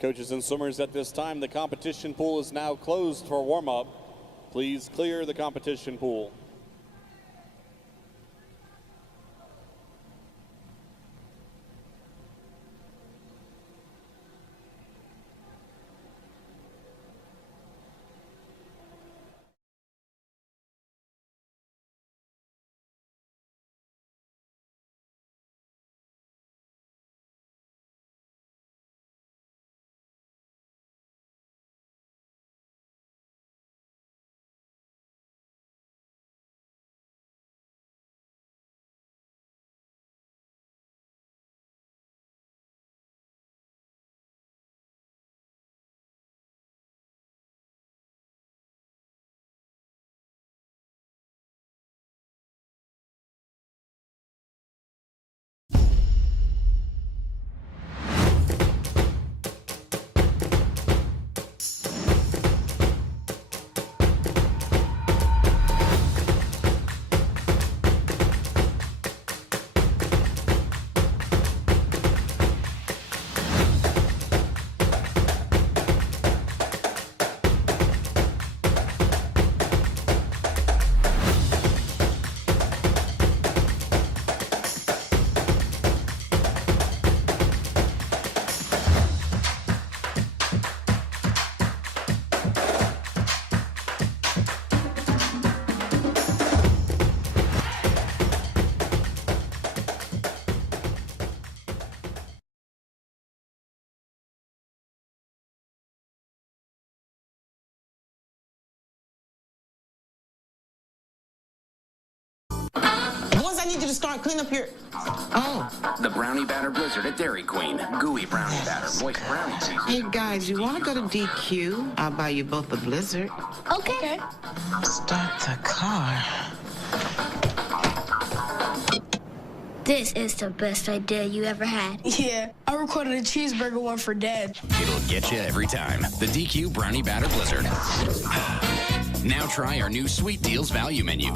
Coaches and swimmers, at this time, the competition pool is now closed for warm-up. Please clear the competition pool. Once I need you to start clean up your... Oh. The Brownie Batter Blizzard at Dairy Queen. Gooey brownie batter, moist brownie seasoning. Hey, guys, you want to go to DQ? I'll buy you both a Blizzard. Okay. Start the car. This is the best idea you ever had. Yeah, I recorded a cheeseburger one for Dad. It'll get you every time. The DQ Brownie Batter Blizzard. Now try our new Sweet Deals value menu.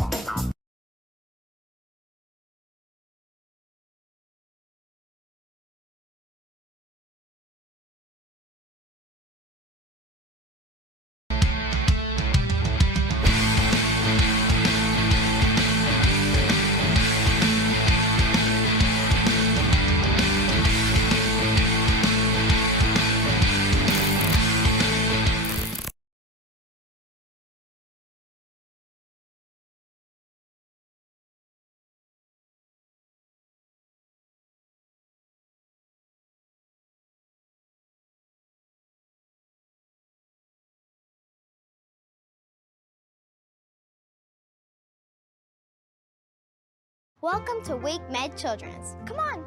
Welcome to Wake Med Children's. Come on.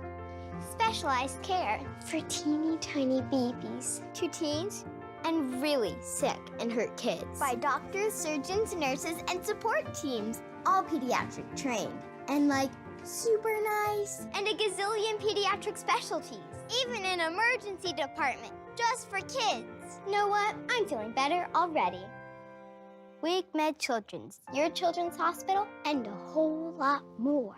Specialized care for teeny tiny babies, to teens, and really sick and hurt kids. By doctors, surgeons, nurses, and support teams, all pediatric trained. And like super nice. And a gazillion pediatric specialties. Even an emergency department just for kids. You know what? I'm feeling better already. Wake Med Children's, your children's hospital, and a whole lot more.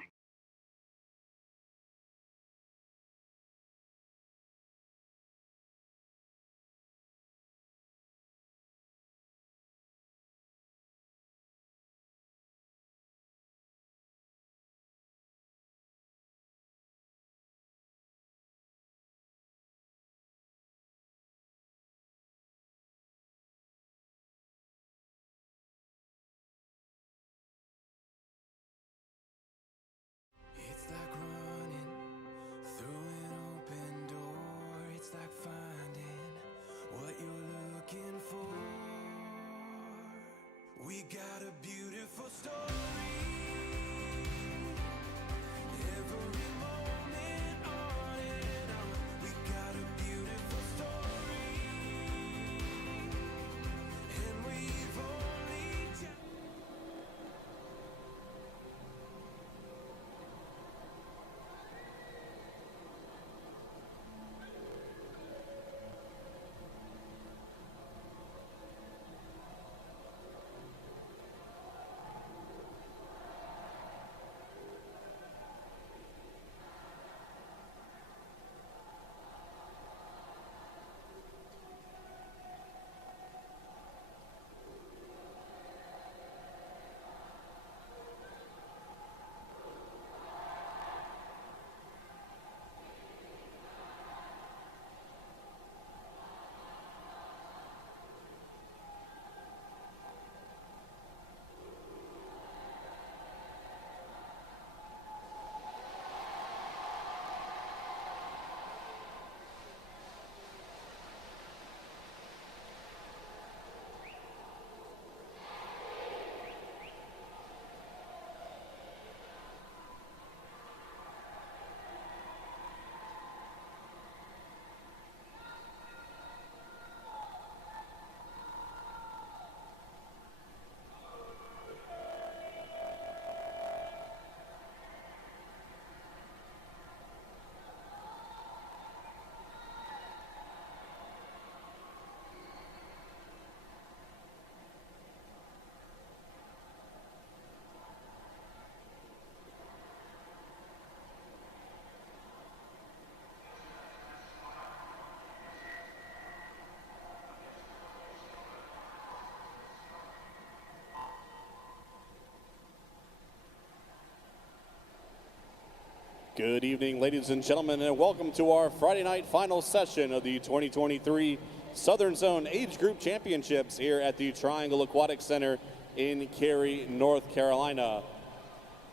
Good evening, ladies and gentlemen, and welcome to our Friday night final session of the 2023 Southern Zone Age Group Championships here at the Triangle Aquatic Center in Cary, North Carolina.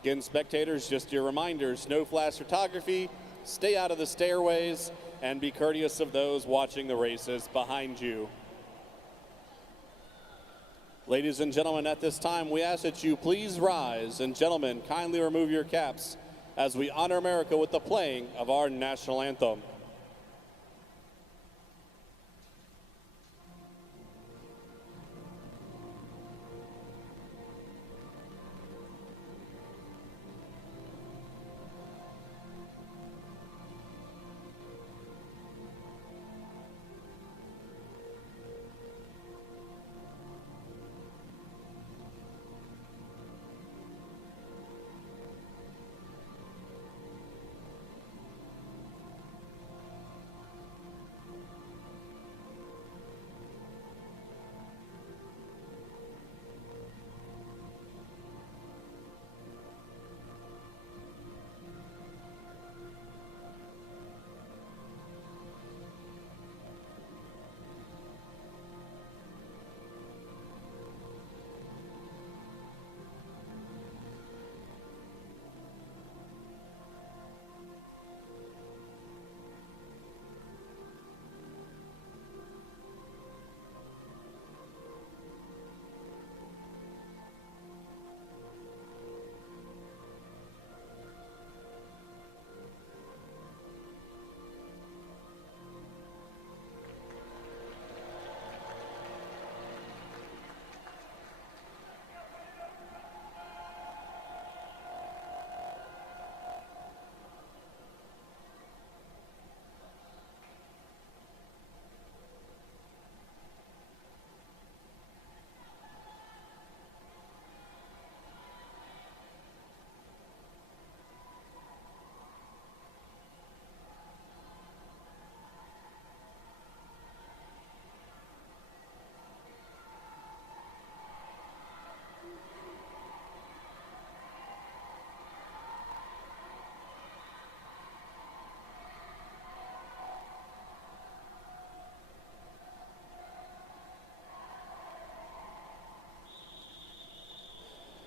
Again, spectators, just your reminders, no flash photography, stay out of the stairways, and be courteous of those watching the races behind you. Ladies and gentlemen, at this time, we ask that you please rise, and gentlemen, kindly remove your caps as we honor America with the playing of our national anthem.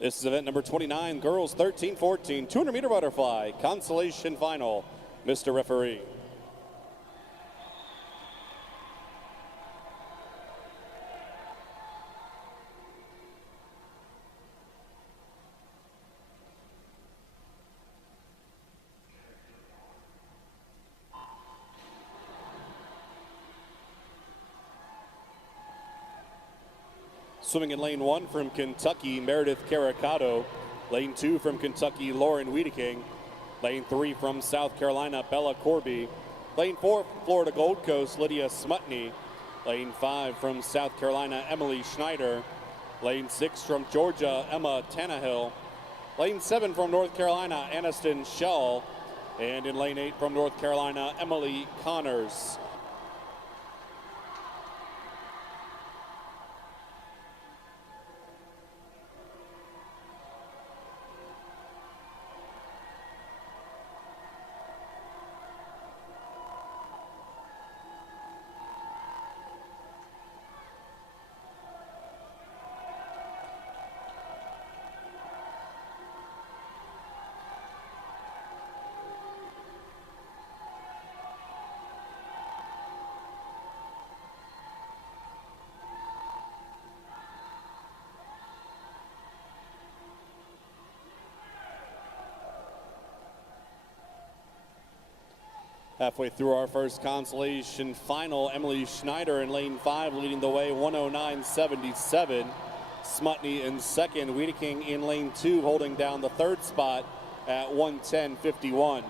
This is event number 29, girls 13-14, 200-meter butterfly, consolation final. Mr. Referee. Swimming in lane 1 from Kentucky, Meredith Caricato. Lane 2 from Kentucky, Lauren Wiedeking. Lane 3 from South Carolina, Bella Corby. Lane 4 from Florida Gold Coast, Lydia Smutney. Lane 5 from South Carolina, Emily Schneider. Lane 6 from Georgia, Emma Tannehill. Lane 7 from North Carolina, Aniston Shaw. And in lane 8 from North Carolina, Emily Connors. Halfway through our first consolation final, Emily Schneider in lane 5 leading the way, 109.77. Smutney in second, Wiedeking in lane 2 holding down the third spot at 110.51.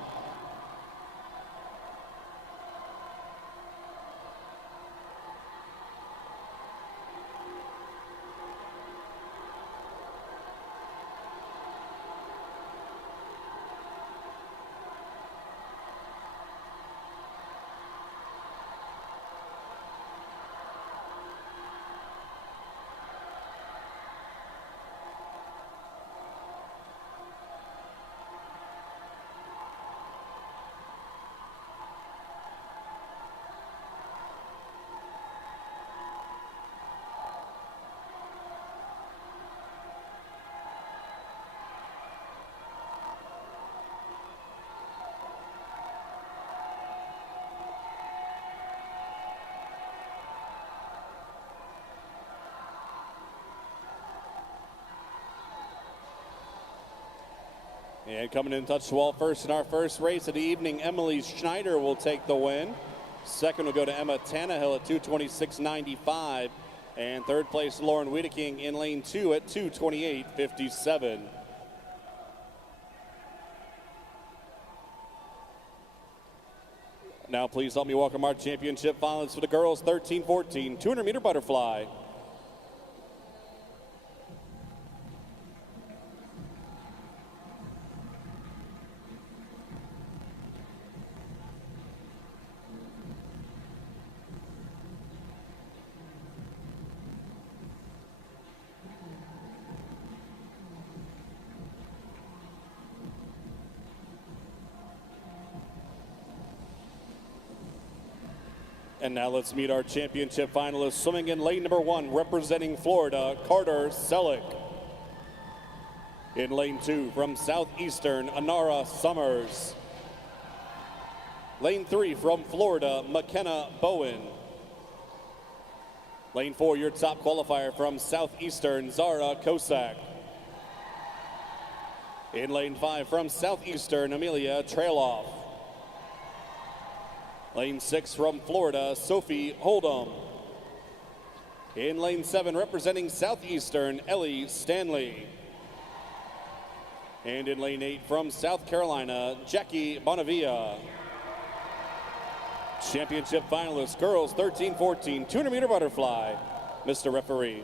And coming in touch the wall first in our first race of the evening, Emily Schneider will take the win. Second will go to Emma Tannehill at 2:26.95. And third place, Lauren Wiedeking in lane 2 at 2:28.57. Now please help me welcome our championship finalists for the girls 13-14 200-meter butterfly. And now let's meet our championship finalists. Swimming in lane number 1, representing Florida, Carter Selleck. In lane 2, from Southeastern, Anara Summers. Lane 3, from Florida, McKenna Bowen. Lane 4, your top qualifier from Southeastern, Zara Kosak. In lane 5, from Southeastern, Amelia Trailoff. Lane 6 from Florida, Sophie Hold'em. In lane 7, representing Southeastern, Ellie Stanley. And in lane 8 from South Carolina, Jackie Bonavia. Championship finalists, girls 13-14, 200-meter butterfly. Mr. Referee.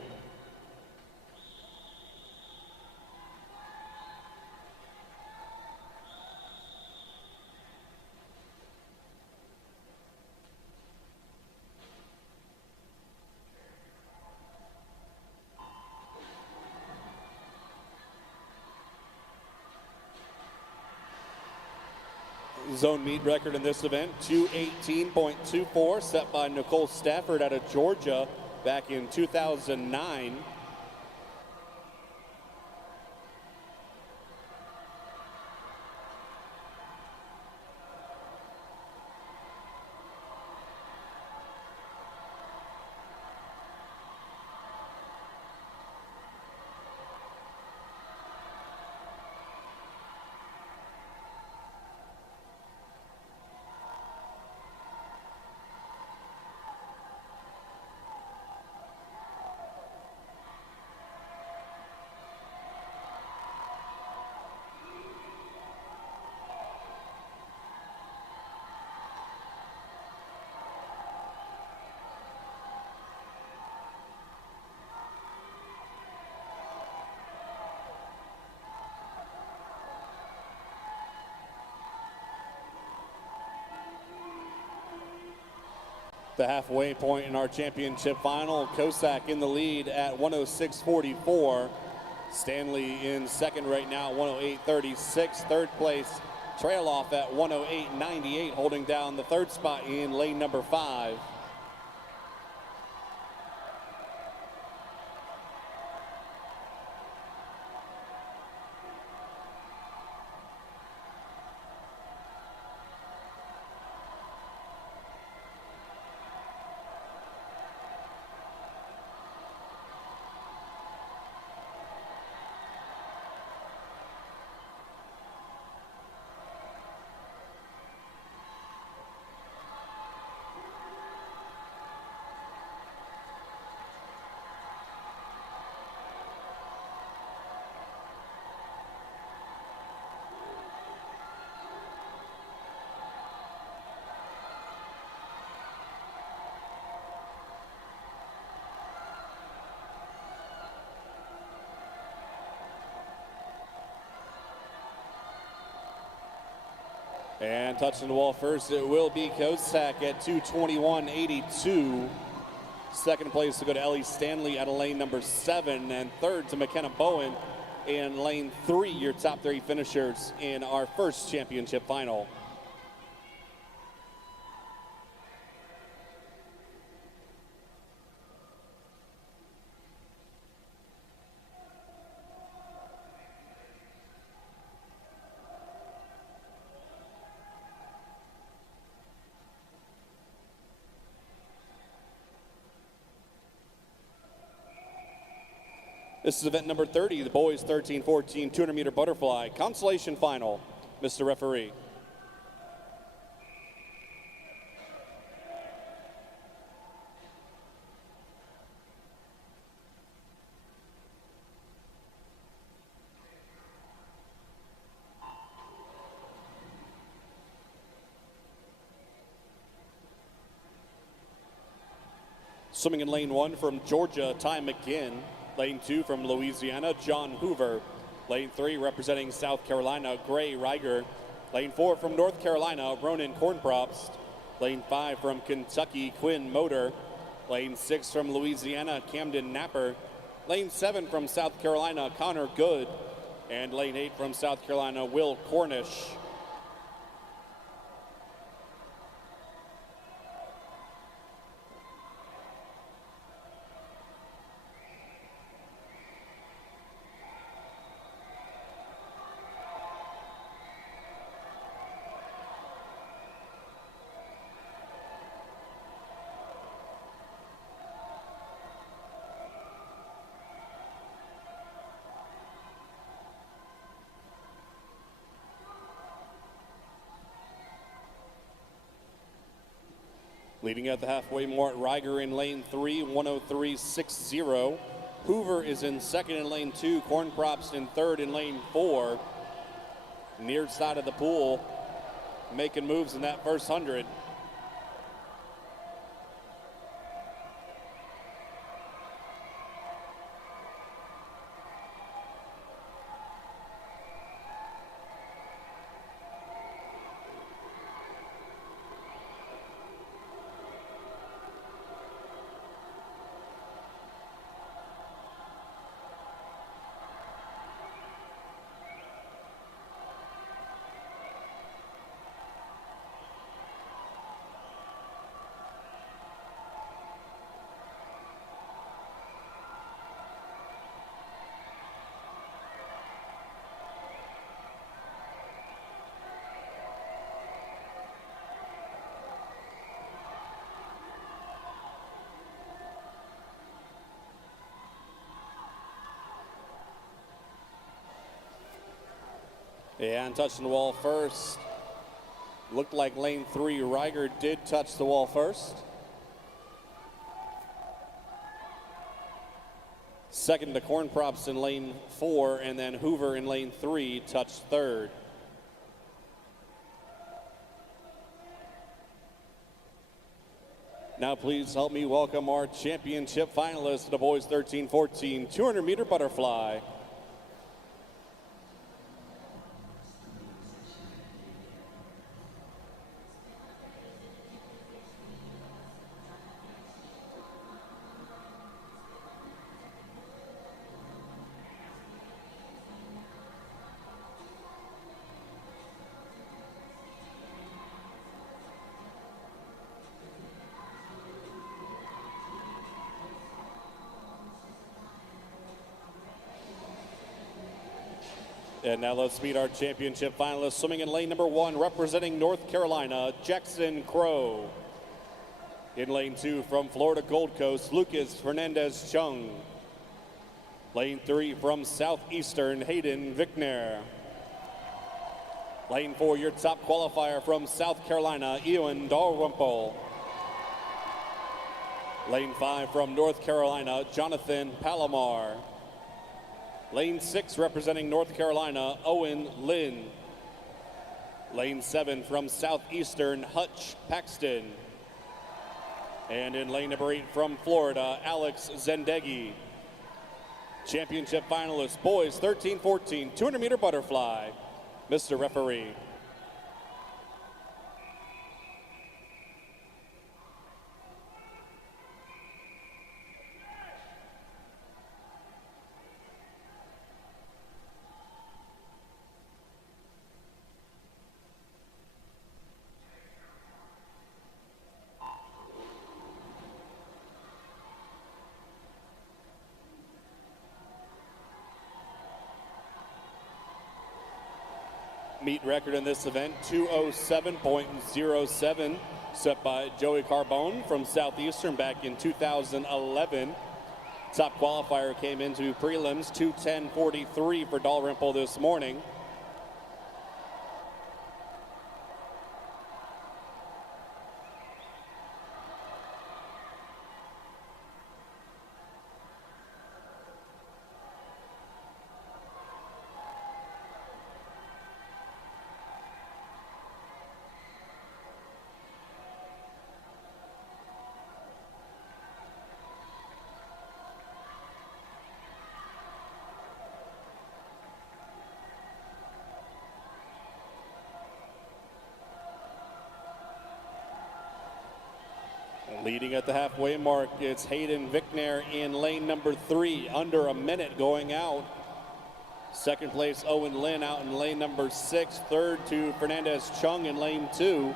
Zone meet record in this event, 2:18.24, set by Nicole Stafford out of Georgia back in 2009. The halfway point in our championship final, Kosak in the lead at 106.44. Stanley in second right now, 108.36. Third place, trail off at 108.98, holding down the third spot in lane number 5. And touching the wall first, it will be Kosak at 2:21.82. Second place to go to Ellie Stanley out of lane number 7. And third to McKenna Bowen in lane 3, your top 3 finishers in our first championship final. This is event number 30, the boys 13-14 200-meter butterfly consolation final. Mr. Referee. Swimming in lane 1 from Georgia, Ty McGinn. Lane 2 from Louisiana, John Hoover. Lane 3 representing South Carolina, Gray Reiger. Lane 4 from North Carolina, Ronan Cornprops. Lane 5 from Kentucky, Quinn Motor. Lane 6 from Louisiana, Camden Napper. Lane 7 from South Carolina, Connor Good. And lane 8 from South Carolina, Will Cornish. Leading at the halfway mark, Reiger in lane 3, 103.60. Hoover is in second in lane 2, Cornprops in third in lane 4. Near side of the pool, making moves in that first 100. And touching the wall first. Looked like lane 3, Reiger did touch the wall first. Second to Cornprops in lane 4, and then Hoover in lane 3 touched third. Now please help me welcome our championship finalists, the boys 13-14 200-meter butterfly. And now let's meet our championship finalists. Swimming in lane number 1, representing North Carolina, Jackson Crow. In lane 2, from Florida Gold Coast, Lucas Fernandez Chung. Lane 3, from Southeastern, Hayden Vickner. Lane 4, your top qualifier from South Carolina, Ewan Dalrymple. Lane 5, from North Carolina, Jonathan Palomar. Lane 6, representing North Carolina, Owen Lynn. Lane 7, from Southeastern, Hutch Paxton. And in lane number 8, from Florida, Alex Zendegi. Championship finalists, boys 13-14 200-meter butterfly. Mr. Referee. Meet record in this event, 207.07, set by Joey Carbone from Southeastern back in 2011. Top qualifier came into prelims, 2:10.43 for Dalrymple this morning. Leading at the halfway mark, it's Hayden Vickner in lane number 3, under a minute going out. Second place, Owen Lin out in lane number 6. Third to Fernandez Chung in lane 2.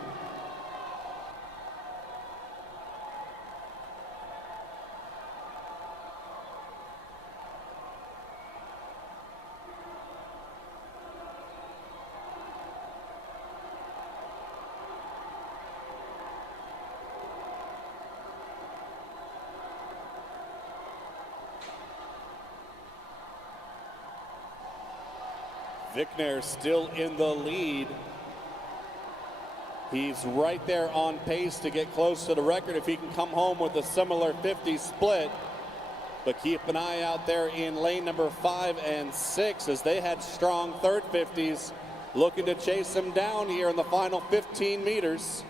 Vickner still in the lead. He's right there on pace to get close to the record if he can come home with a similar 50 split. But keep an eye out there in lane number 5 and 6 as they had strong third 50s, looking to chase him down here in the final 15 meters.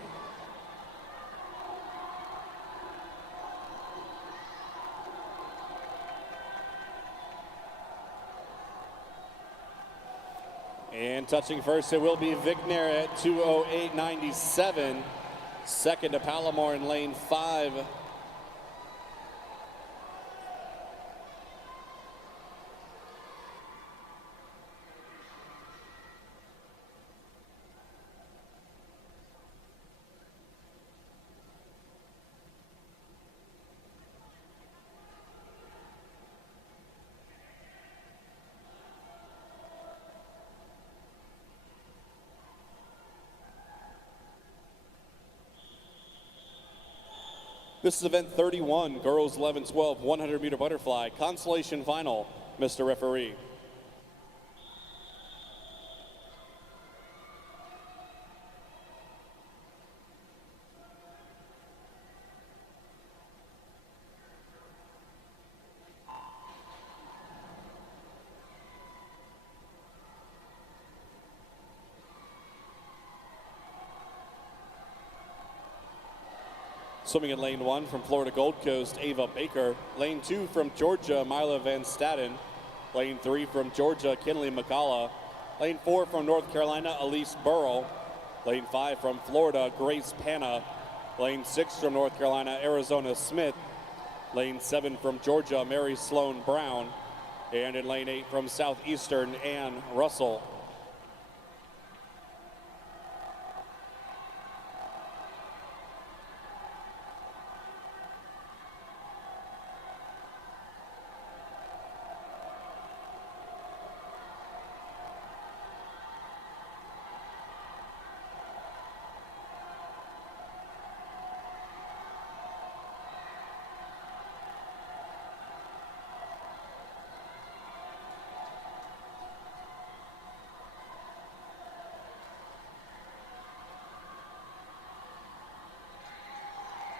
And touching first, it will be Vickner at 2:08.97. Second to Palomar in lane 5. This is event 31, girls 11-12, 100-meter butterfly, consolation final, Mr. Referee. Swimming in lane 1 from Florida Gold Coast, Ava Baker. Lane 2 from Georgia, Mila Van Staden. Lane 3 from Georgia, Kinley McCullough. Lane 4 from North Carolina, Elise Burrow. Lane 5 from Florida, Grace Panna. Lane 6 from North Carolina, Arizona Smith. Lane 7 from Georgia, Mary Sloan Brown. And in lane 8 from Southeastern, Ann Russell.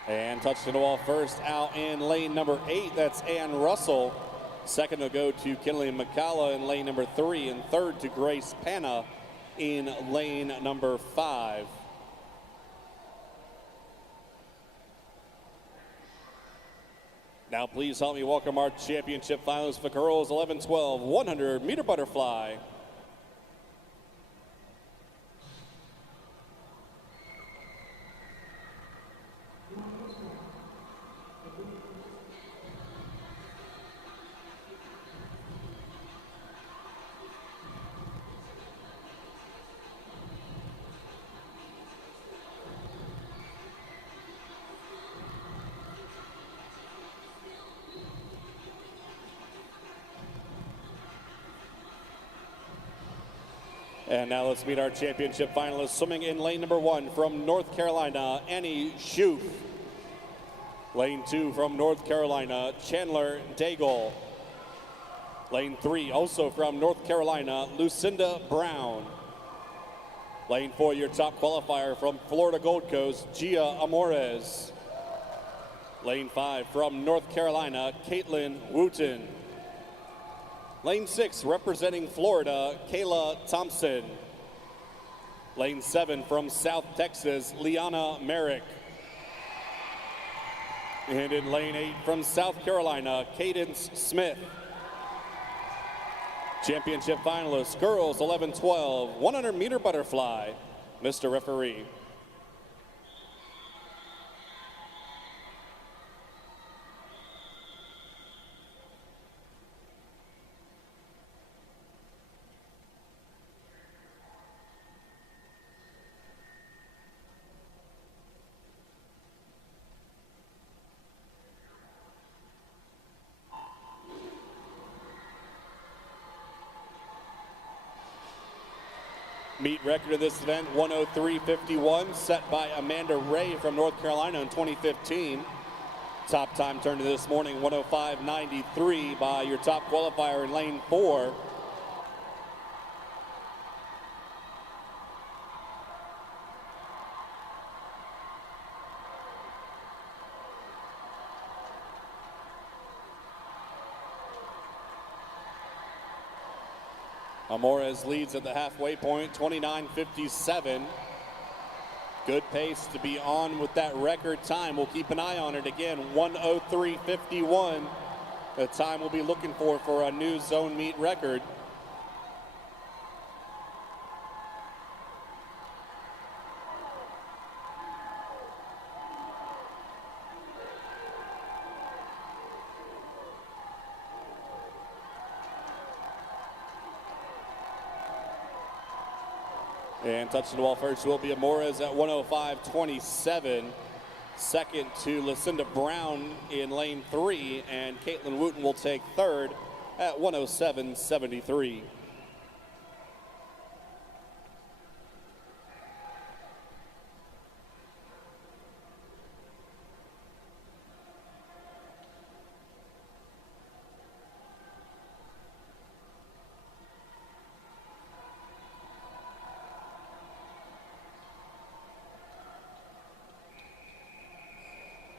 And touched to the wall first out in lane number 8. That's Ann Russell. Second will go to Kinley McCullough in lane number 3. And third to Grace Panna in lane number 5. Now please help me welcome our championship finalists for girls 11-12 100-meter butterfly. And now let's meet our championship finalists. Swimming in lane number 1 from North Carolina, Annie Schoof. Lane 2 from North Carolina, Chandler Daigle. Lane 3, also from North Carolina, Lucinda Brown. Lane 4, your top qualifier from Florida Gold Coast, Gia Amores. Lane 5, from North Carolina, Caitlin Wooten. Lane 6, representing Florida, Kayla Thompson. Lane 7, from South Texas, Liana Merrick. And in lane 8, from South Carolina, Cadence Smith. Championship finalists, girls 11-12, 100-meter butterfly. Mr. Referee. Meet record of this event, 103.51, set by Amanda Ray from North Carolina in 2015. Top time turned to this morning, 105.93 by your top qualifier in lane 4. Amores leads at the halfway point, 29.57. Good pace to be on with that record time. We'll keep an eye on it again, 103.51. The time we'll be looking for a new zone meet record. And touching the wall first will be Amores at 105.27. Second to Lucinda Brown in lane 3, and Caitlin Wooten will take third at 107.73.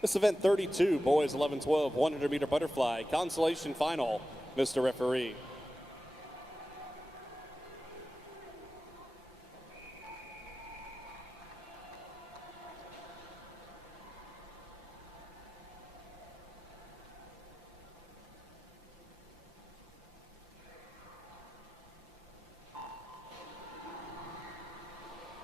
This event 32, boys 11-12, 100-meter butterfly, consolation final, Mr. Referee.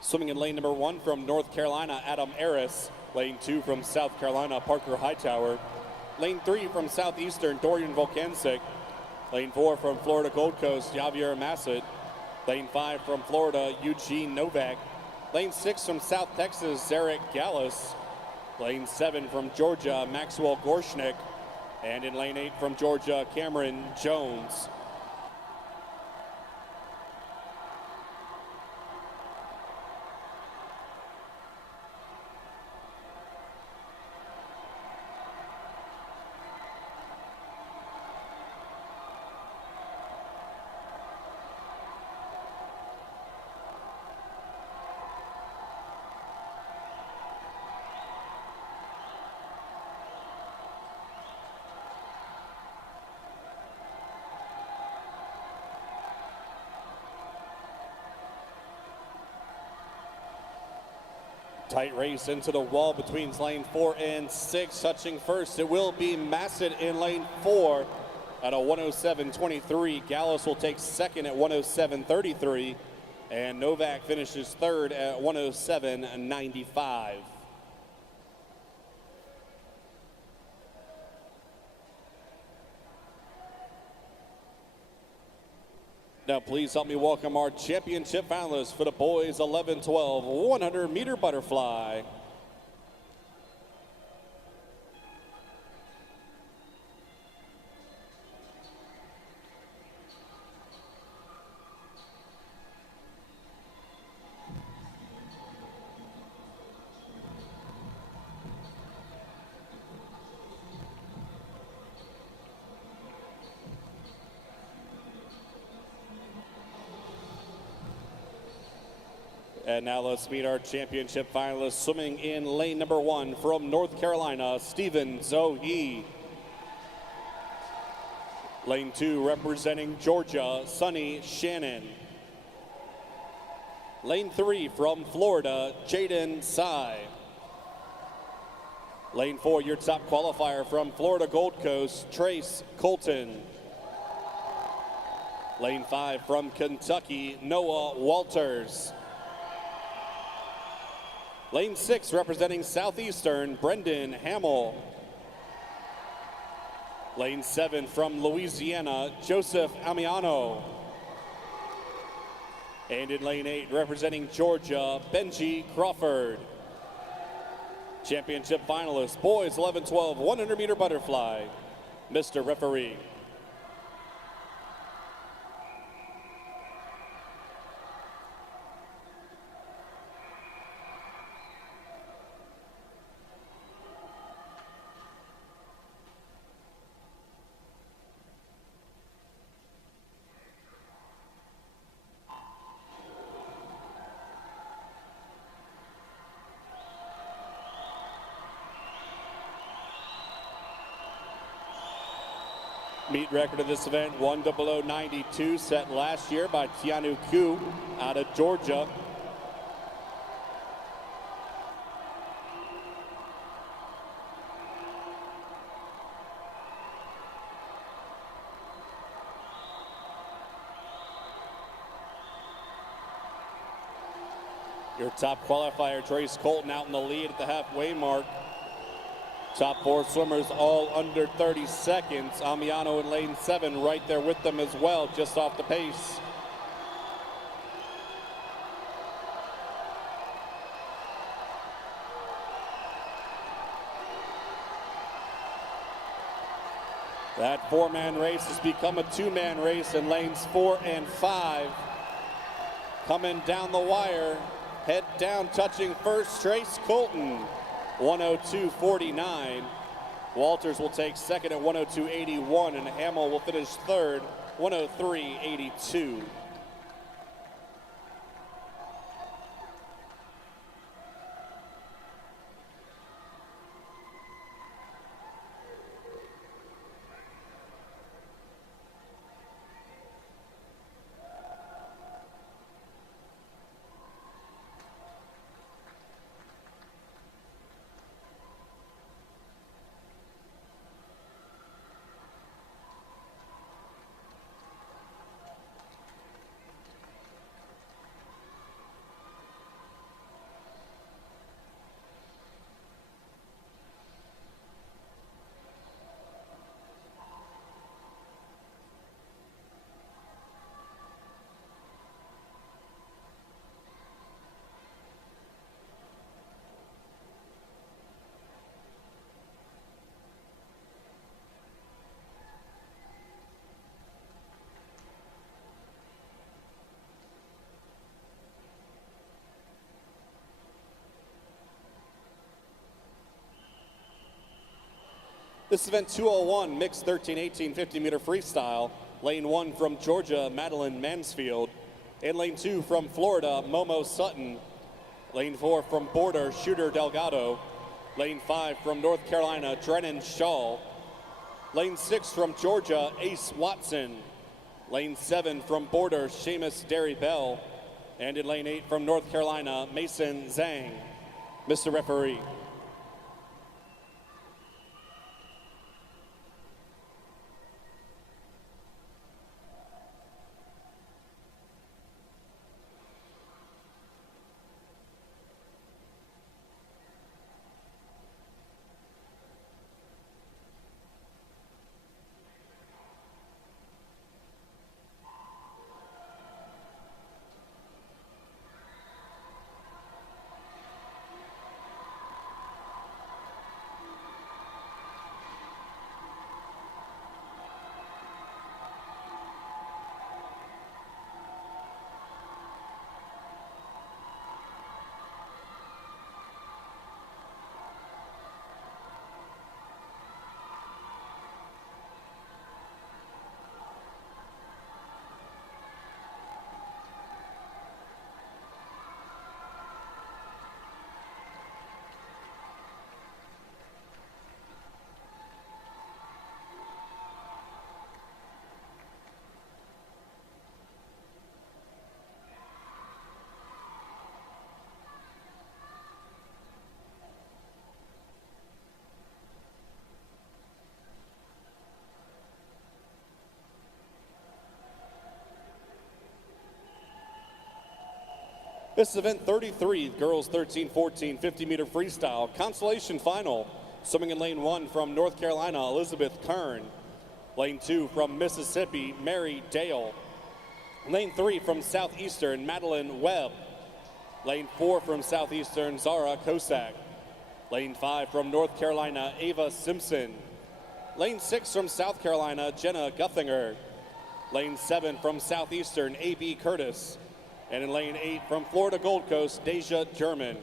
Swimming in lane number 1 from North Carolina, Adam Aris. Lane 2 from South Carolina, Parker Hightower. Lane 3 from Southeastern, Dorian Volkancic. Lane 4 from Florida Gold Coast, Javier Massett. Lane 5 from Florida, Eugene Novak. Lane 6 from South Texas, Zarek Gallus. Lane 7 from Georgia, Maxwell Gorshnick. And in lane 8 from Georgia, Cameron Jones. Tight race into the wall between lane 4 and 6. Touching first, it will be Massett in lane 4 at a 107.23. Gallus will take second at 107.33. And Novak finishes third at 107.95. Now please help me welcome our championship finalists for the boys 11-12 100-meter butterfly. And now let's meet our championship finalists. Swimming in lane number 1 from North Carolina, Stephen Zohe. Lane 2 representing Georgia, Sonny Shannon. Lane 3 from Florida, Jaden Sy. Lane 4, your top qualifier from Florida Gold Coast, Trace Colton. Lane 5 from Kentucky, Noah Walters. Lane 6 representing Southeastern, Brendan Hamill. Lane 7 from Louisiana, Joseph Amiano. And in lane 8 representing Georgia, Benji Crawford. Championship finalists, boys 11-12, 100-meter butterfly. Mr. Referee. Meet record of this event, 1:00:92, set last year by Tianu Ku out of Georgia. Your top qualifier, Trace Colton, out in the lead at the halfway mark. Top 4 swimmers all under 30 seconds. Amiano in lane 7 right there with them as well, just off the pace. That 4-man race has become a 2-man race in lanes 4 and 5. Coming down the wire, head down, touching first, Trace Colton. 102.49. Walters will take second at 102.81, and Hamill will finish third, 103.82. This event 201, mixed 13-18 50-meter freestyle. Lane 1 from Georgia, Madeline Mansfield. In lane 2 from Florida, Momo Sutton. Lane 4 from Border, Shooter Delgado. Lane 5 from North Carolina, Drennan Shaw. Lane 6 from Georgia, Ace Watson. Lane 7 from Border, Seamus Derry Bell. And in lane 8 from North Carolina, Mason Zhang. Mr. Referee. This is event 33, girls 13-14 50-meter freestyle. Consolation final, swimming in lane 1 from North Carolina, Elizabeth Kern. Lane 2 from Mississippi, Mary Dale. Lane 3 from Southeastern, Madeline Webb. Lane 4 from Southeastern, Zara Kosak. Lane 5 from North Carolina, Ava Simpson. Lane 6 from South Carolina, Jenna Guthinger. Lane 7 from Southeastern, A.B. Curtis. And in lane 8 from Florida Gold Coast, Deja German.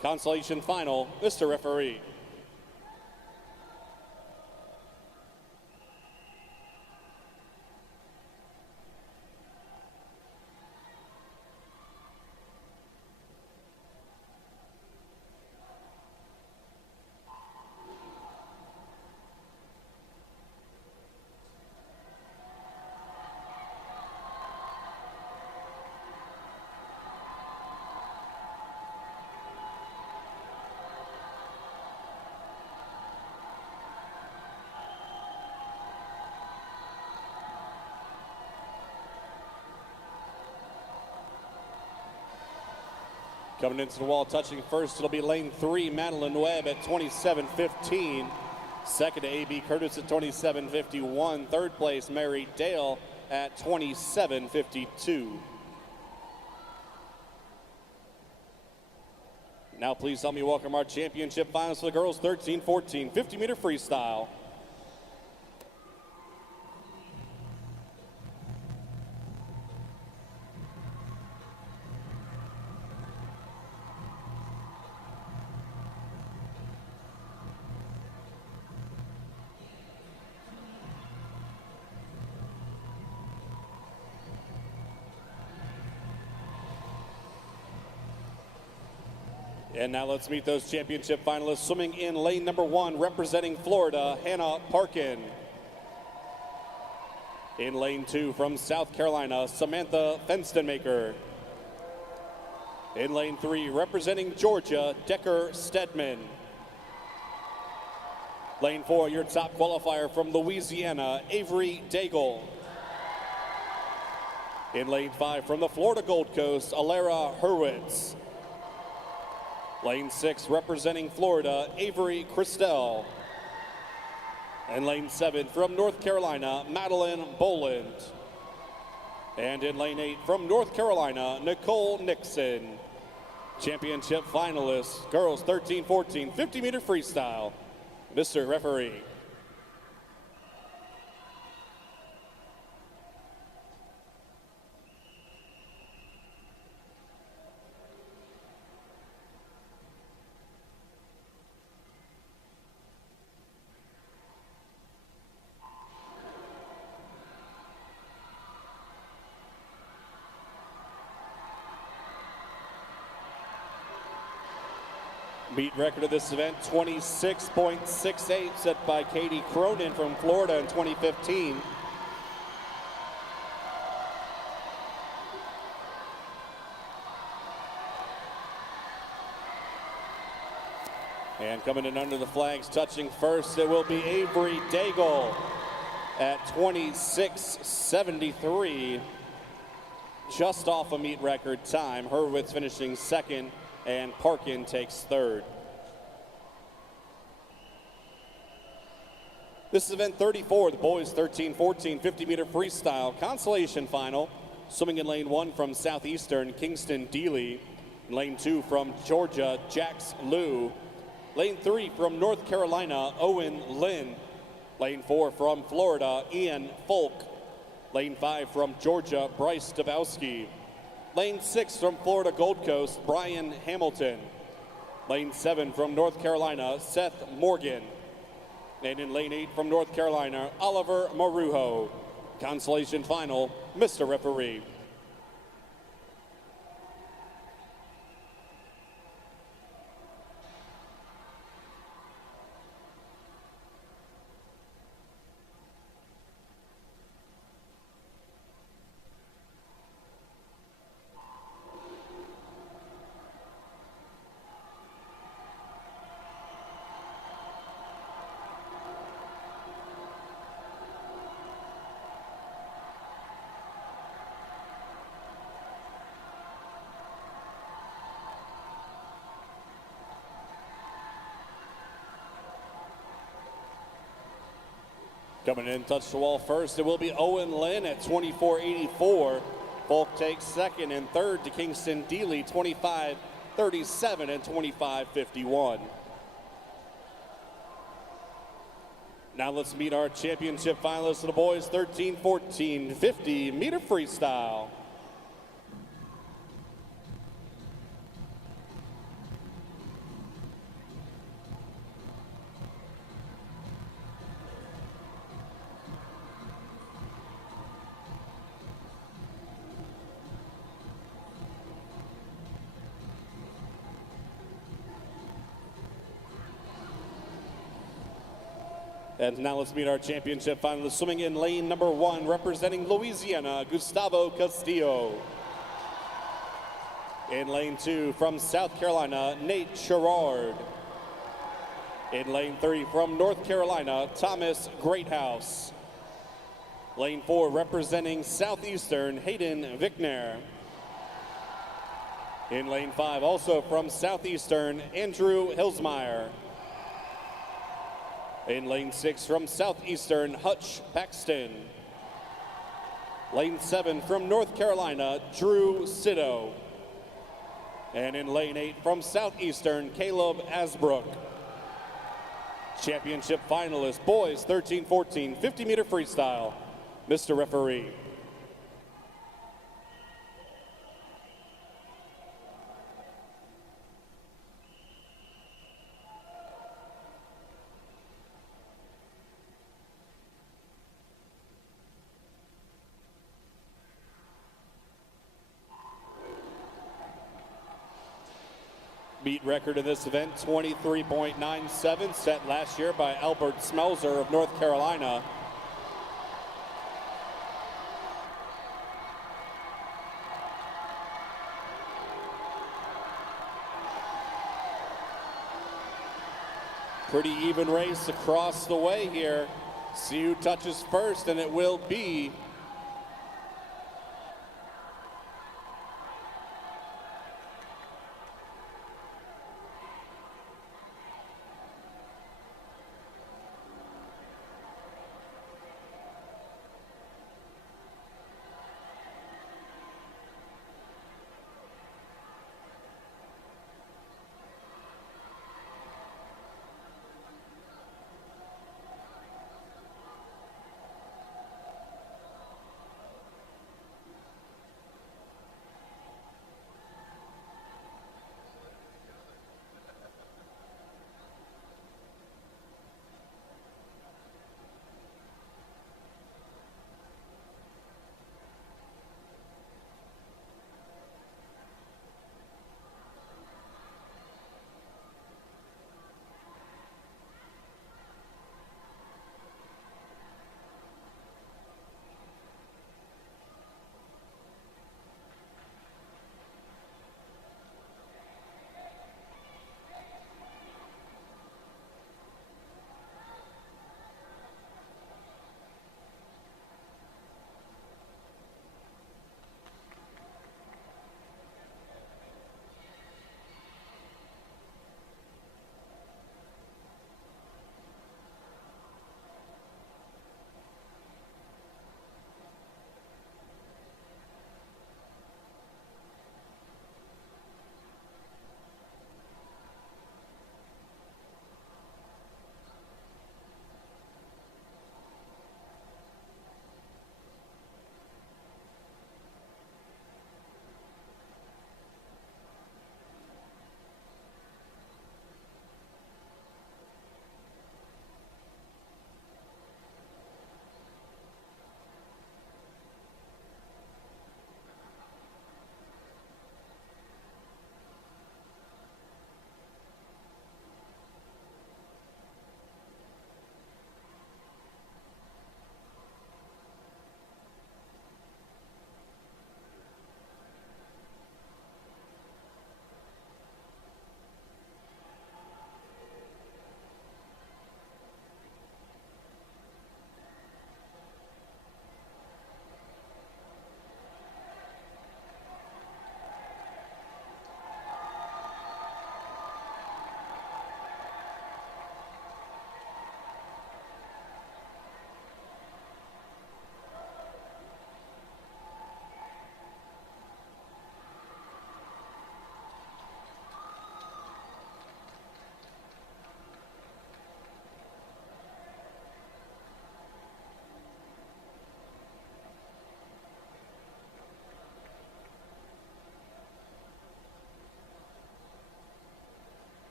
Consolation final, Mr. Referee. Coming into the wall, touching first, it'll be lane 3, Madeline Webb at 27:15. Second to A.B. Curtis at 27:51. Third place, Mary Dale at 27:52. Now please help me welcome our championship finalists for the girls 13-14 50-meter freestyle. And now let's meet those championship finalists. Swimming in lane number 1, representing Florida, Hannah Parkin. In lane 2 from South Carolina, Samantha Fenstenmaker. In lane 3, representing Georgia, Decker Stedman. Lane 4, your top qualifier from Louisiana, Avery Daigle. In lane 5, from the Florida Gold Coast, Alara Hurwitz. Lane 6, representing Florida, Avery Christel. And lane 7, from North Carolina, Madeline Boland. And in lane 8, from North Carolina, Nicole Nixon. Championship finalists, girls 13-14 50-meter freestyle. Mr. Referee. Meet record of this event, 26.68, set by Katie Cronin from Florida in 2015. And coming in under the flags, touching first, it will be Avery Daigle at 26:73, just off a meet record time. Hurwitz finishing second, and Parkin takes third. This is event 34, the boys 13-14 50-meter freestyle consolation final. Swimming in lane 1 from Southeastern, Kingston Deely. Lane 2 from Georgia, Jax Liu. Lane 3 from North Carolina, Owen Lynn. Lane 4 from Florida, Ian Folk. Lane 5 from Georgia, Bryce Dabowski. Lane 6 from Florida Gold Coast, Brian Hamilton. Lane 7 from North Carolina, Seth Morgan. And in lane 8 from North Carolina, Oliver Marujo. Consolation final, Mr. Referee. Coming in, touch the wall first, it will be Owen Lynn at 24.84. Folk takes second and third to Kingston Deely, 25.37 and 25.51. Now let's meet our championship finalists of the boys 13-14 50-meter freestyle. And now let's meet our championship finalists. Swimming in lane number 1, representing Louisiana, Gustavo Castillo. In lane 2, from South Carolina, Nate Sherrard. In lane 3, from North Carolina, Thomas Greathouse. Lane 4, representing Southeastern, Hayden Vickner. In lane 5, also from Southeastern, Andrew Hilsmeyer. In lane 6, from Southeastern, Hutch Paxton. Lane 7, from North Carolina, Drew Sitto. And in lane 8, from Southeastern, Caleb Asbrook. Championship finalists, boys 13-14, 50-meter freestyle. Mr. Referee. Meet record in this event, 23.97, set last year by Albert Smelzer of North Carolina. Pretty even race across the way here. See who touches first, and it will be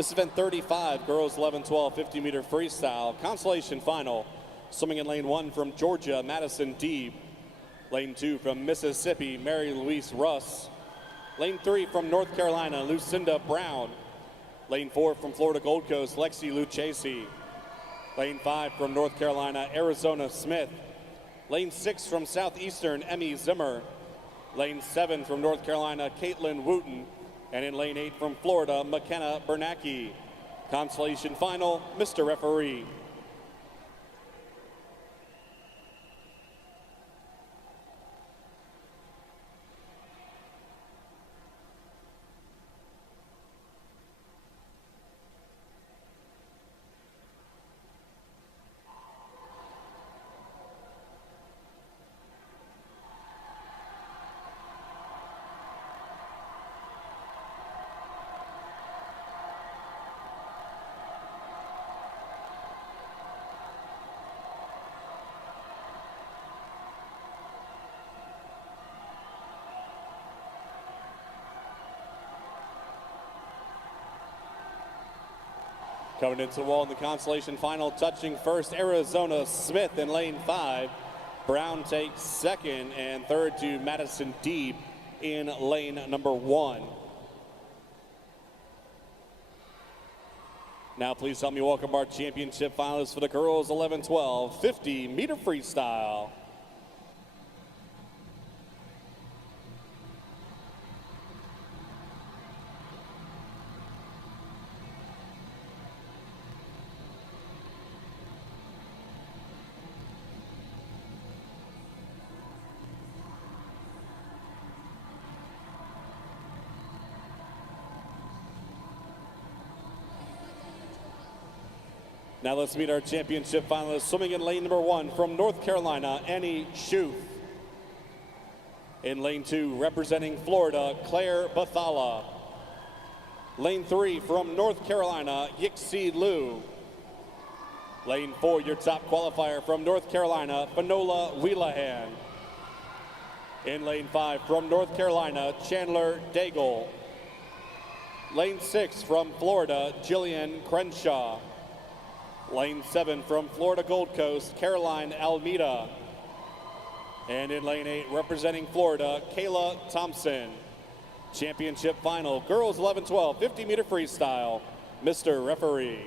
This is event 35, girls 11-12 50-meter freestyle. Consolation final, swimming in lane 1 from Georgia, Madison Deeb. Lane 2 from Mississippi, Mary Louise Russ. Lane 3 from North Carolina, Lucinda Brown. Lane 4 from Florida Gold Coast, Lexi Lucchese. Lane 5 from North Carolina, Arizona Smith. Lane 6 from Southeastern, Emmy Zimmer. Lane 7 from North Carolina, Caitlin Wooten. And in lane 8 from Florida, McKenna Bernacki. Consolation final, Mr. Referee. Coming into the wall in the consolation final, touching first, Arizona Smith in lane 5. Brown takes second, and third to Madison Deeb in lane number 1. Now please help me welcome our championship finalists for the girls 11-12 50-meter freestyle. Now let's meet our championship finalists. Swimming in lane number 1 from North Carolina, Annie Schuth. In lane 2, representing Florida, Claire Bathala. Lane 3 from North Carolina, Yixi Liu. Lane 4, your top qualifier from North Carolina, Finola Wheelahan. In lane 5 from North Carolina, Chandler Daigle. Lane 6 from Florida, Jillian Crenshaw. Lane 7 from Florida Gold Coast, Caroline Almeida. And in lane 8, representing Florida, Kayla Thompson. Championship final, girls 11-12 50-meter freestyle. Mr. Referee.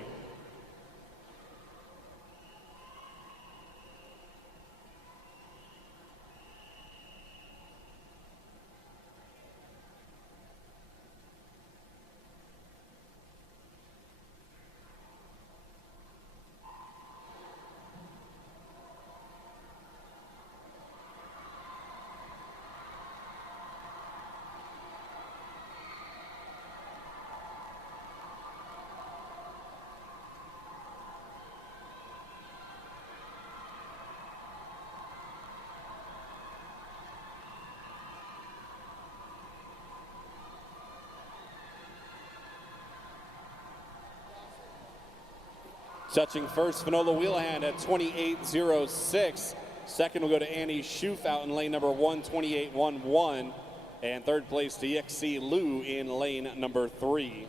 Touching first, Finola Wheelahan at 28.06. Second will go to Annie Schuth out in lane number 1, 28.11. And third place to Yixi Liu in lane number 3.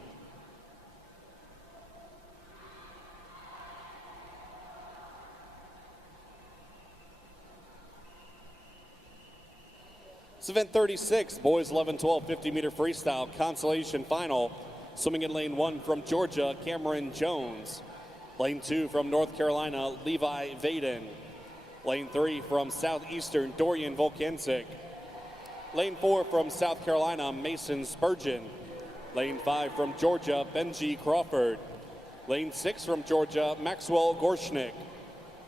It's event 36, boys 11-12 50-meter freestyle consolation final. Swimming in lane 1 from Georgia, Cameron Jones. Lane 2 from North Carolina, Levi Vaden. Lane 3 from Southeastern, Dorian Volkancic. Lane 4 from South Carolina, Mason Spurgeon. Lane 5 from Georgia, Benji Crawford. Lane 6 from Georgia, Maxwell Gorshnick.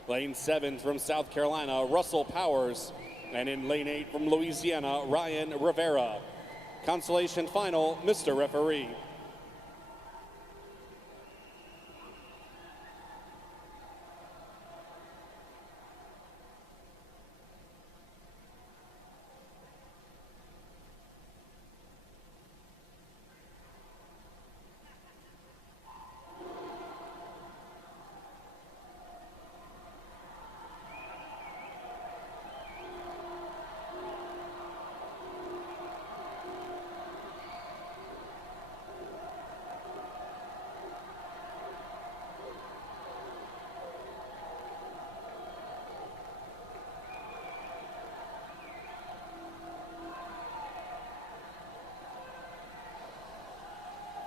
Lane 7 from South Carolina, Russell Powers. And in lane 8 from Louisiana, Ryan Rivera. Consolation final, Mr. Referee.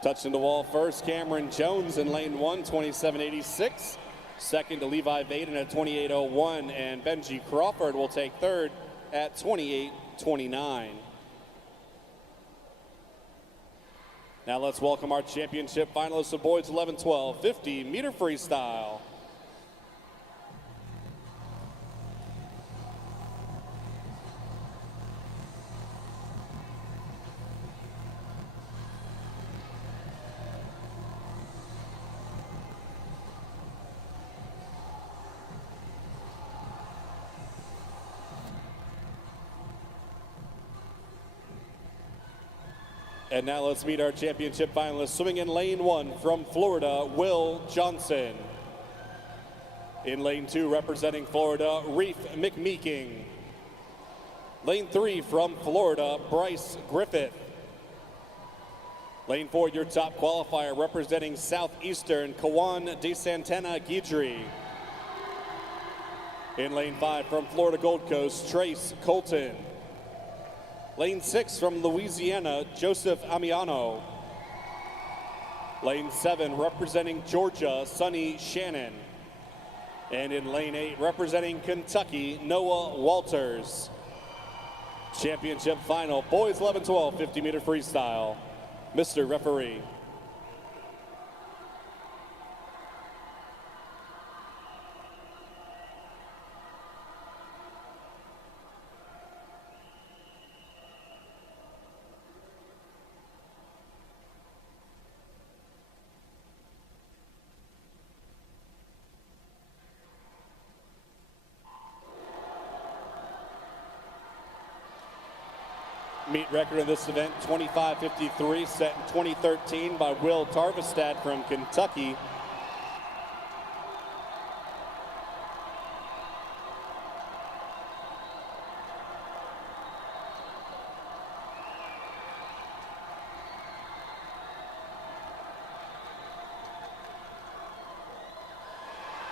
Touching the wall first, Cameron Jones in lane 1, 27.86. Second to Levi Vaden at 28.01, and Benji Crawford will take third at 28.29. Now let's welcome our championship finalists of boys 11-12 50-meter freestyle. And now let's meet our championship finalists. Swimming in lane 1 from Florida, Will Johnson. In lane 2, representing Florida, Reef McMeeking. Lane 3 from Florida, Bryce Griffith. Lane 4, your top qualifier, representing Southeastern, Kawan De Santana Guidry. In lane 5 from Florida Gold Coast, Trace Colton. Lane 6 from Louisiana, Joseph Amiano. Lane 7 representing Georgia, Sonny Shannon. And in lane 8 representing Kentucky, Noah Walters. Championship final, boys 11-12 50-meter freestyle. Mr. Referee. Meet record in this event, 25.53, set in 2013 by Will Tarvestad from Kentucky.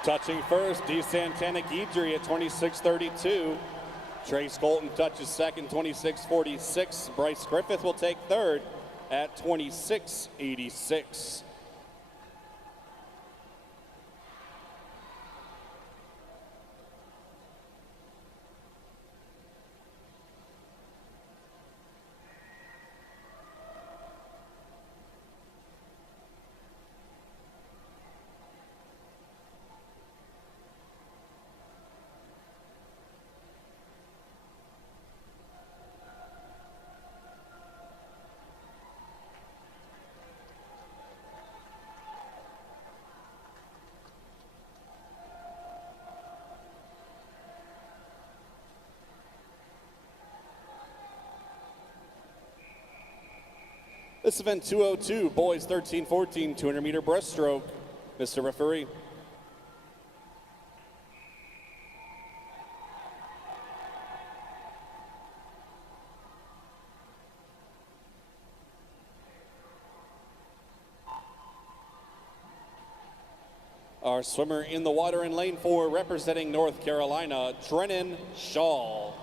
Touching first, De Santana Guidry at 26.32. Trace Colton touches second, 26.46. Bryce Griffith will take third at 26.86. This event 202, boys 13-14, 200-meter breaststroke. Mr. Referee. Our swimmer in the water in lane 4, representing North Carolina, Drennan Shaw.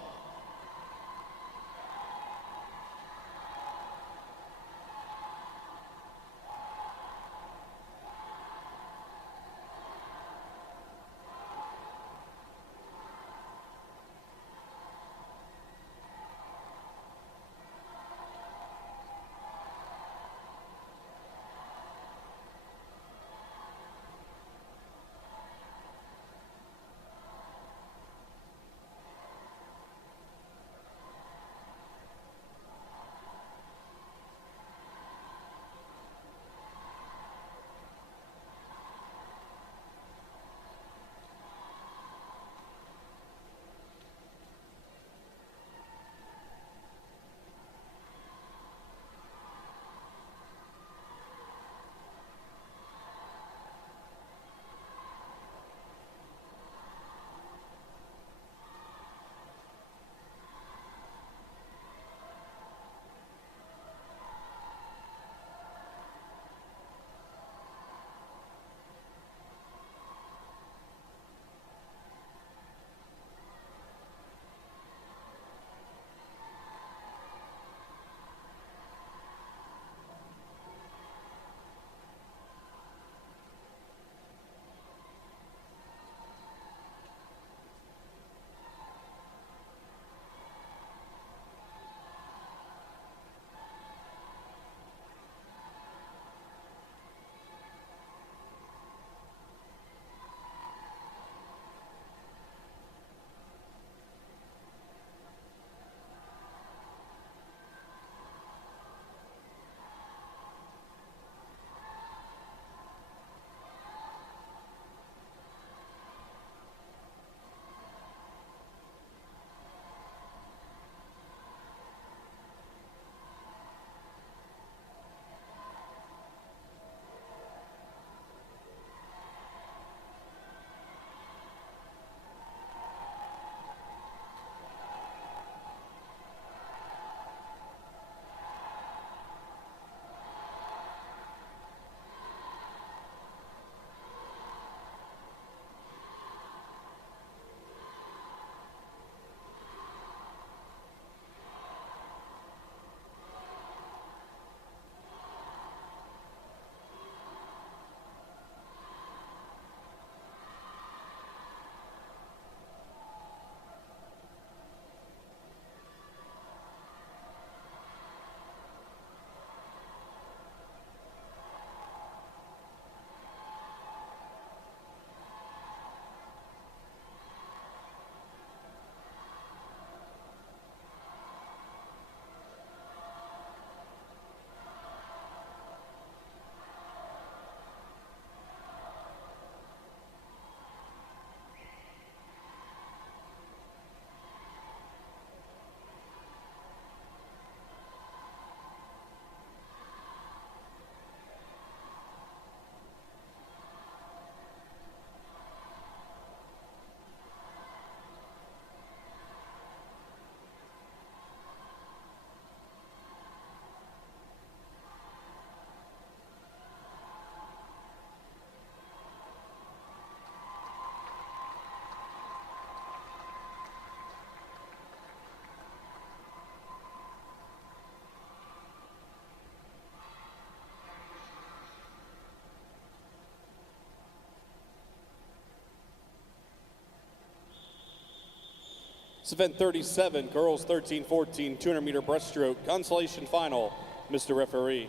This event 37, girls 13-14, 200-meter breaststroke, consolation final, Mr. Referee.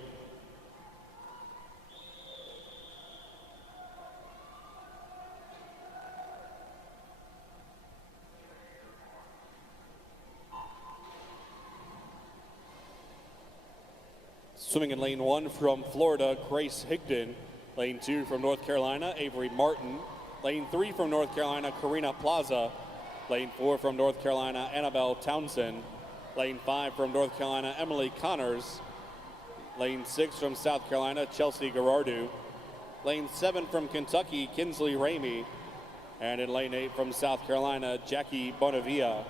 Swimming in lane 1 from Florida, Grace Higdon. Lane 2 from North Carolina, Avery Martin. Lane 3 from North Carolina, Karina Plaza. Lane 4 from North Carolina, Annabelle Townsend. Lane 5 from North Carolina, Emily Connors. Lane 6 from South Carolina, Chelsea Gerardu. Lane 7 from Kentucky, Kinsley Ramey. And in lane 8 from South Carolina, Jackie Bonavia.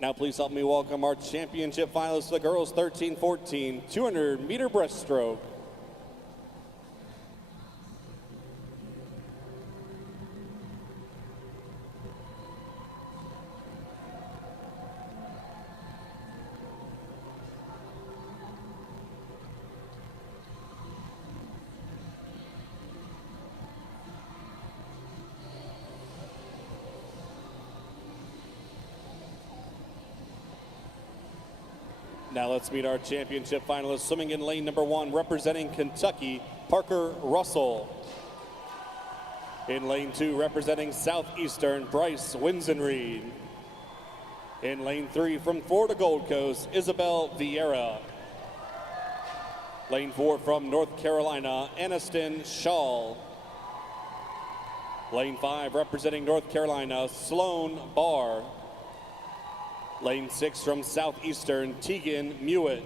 Now please help me welcome our championship finalists, the girls 13-14, 200-meter breaststroke. Now let's meet our championship finalists. Swimming in lane number 1, representing Kentucky, Parker Russell. In lane 2, representing Southeastern, Bryce Winsenreed. In lane 3, from Florida Gold Coast, Isabel Vieira. Lane 4, from North Carolina, Aniston Shaw. Lane 5, representing North Carolina, Sloan Barr. Lane 6 from Southeastern, Tegan Mewett.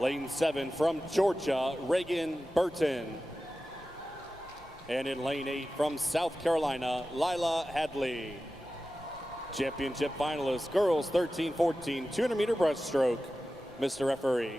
Lane 7 from Georgia, Reagan Burton. And in lane 8 from South Carolina, Lila Hadley. Championship finalists, girls 13-14, 200-meter breaststroke. Mr. Referee.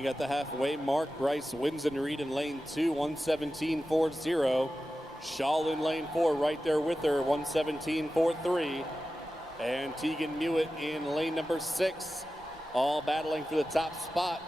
Leading at the halfway mark, Bryce wins and Reed in lane 2, 117.40. Shaw in lane 4 right there with her, 117.43. And Tegan Mewitt in lane number 6, all battling for the top spot.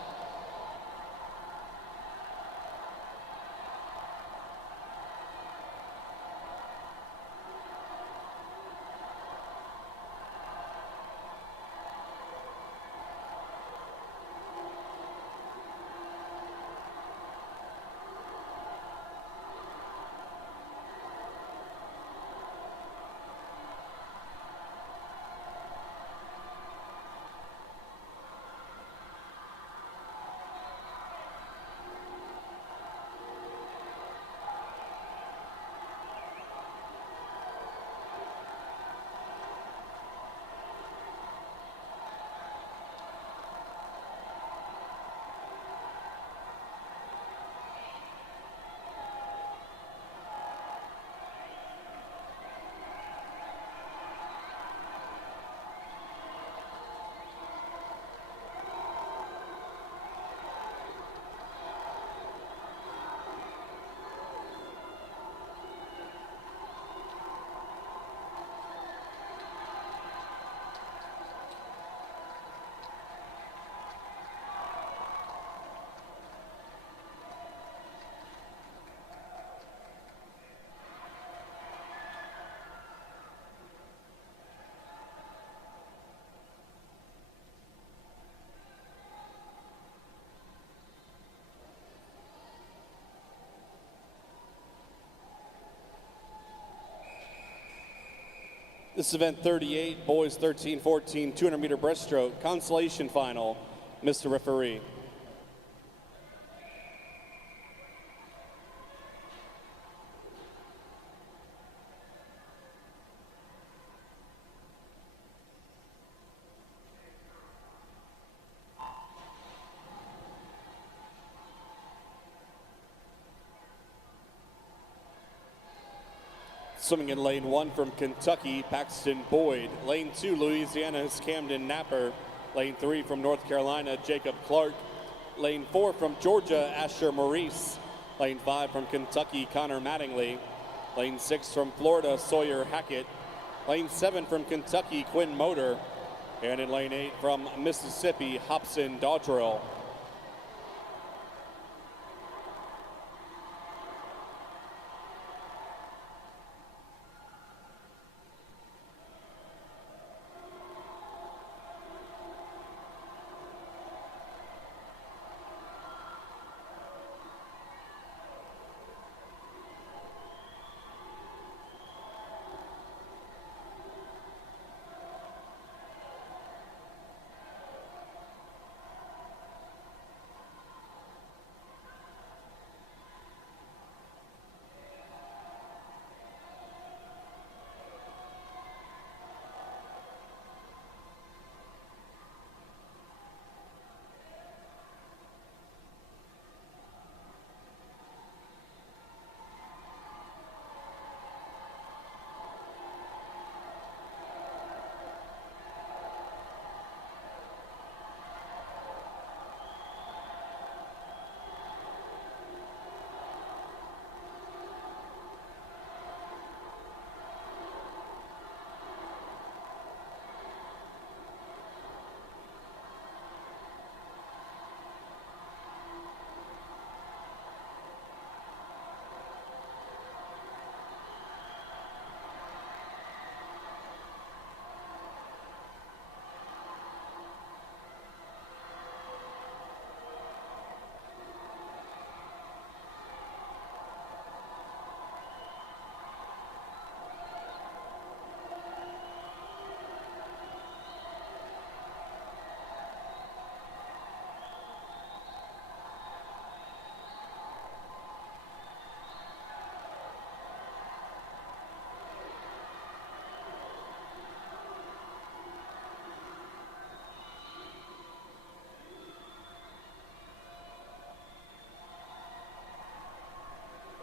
This is event 38, boys 13-14, 200-meter breaststroke, consolation final. Mr. Referee. Swimming in lane 1 from Kentucky, Paxton Boyd. Lane 2, Louisiana's Camden Napper. Lane 3 from North Carolina, Jacob Clark. Lane 4 from Georgia, Asher Maurice. Lane 5 from Kentucky, Connor Mattingly. Lane 6 from Florida, Sawyer Hackett. Lane 7 from Kentucky, Quinn Motor. And in lane 8 from Mississippi, Hobson Dodrill.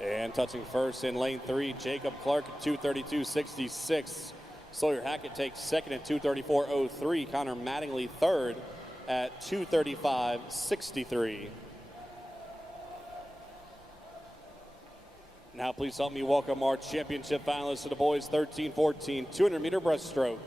And touching first in lane 3, Jacob Clark at 2:32.66. Sawyer Hackett takes second at 2:34.03. Connor Mattingly third at 2:35.63. Now please help me welcome our championship finalists to the boys 13-14 200-meter breaststroke.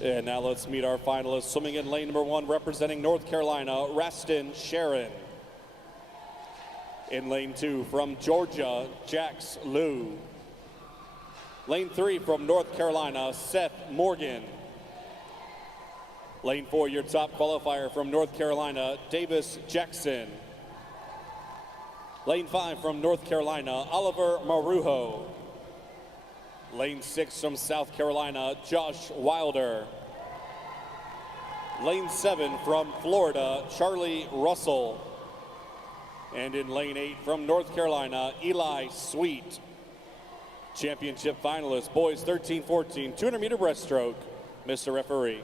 And now let's meet our finalists. Swimming in lane number 1, representing North Carolina, Rastin Sharon. In lane 2, from Georgia, Jax Liu. Lane 3, from North Carolina, Seth Morgan. Lane 4, your top qualifier from North Carolina, Davis Jackson. Lane 5, from North Carolina, Oliver Marujo. Lane 6 from South Carolina, Josh Wilder. Lane 7 from Florida, Charlie Russell. And in lane 8 from North Carolina, Eli Sweet. Championship finalists, boys 13-14, 200-meter breaststroke. Mr. Referee.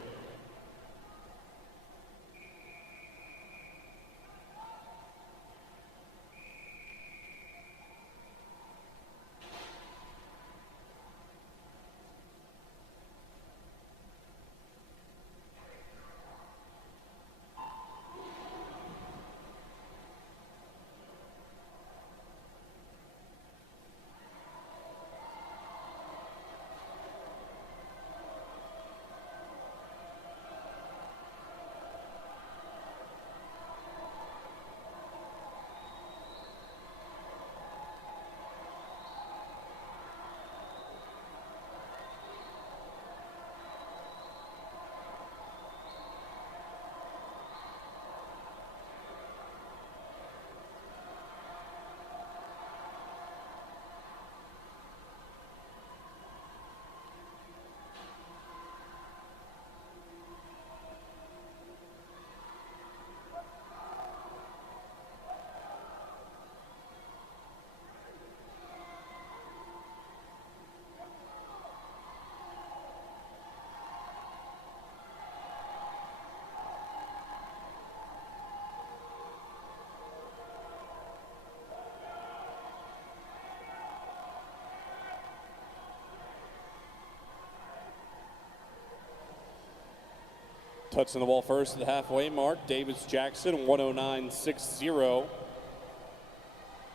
Touching the ball first at the halfway mark, Davis Jackson, 109.60.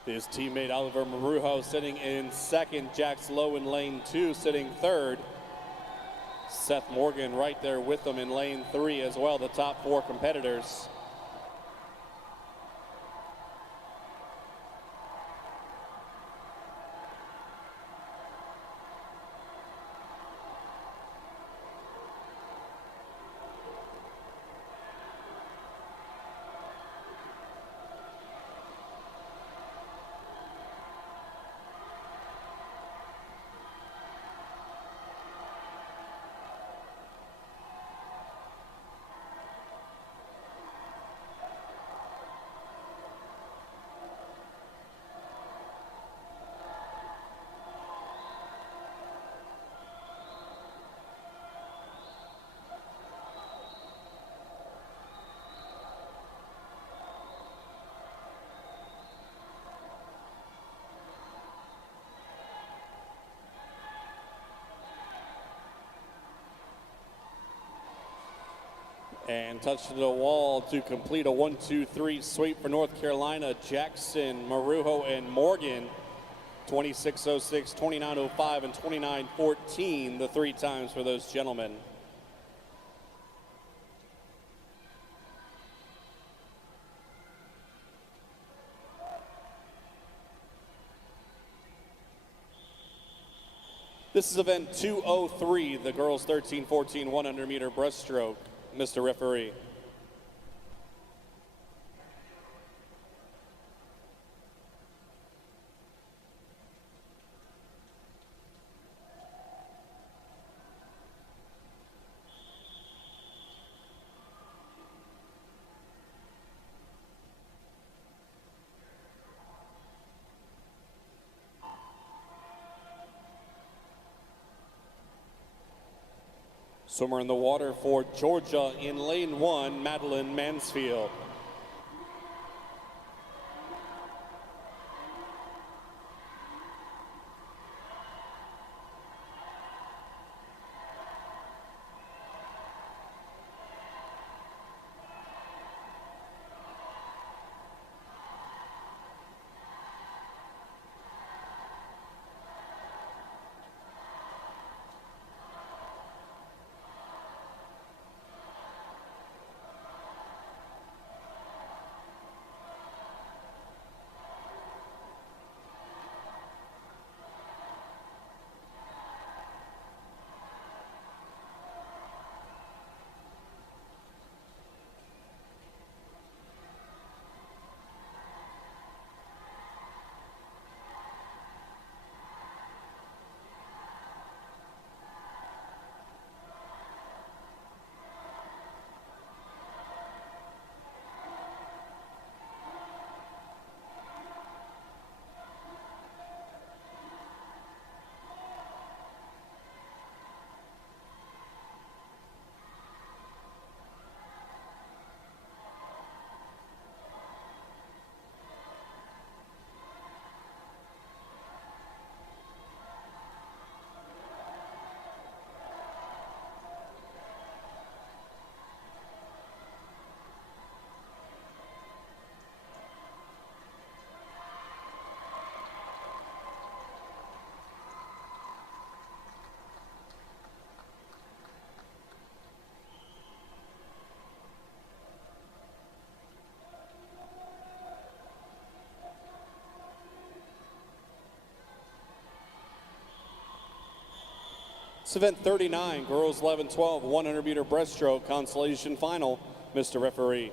His teammate Oliver Marujo sitting in second. Jax Lowe in lane 2, sitting third. Seth Morgan right there with them in lane 3 as well, the top 4 competitors. And touch to the wall to complete a 1-2-3 sweep for North Carolina. Jackson, Marujo, and Morgan. 26.06, 29.05, and 29.14, the 3 times for those gentlemen. This is event 203, the girls 13-14 100-meter breaststroke. Mr. Referee. Swimmer in the water for Georgia in lane 1, Madeline Mansfield. It's event 39, girls 11-12, 100-meter breaststroke consolation final. Mr. Referee.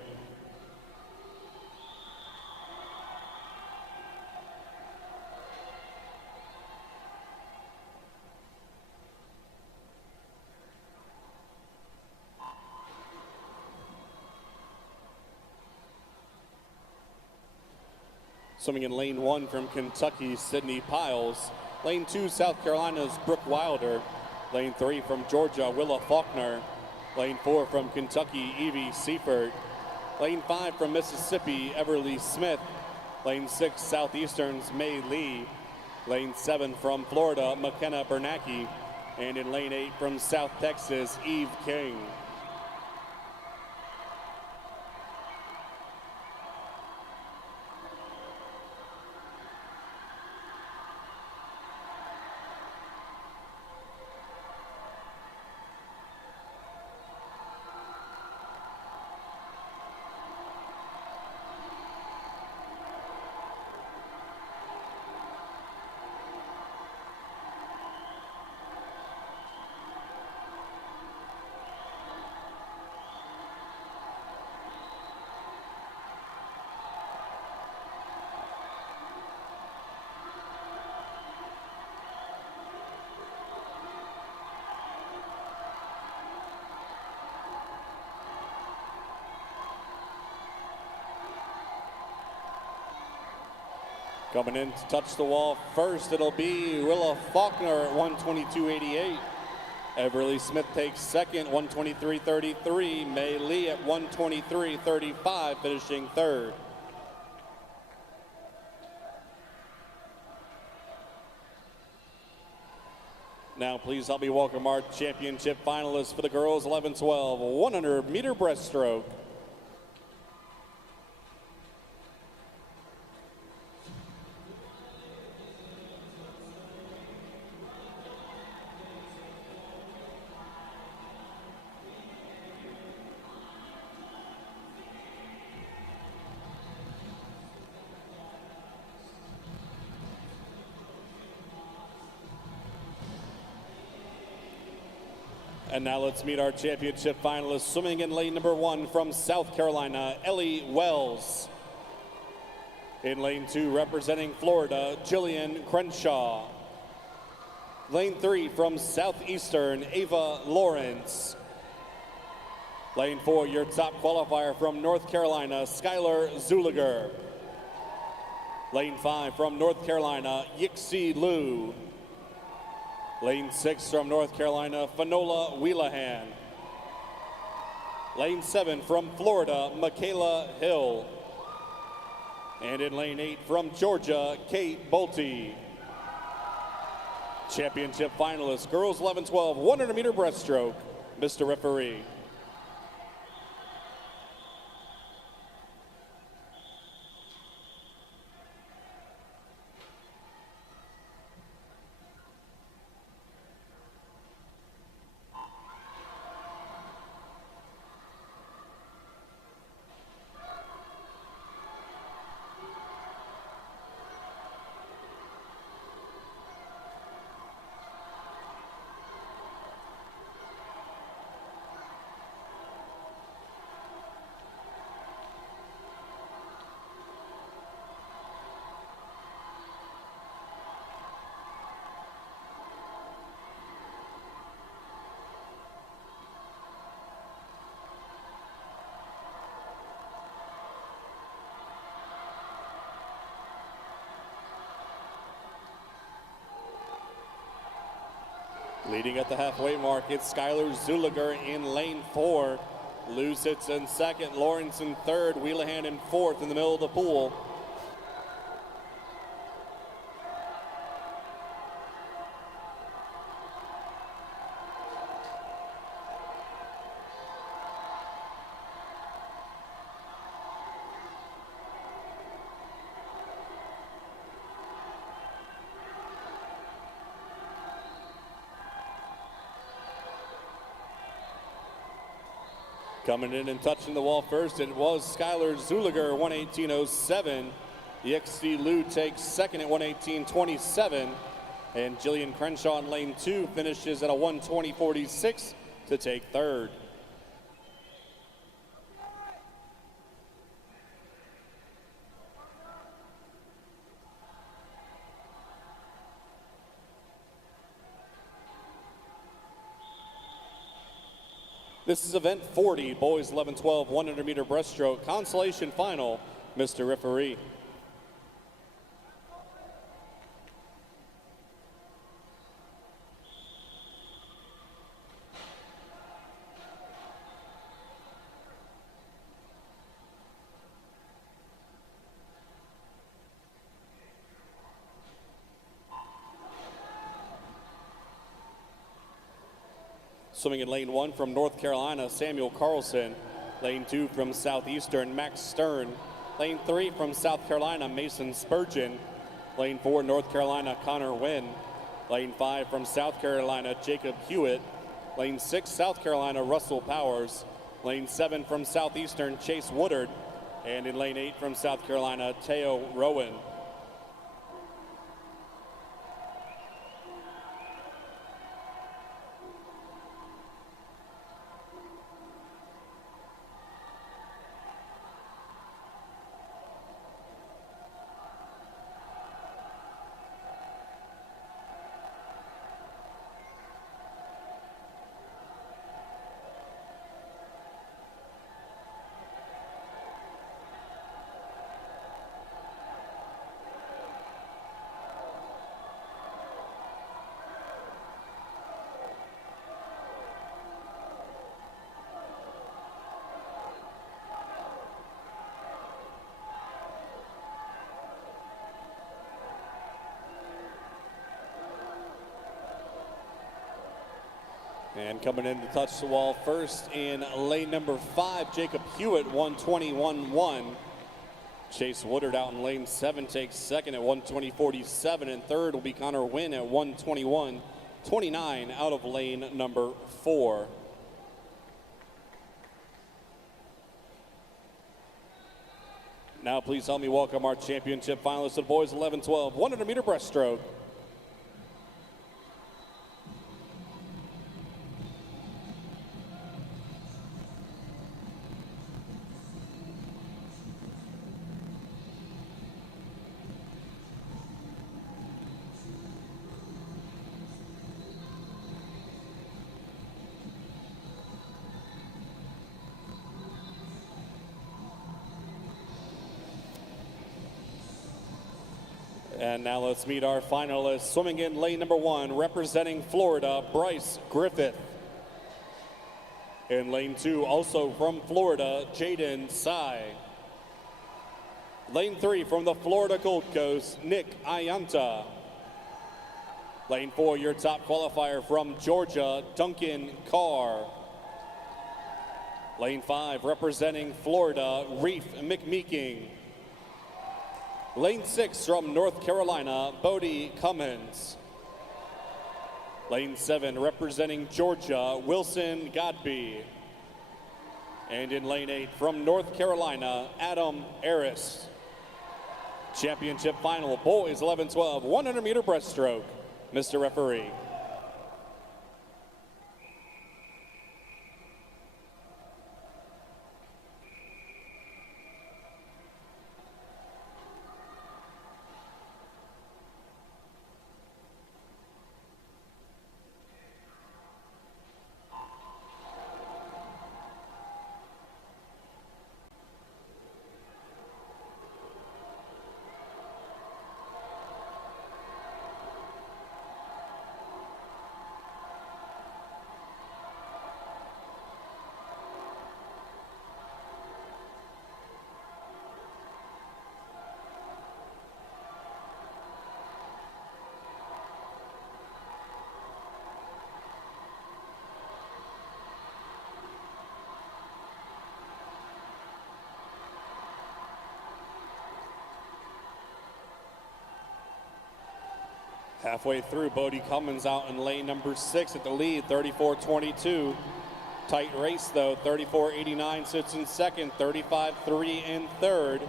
Swimming in lane 1 from Kentucky, Sydney Piles. Lane 2, South Carolina's Brooke Wilder. Lane 3 from Georgia, Willa Faulkner. Lane 4 from Kentucky, Evie Seifert. Lane 5 from Mississippi, Everly Smith. Lane 6, Southeastern's May Lee. Lane 7 from Florida, McKenna Bernacki. And in lane 8 from South Texas, Eve King. Coming in to touch the wall first, it'll be Willa Faulkner at 122.88. Everly Smith takes second, 123.33. May Lee at 123.35, finishing third. Now, please help me welcome our championship finalists for the girls 11-12 100-meter breaststroke. And now let's meet our championship finalists. Swimming in lane number 1 from South Carolina, Ellie Wells. In lane 2, representing Florida, Jillian Crenshaw. Lane 3 from Southeastern, Ava Lawrence. Lane 4, your top qualifier from North Carolina, Skylar Zuliger. Lane 5 from North Carolina, Yixi Liu. Lane 6 from North Carolina, Fanola Wheelahan. Lane 7 from Florida, Michaela Hill. And in lane 8 from Georgia, Kate Bolte. Championship finalists, girls 11-12, 100-meter breaststroke. Mr. Referee. Leading at the halfway mark, it's Skylar Zuliger in lane 4. Lou sits in second, Lawrence in third, Wheelahan in fourth in the middle of the pool. Coming in and touching the wall first, it was Skylar Zuliger, 118.07. EXC Lou takes second at 118.27. And Jillian Crenshaw in lane 2 finishes at a 120.46 to take third. This is event 40, boys 11-12, 100-meter breaststroke, consolation final, Mr. Referee. Swimming in lane 1 from North Carolina, Samuel Carlson. Lane 2 from Southeastern, Max Stern. Lane 3 from South Carolina, Mason Spurgeon. Lane 4, North Carolina, Connor Wynn. Lane 5 from South Carolina, Jacob Hewitt. Lane 6, South Carolina, Russell Powers. Lane 7 from Southeastern, Chase Woodard. And in lane 8 from South Carolina, Teo Rowan. And coming in to touch the wall first in lane number 5, Jacob Hewitt, 121.1. Chase Woodard out in lane 7 takes second at 120.47, and third will be Connor Wynn at 121.29 out of lane number 4. Now please help me welcome our championship finalists of boys 11-12, 100-meter breaststroke. And now let's meet our finalists. Swimming in lane number 1, representing Florida, Bryce Griffith. In lane 2, also from Florida, Jaden Sy. Lane 3, from the Florida Gold Coast, Nick Ayanta. Lane 4, your top qualifier from Georgia, Duncan Carr. Lane 5, representing Florida, Reef McMeeking. Lane 6, from North Carolina, Bodie Cummins. Lane 7, representing Georgia, Wilson Godby. And in lane 8, from North Carolina, Adam Aris. Championship final, boys 11-12, 100-meter breaststroke. Mr. Referee. Halfway through, Bodie Cummins out in lane number 6 at the lead, 34-22. Tight race though, 34-89 sits in second, 35-3 in third.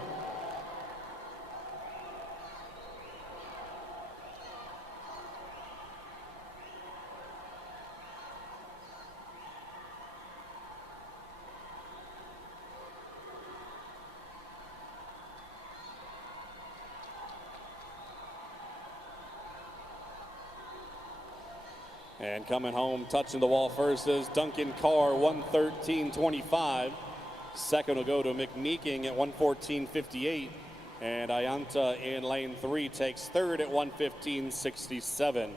And coming home, touching the wall first is Duncan Carr, 113.25. Second will go to McMeeking at 114.58. And Ayanta in lane 3 takes third at 115.67.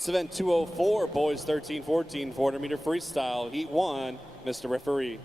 It's event 204, boys 13-14, 400-meter freestyle, heat 1, Mr. Referee.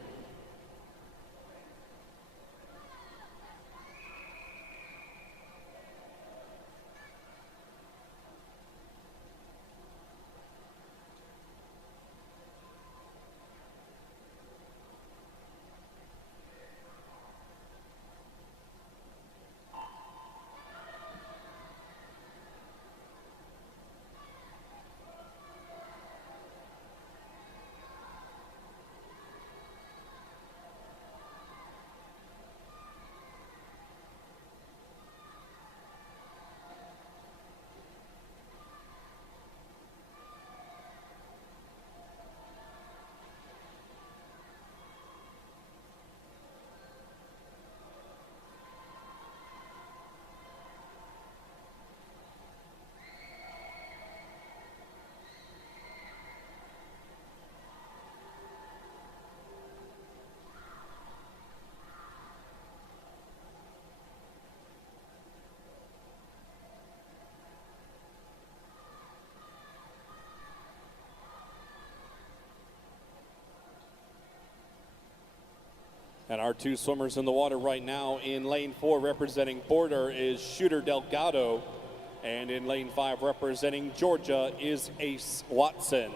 And our two swimmers in the water right now in lane 4 representing Border is Shooter Delgado. And in lane 5 representing Georgia is Ace Watson.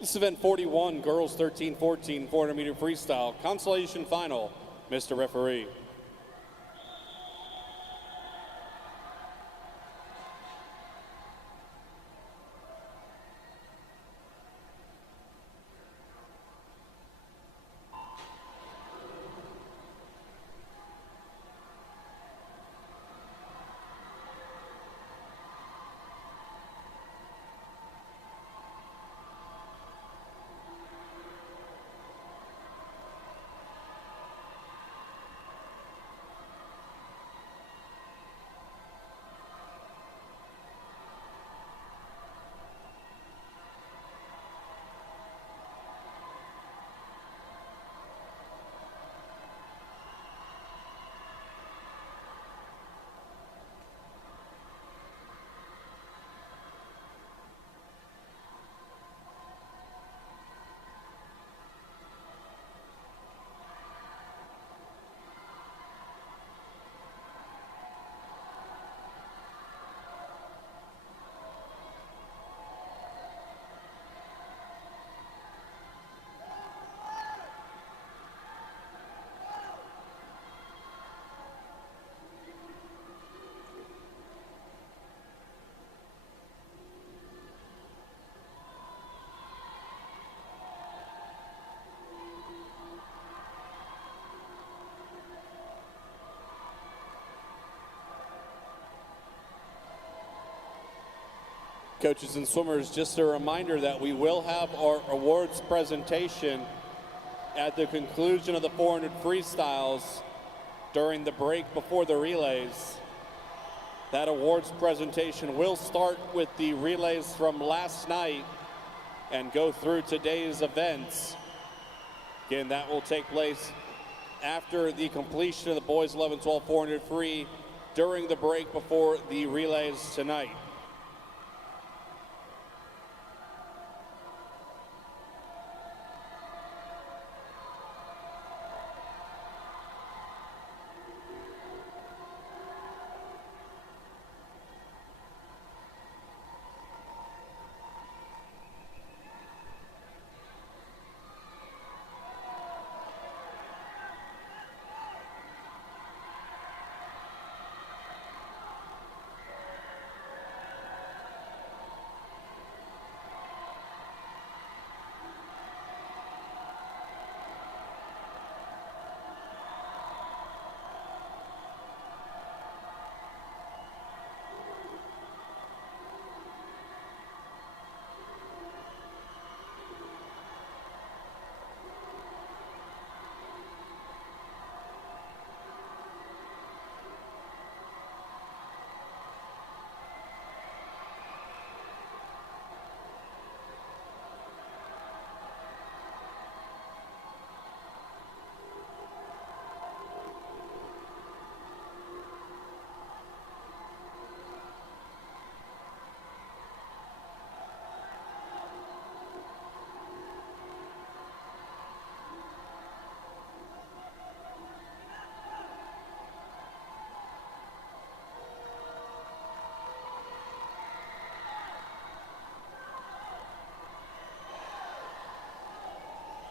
This is event 41, girls 13-14, 400-meter freestyle. Consolation final, Mr. Referee. Coaches and swimmers, just a reminder that we will have our awards presentation at the conclusion of the 400 freestyles during the break before the relays. That awards presentation will start with the relays from last night and go through today's events. Again, that will take place after the completion of the boys 11-12 400 free during the break before the relays tonight.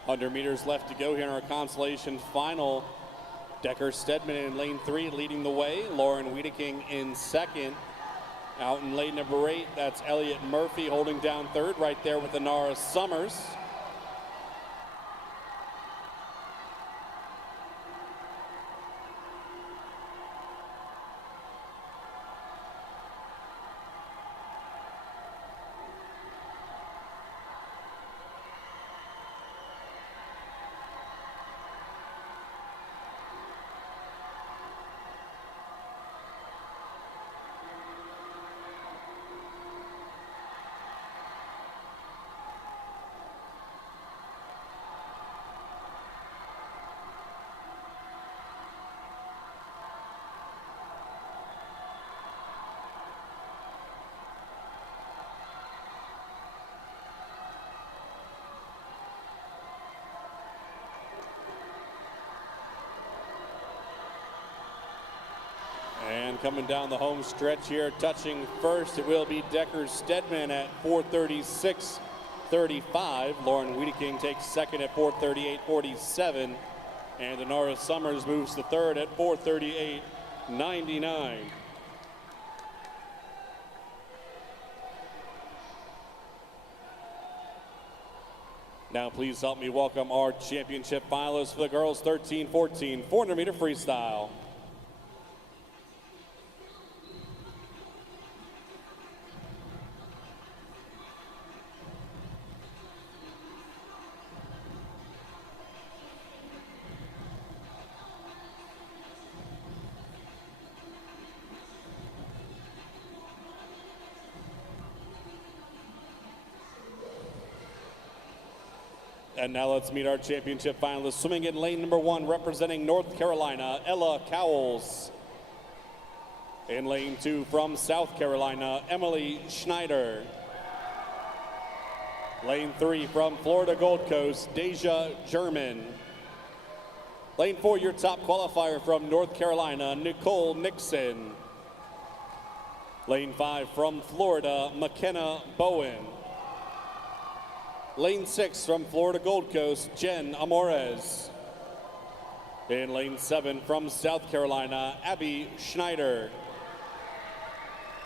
Under meters left to go here in our consolation final. Decker Stedman in lane 3 leading the way. Lauren Wiedeking in second. Out in lane number 8, that's Elliott Murphy holding down third right there with Anara Summers. And coming down the home stretch here, touching first, it will be Decker Stedman at 4:36, 4:35. Lauren Wiedeking takes second at 4:38.47. And Denora Summers moves to third at 4:38.99. Now please help me welcome our championship finalists for the girls 13-14 400-meter freestyle. And now let's meet our championship finalists. Swimming in lane number 1, representing North Carolina, Ella Cowles. In lane 2, from South Carolina, Emily Schneider. Lane 3, from Florida Gold Coast, Deja German. Lane 4, your top qualifier from North Carolina, Nicole Nixon. Lane 5, from Florida, McKenna Bowen. Lane 6, from Florida Gold Coast, Jen Amores. In lane 7, from South Carolina, Abby Schneider.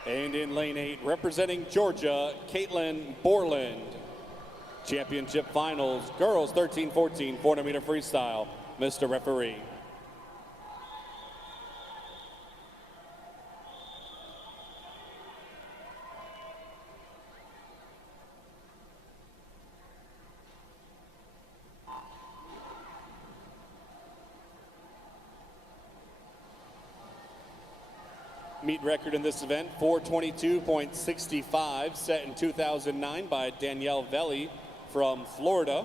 And in lane 8, representing Georgia, Caitlin Borland. Championship finals, girls 13-14 400-meter freestyle. Mr. Referee. Meet record in this event, 4:22.65, set in 2009 by Danielle Velli from Florida.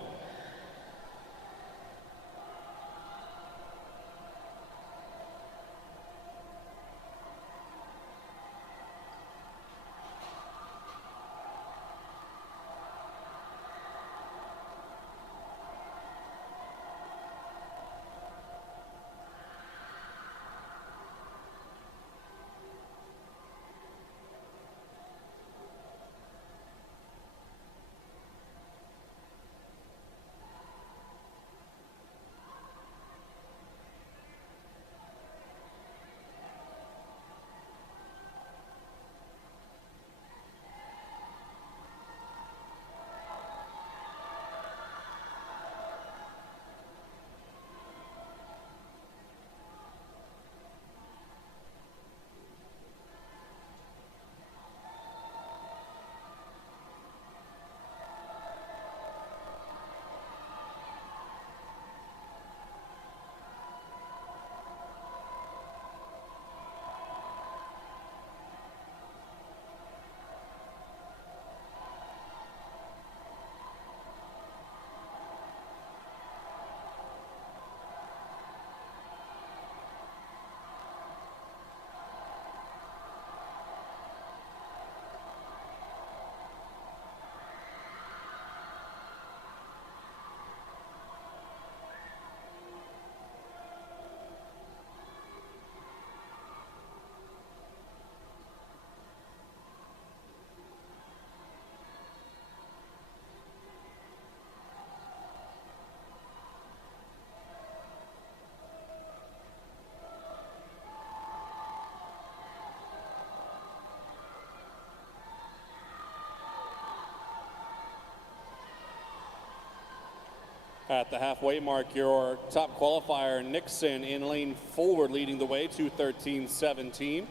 At the halfway mark, your top qualifier, Nixon, in lane 4, leading the way, 2:13.17.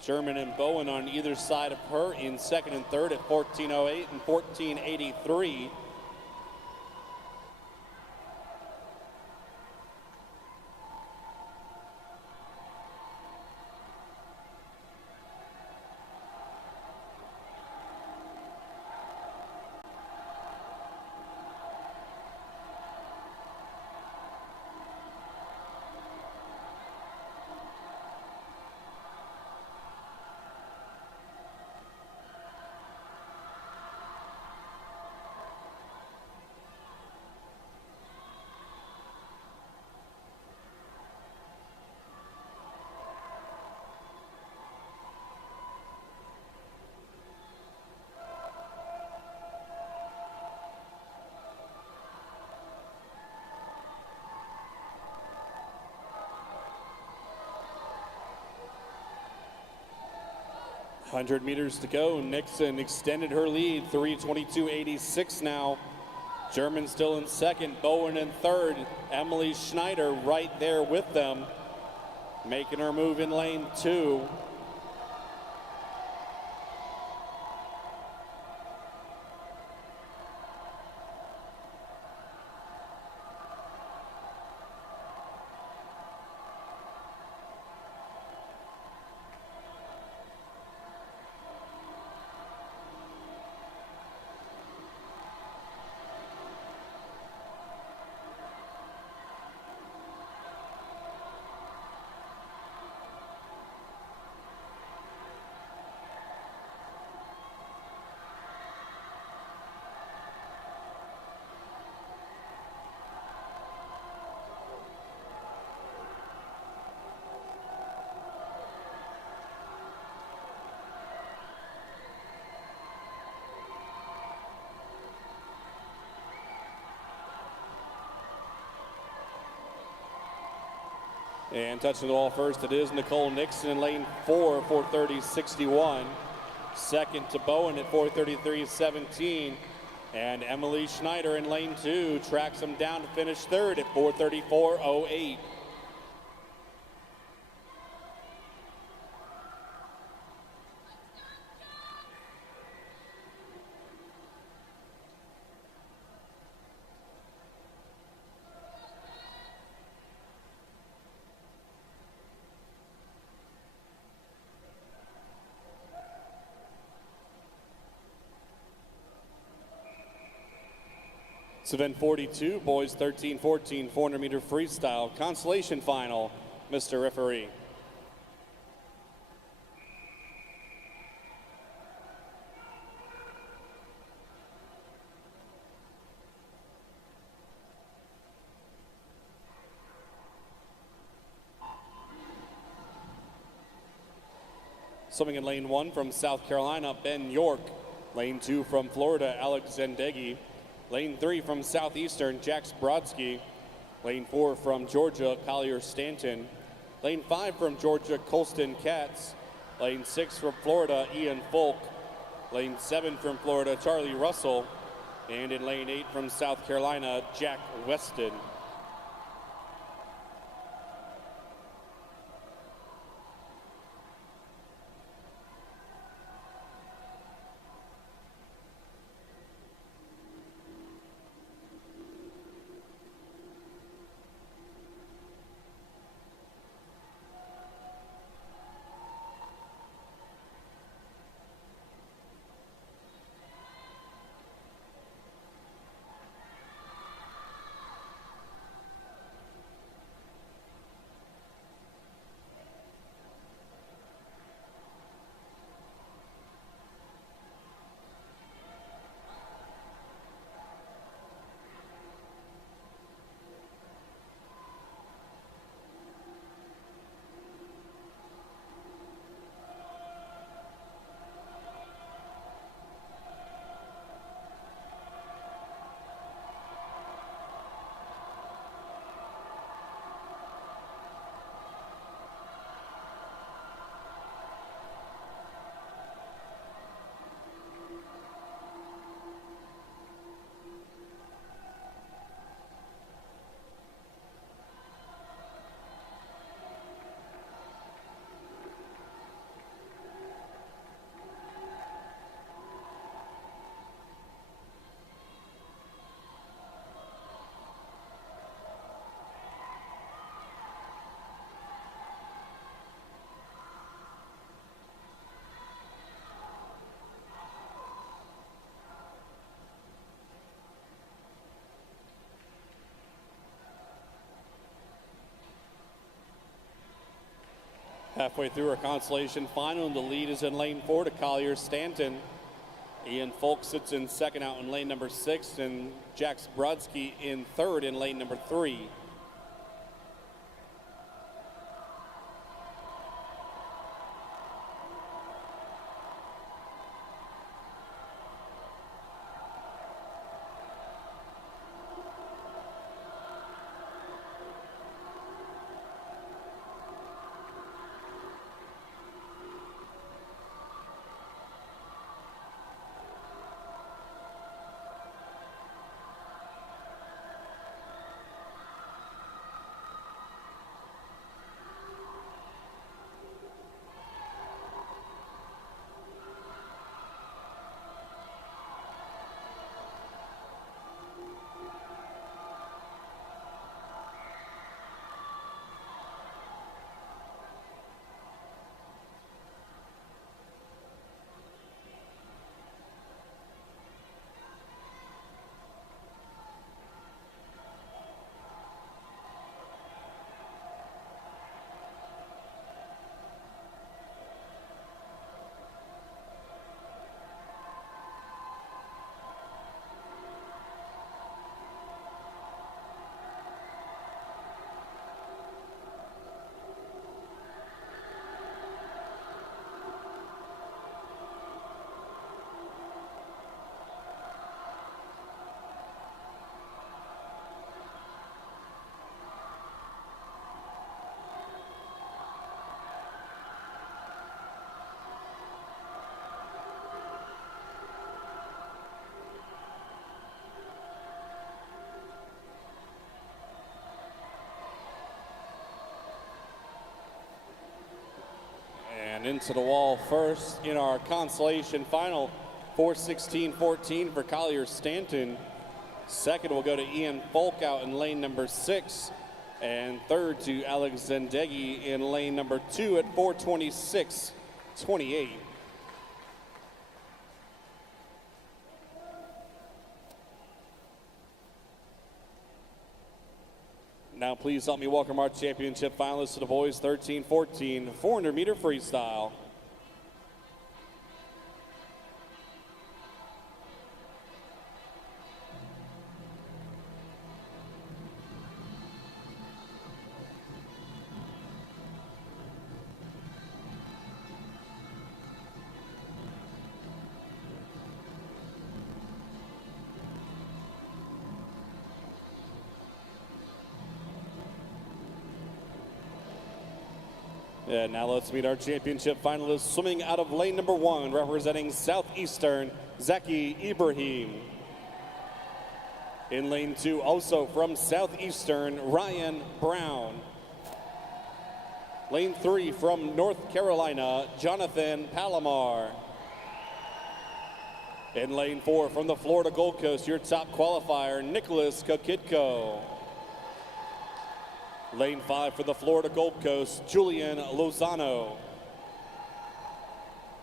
Sherman and Bowen on either side of her in second and third at 14:08 and 14:83. 100 meters to go. Nixon extended her lead, 3:22.86 now. German still in second, Bowen in third. Emily Schneider right there with them, making her move in lane 2. And touching the wall first, it is Nicole Nixon in lane 4, 4:30.61. Second to Bowen at 4:33.17. And Emily Schneider in lane 2 tracks them down to finish third at 4:34.08. So then 42, boys 13-14, 400-meter freestyle. Consolation final, Mr. Referee. Swimming in lane 1 from South Carolina, Ben York. Lane 2 from Florida, Alex Zendegi. Lane 3 from Southeastern, Jax Brodsky. Lane 4 from Georgia, Collier Stanton. Lane 5 from Georgia, Colston Katz. Lane 6 from Florida, Ian Folk. Lane 7 from Florida, Charlie Russell. And in lane 8 from South Carolina, Jack Weston. Halfway through our consolation final, and the lead is in lane 4 to Collier Stanton. Ian Folk sits in second out in lane number 6, and Jax Brodsky in third in lane number 3. And into the wall first in our consolation final, 4:16.14 for Collier Stanton. Second will go to Ian Folk out in lane number 6. And third to Alex Zendegi in lane number 2 at 4:26.28. Now please help me welcome our championship finalists to the boys 13-14 400-meter freestyle. And now let's meet our championship finalists swimming out of lane number 1, representing Southeastern, Zaki Ibrahim. In lane 2, also from Southeastern, Ryan Brown. Lane 3 from North Carolina, Jonathan Palomar. In lane 4 from the Florida Gold Coast, your top qualifier, Nicholas Kokitko. Lane 5 for the Florida Gold Coast, Julian Lozano.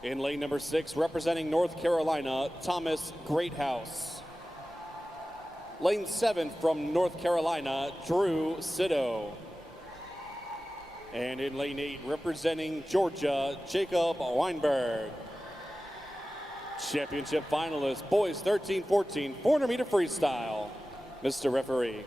In lane number 6, representing North Carolina, Thomas Greathouse. Lane 7 from North Carolina, Drew Sitto. And in lane 8, representing Georgia, Jacob Weinberg. Championship finalists, boys 13-14, 400-meter freestyle. Mr. Referee.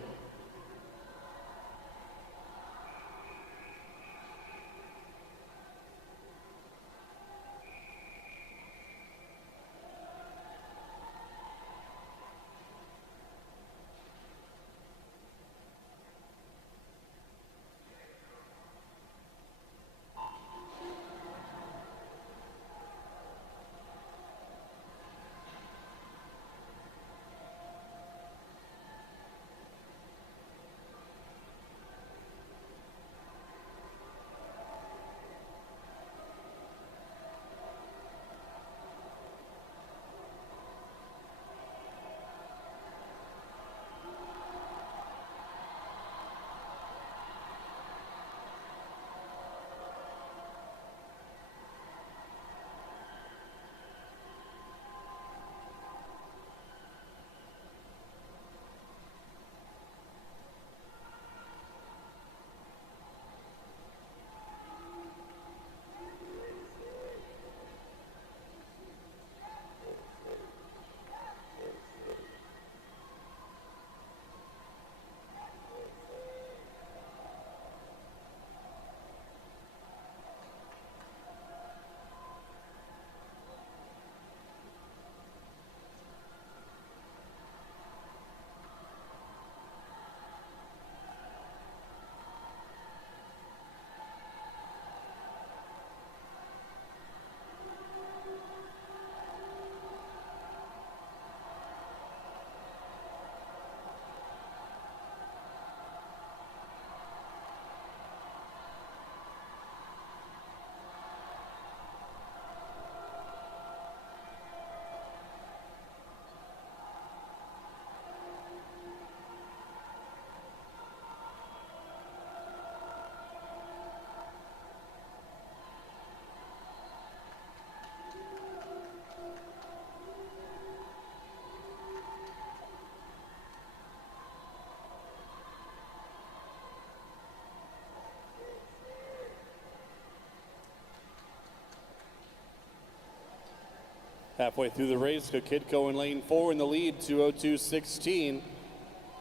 Halfway through the race, Kokitko in lane 4 in the lead, 2:02.16.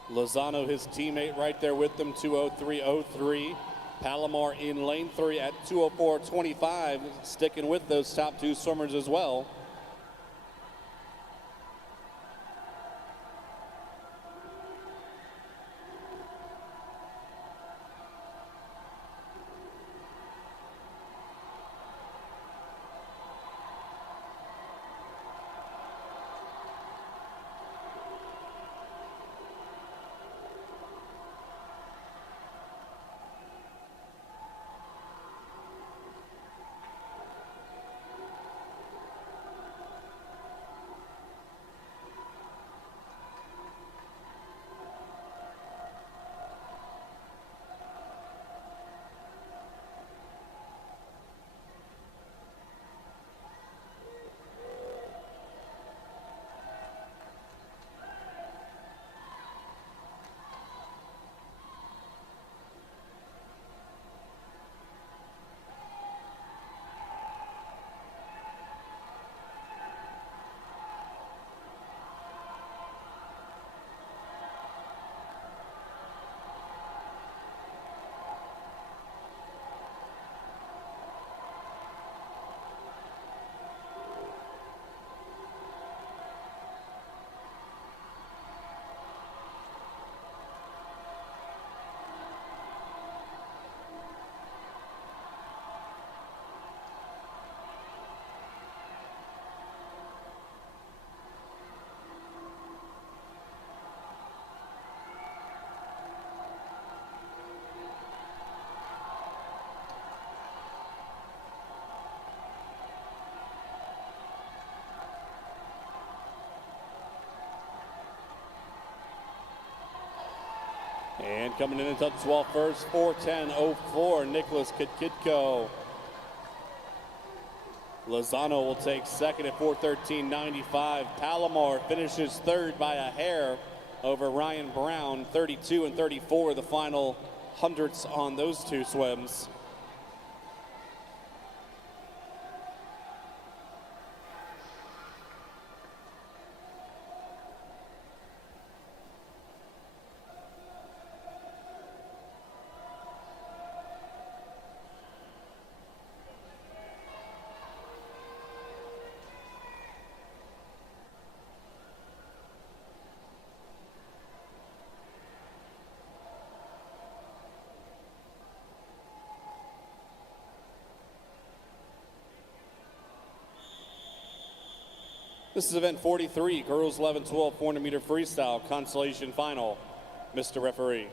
Lozano, his teammate, right there with them, 2:03.03. Palomar in lane 3 at 2:04.25, sticking with those top 2 swimmers as well. And coming in into the 12 first, 4:10.04, Nicholas Kidkitko. Lozano will take second at 4:13.95. Palomar finishes third by a hair over Ryan Brown, 32 and 34, the final hundredths on those two swims. This is event 43, girls 11-12 400-meter freestyle consolation final. Mr. Referee.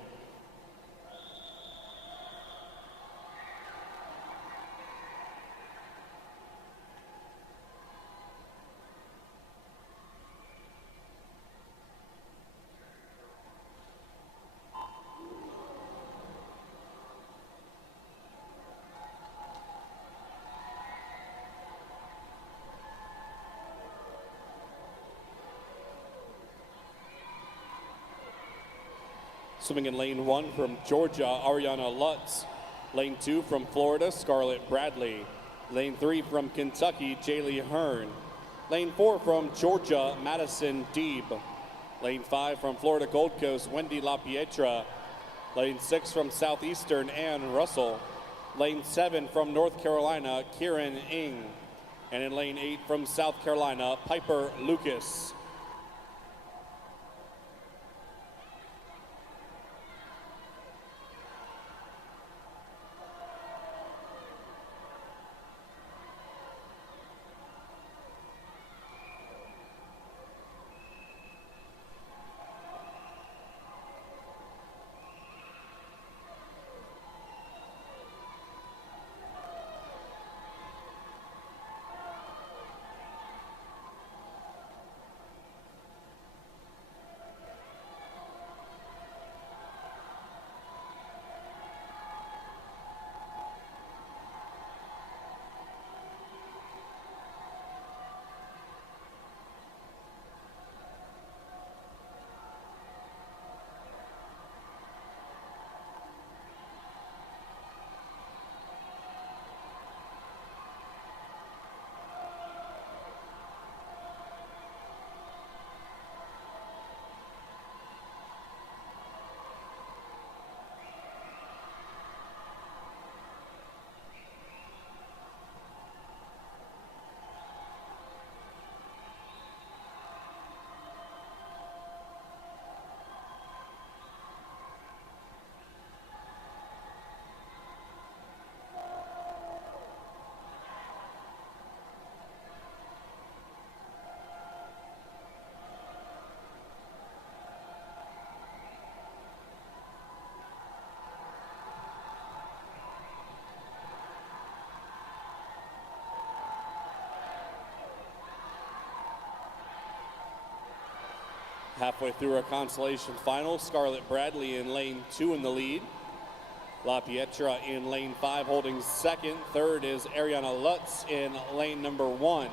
Swimming in lane 1 from Georgia, Ariana Lutz. Lane 2 from Florida, Scarlett Bradley. Lane 3 from Kentucky, Jaylee Hearn. Lane 4 from Georgia, Madison Deeb. Lane 5 from Florida Gold Coast, Wendy LaPietra. Lane 6 from Southeastern, Ann Russell. Lane 7 from North Carolina, Kieran Ng. And in lane 8 from South Carolina, Piper Lucas. Halfway through our consolation final, Scarlett Bradley in lane 2 in the lead. LaPietra in lane 5 holding second. Third is Ariana Lutz in lane number 1.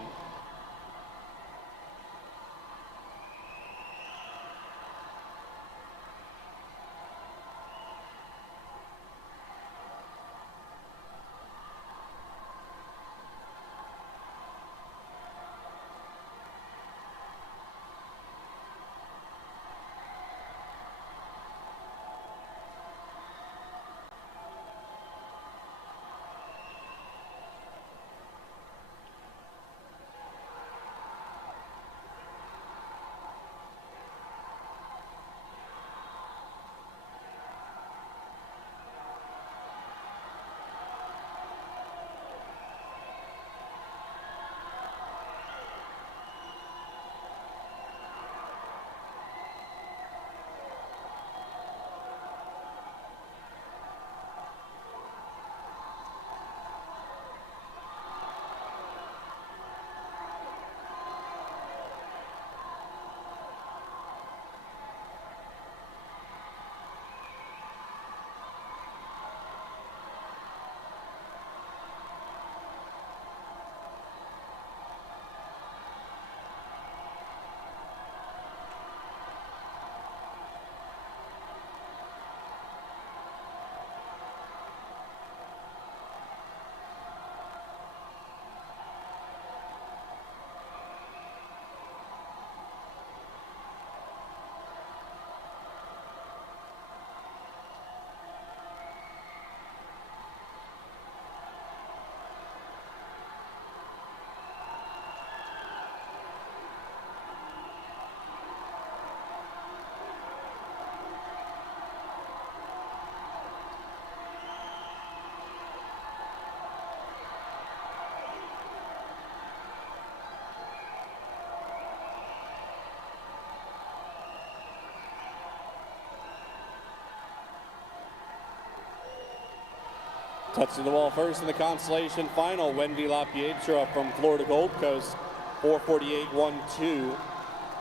Touching the wall first in the consolation final, Wendy LaPietra from Florida Gold Coast, 448.12.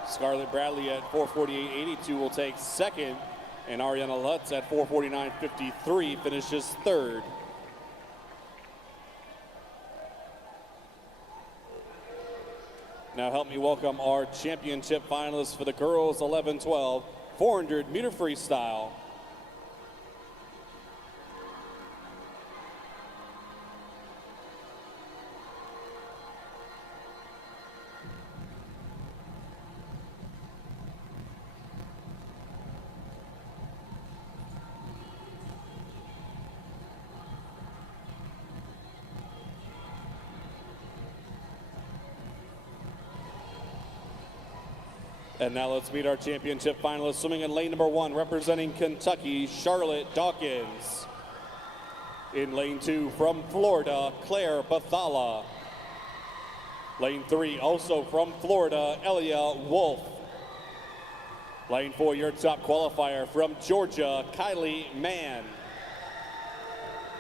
Scarlett Bradley at 448.82 will take second, and Ariana Lutz at 449.53 finishes third. Now help me welcome our championship finalists for the girls 11-12 400-meter freestyle. And now let's meet our championship finalists. Swimming in lane number 1, representing Kentucky, Charlotte Dawkins. In lane 2, from Florida, Claire Bathala. Lane 3, also from Florida, Elia Wolf. Lane 4, your top qualifier, from Georgia, Kylie Mann.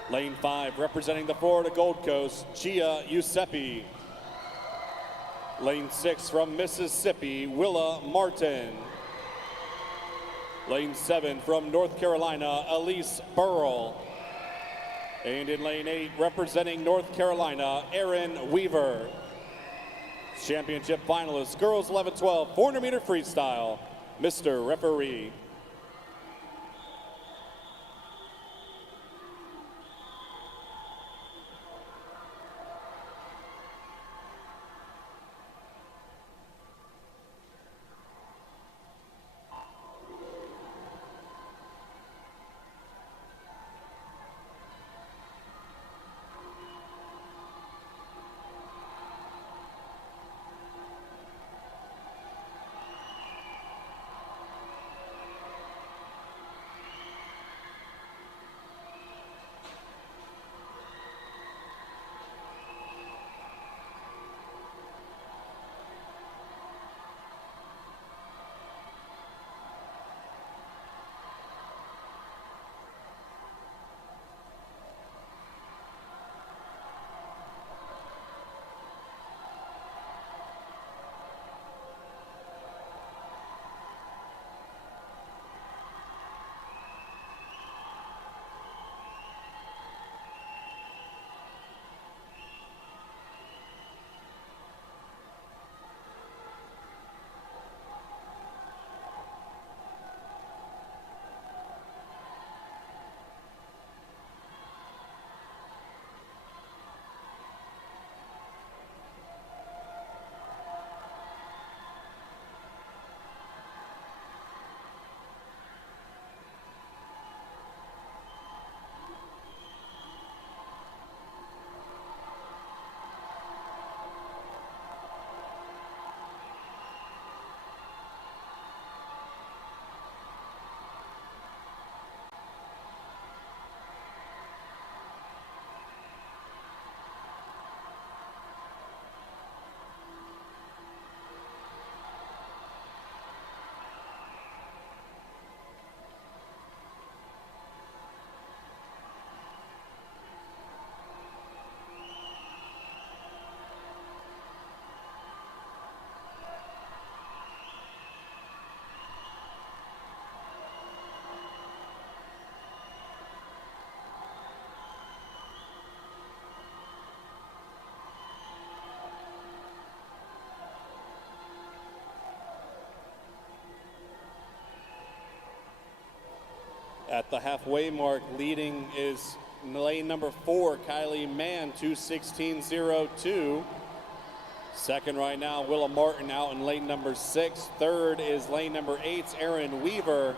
Lane 5, representing the Florida Gold Coast, Gia Giuseppe. Lane 6 from Mississippi, Willa Martin. Lane 7 from North Carolina, Elise Burrell. And in lane 8, representing North Carolina, Erin Weaver. Championship finalists, girls 11-12, 400-meter freestyle, Mr. Referee. At the halfway mark, leading is lane number 4, Kylie Mann, 2:16.02. Second right now, Willa Martin out in lane number 6. Third is lane number 8's Erin Weaver.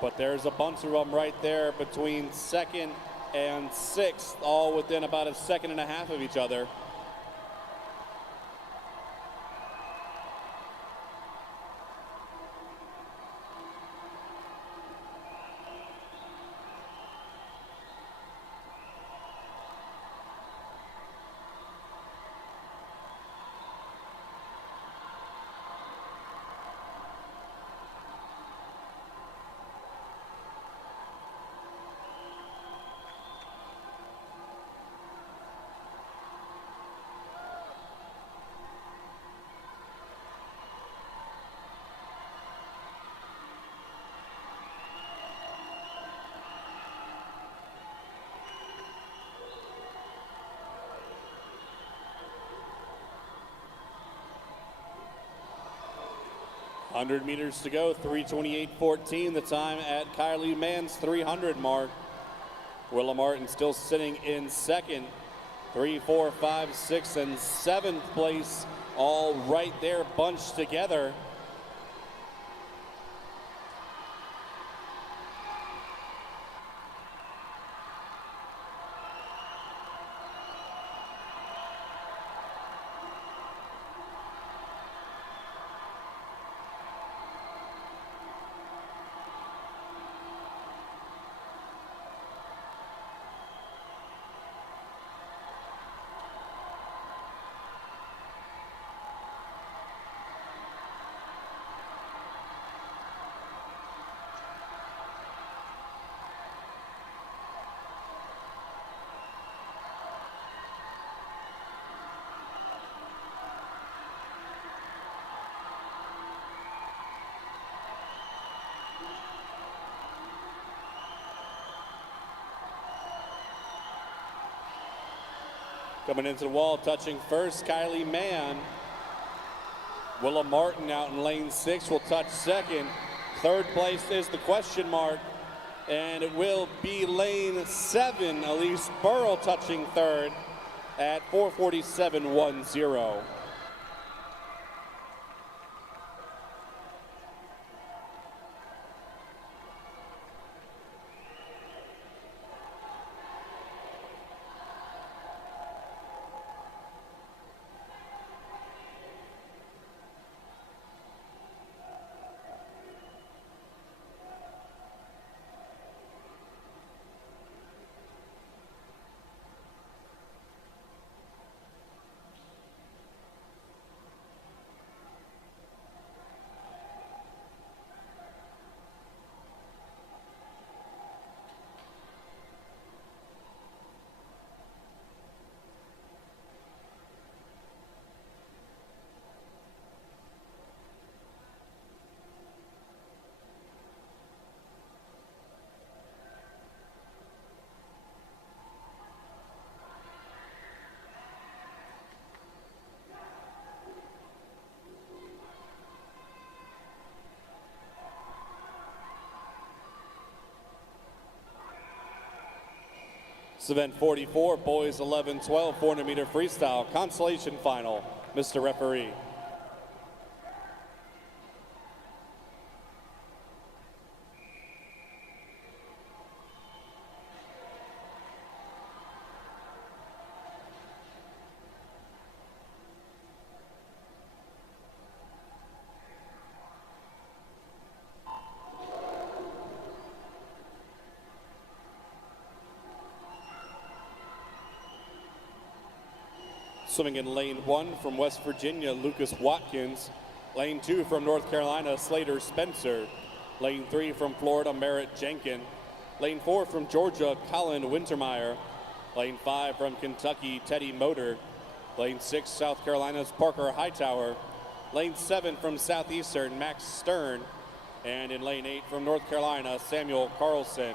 But there's a bunch of them right there between second and 6th, all within about a second and a half of each other. 100 meters to go, 3:28.14 the time at Kylie Mann's 300 mark. Willa Martin still sitting in second. 3, 4, 5, 6, and 7th place, all right there bunched together. Coming into the wall, touching first, Kylie Mann. Willa Martin out in lane 6 will touch second. Third place is the question mark, and it will be lane 7, Elise Burrell touching third at 4:47.10. This event 44, boys 11-12, 400-meter freestyle, consolation final. Mr. Referee. Swimming in lane 1 from West Virginia, Lucas Watkins. Lane 2 from North Carolina, Slater Spencer. Lane 3 from Florida, Merritt Jenkin. Lane 4 from Georgia, Colin Wintermeyer. Lane 5 from Kentucky, Teddy Motor. Lane 6, South Carolina's Parker Hightower. Lane 7 from Southeastern, Max Stern. And in lane 8 from North Carolina, Samuel Carlson.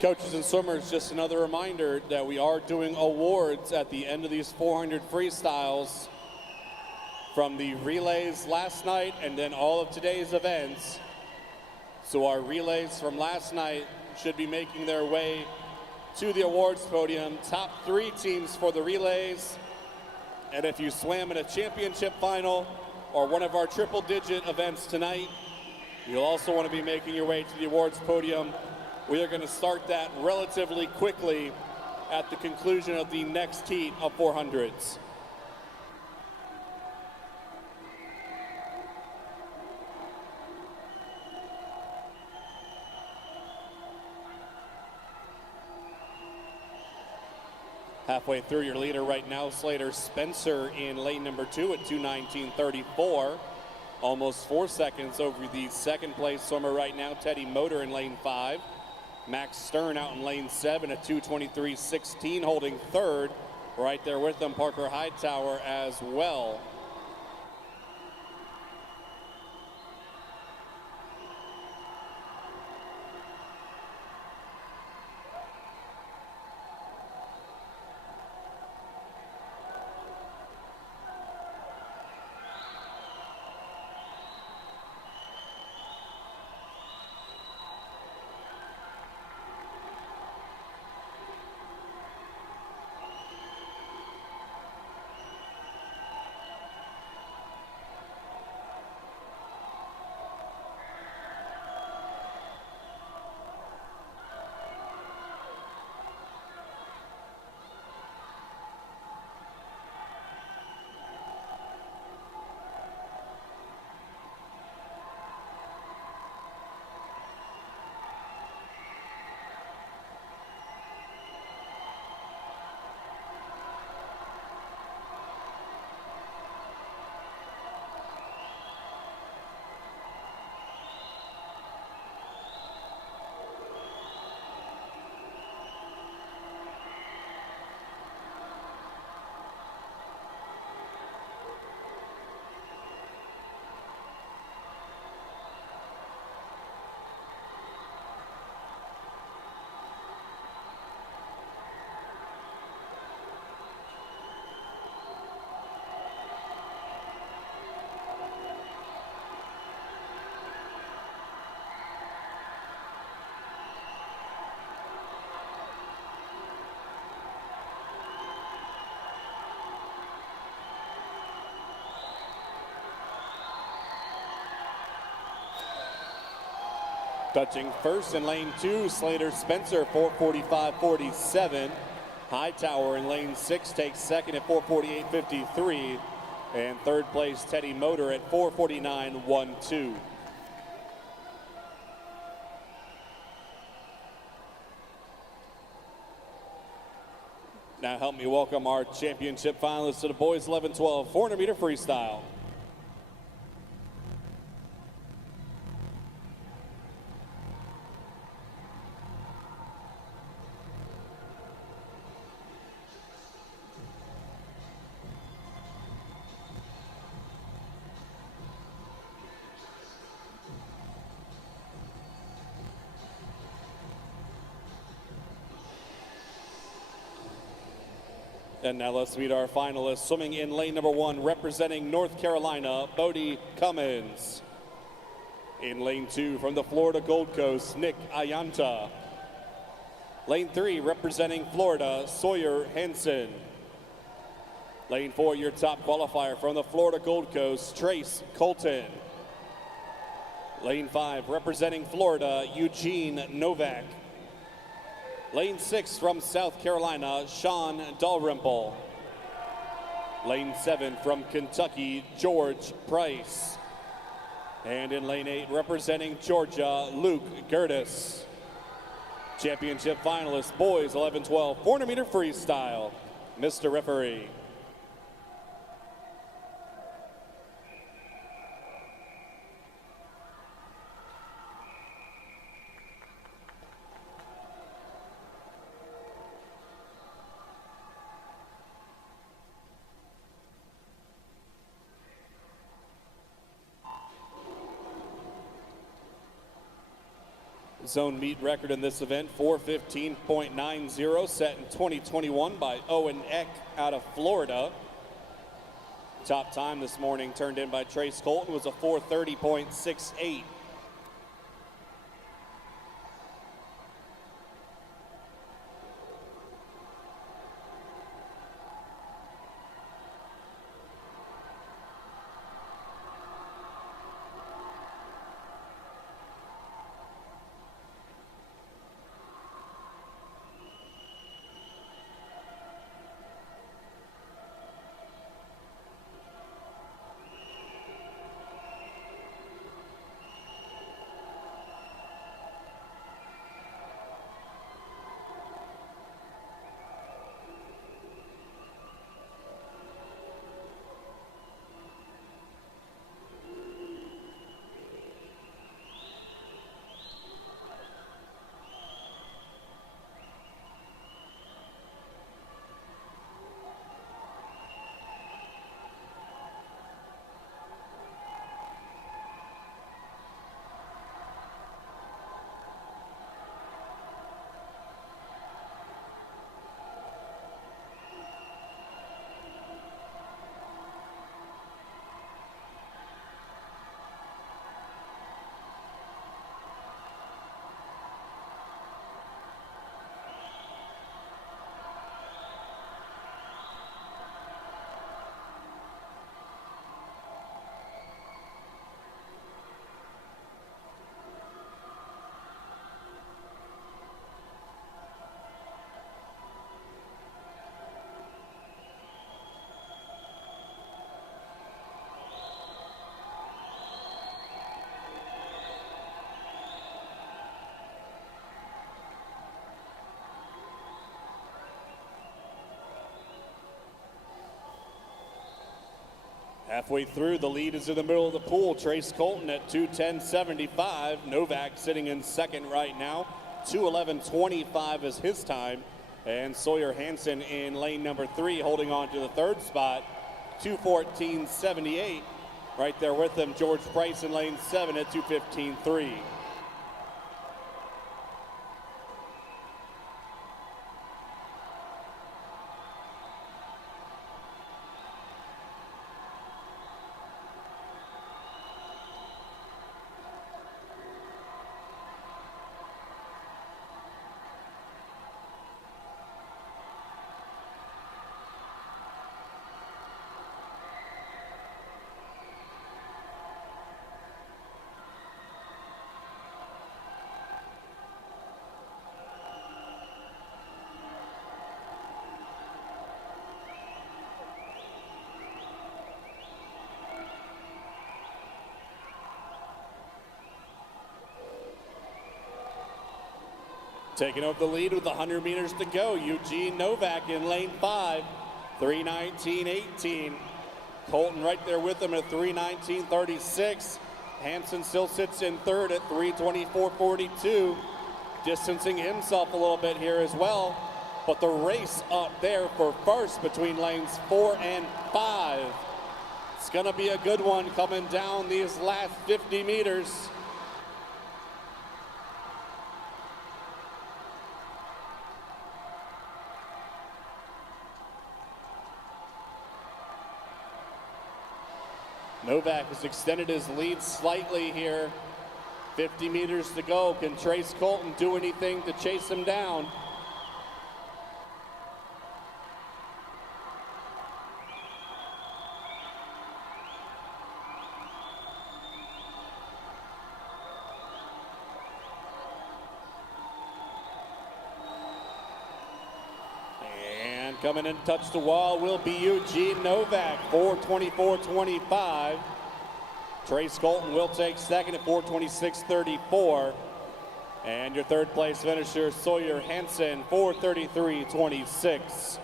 Coaches and swimmers, just another reminder that we are doing awards at the end of these 400 freestyles from the relays last night and then all of today's events. So our relays from last night should be making their way to the awards podium. Top 3 teams for the relays. And if you swam in a championship final or one of our triple-digit events tonight, you'll also want to be making your way to the awards podium. We are going to start that relatively quickly at the conclusion of the next heat of 400s. Halfway through your leader right now, Slater Spencer in lane number 2 at 2:19.34. Almost 4 seconds over the second place swimmer right now, Teddy Motor in lane 5. Max Stern out in lane 7 at 2:23.16, holding third. Right there with them, Parker Hightower as well. Touching first in lane 2, Slater Spencer, 4:45.47. Hightower in lane 6 takes second at 4:48.53. And third place, Teddy Motor at 4:49.12. Now help me welcome our championship finalists to the boys 11-12 400-meter freestyle. And now let's meet our finalists. Swimming in lane number 1, representing North Carolina, Bodie Cummins. In lane 2, from the Florida Gold Coast, Nick Ayanta. Lane 3, representing Florida, Sawyer Henson. Lane 4, your top qualifier from the Florida Gold Coast, Trace Colton. Lane 5, representing Florida, Eugene Novak. Lane 6 from South Carolina, Sean Dalrymple. Lane 7 from Kentucky, George Price. And in lane 8, representing Georgia, Luke Gertis. Championship finalists, boys 11-12 400-meter freestyle. Mr. Referee. Zone meet record in this event, 4:15.90, set in 2021 by Owen Eck out of Florida. top time this morning turned in by Trace Colton was a 4:30.68. Halfway through, the lead is in the middle of the pool. Trace Colton at 2:10.75. Novak sitting in second right now. 2:11.25 is his time. And Sawyer Hansen in lane number 3 holding on to the third spot. 2:14.78. Right there with him, George Price in lane 7 at 2:15.3. Taking over the lead with 100 meters to go, Eugene Novak in lane 5, 3:19.18. Colton right there with him at 3:19.36. Hansen still sits in third at 3:24.42, distancing himself a little bit here as well. But the race up there for first between lanes 4 and 5. It's gonna be a good one coming down these last 50 meters. Novak has extended his lead slightly here. 50 meters to go. Can Trace Colton do anything to chase him down? And coming in to touch the wall will be Eugene Novak, 4:24.25. Trace Colton will take second at 4:26.34. And your third place finisher, Sawyer Hansen, 4:33.26.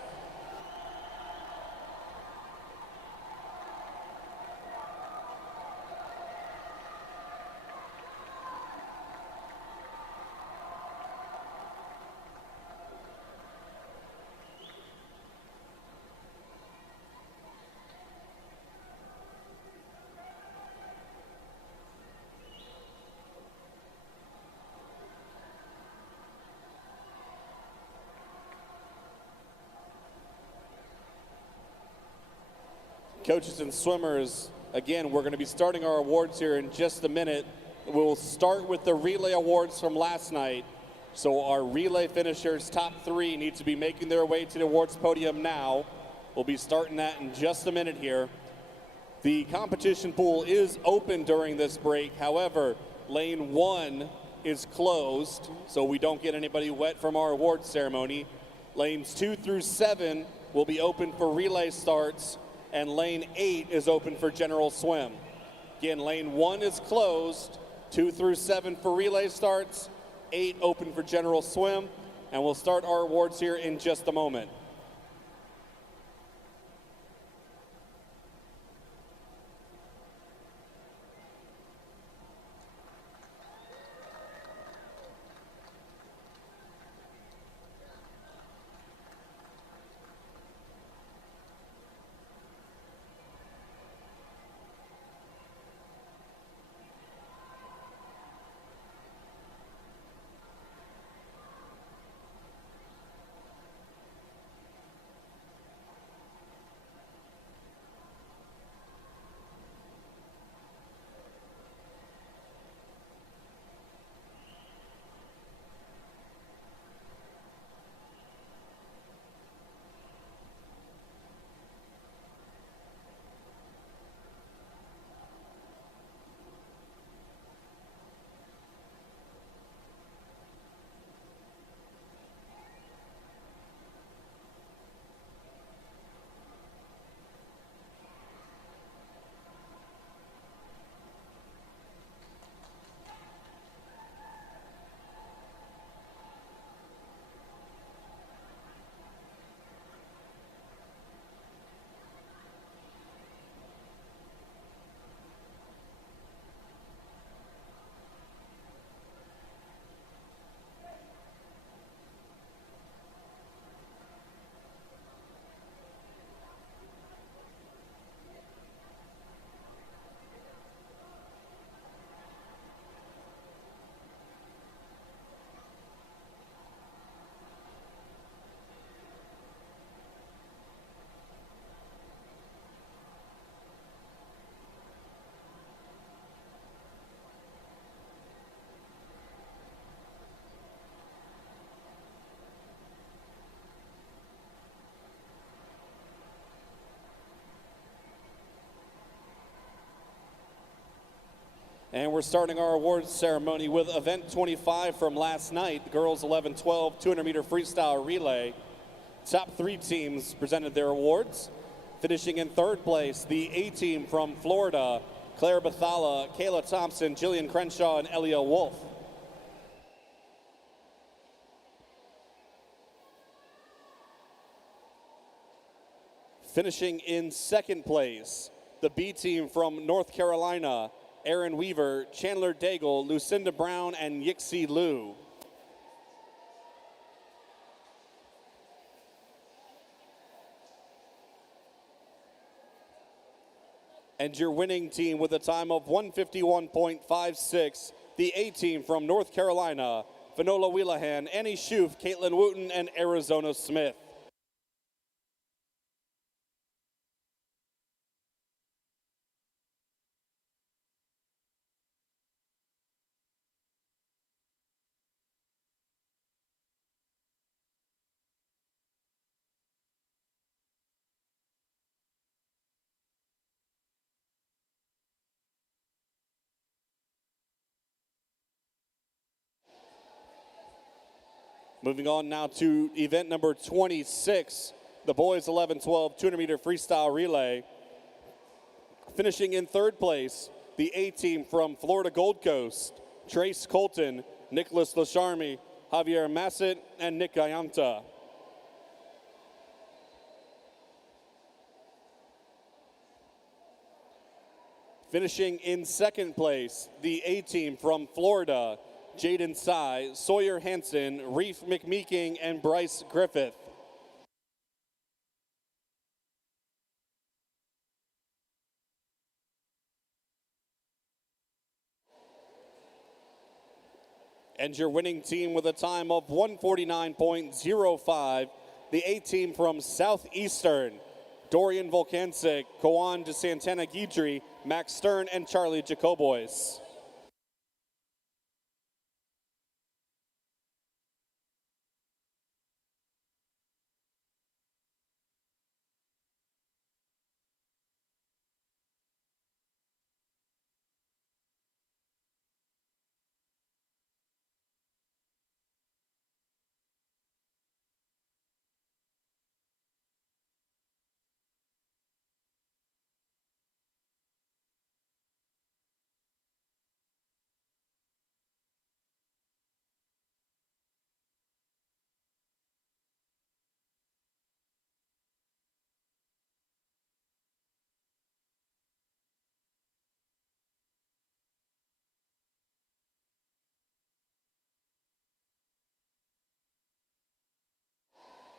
Coaches and swimmers, again, we're going to be starting our awards here in just a minute. We'll start with the relay awards from last night. So our relay finishers, top three, need to be making their way to the awards podium now. We'll be starting that in just a minute here. The competition pool is open during this break. However, lane 1 is closed, so we don't get anybody wet from our awards ceremony. Lanes 2 through 7 will be open for relay starts, and lane 8 is open for general swim. Again, lane 1 is closed, 2 through 7 for relay starts, 8 open for general swim, and we'll start our awards here in just a moment. And we're starting our awards ceremony with event 25 from last night, the girls 11-12 200-meter freestyle relay. Top 3 teams presented their awards. Finishing in 3rd place, the A team from Florida, Claire Bathala, Kayla Thompson, Jillian Crenshaw, and Elia Wolf. Finishing in 2nd place, the B team from North Carolina, Aaron Weaver, Chandler Daigle, Lucinda Brown, and Yixi Liu. And your winning team with a time of 151.56, the A team from North Carolina, Finola Wheelahan, Annie Schoof, Caitlin Wooten, and Arizona Smith. Moving on now to event number 26, the boys 11-12 200-meter freestyle relay. Finishing in 3rd place, the A team from Florida Gold Coast, Trace Colton, Nicholas Lasharmi, Javier Massett, and Nick Gayanta. Finishing in 2nd place, the A team from Florida, Jaden Sy, Sawyer Hansen, Reef McMeeking, and Bryce Griffith. And your winning team with a time of 149.05, the A team from Southeastern, Dorian Volkancic, Koan de Santana Guidry, Max Stern, and Charlie Jacobois.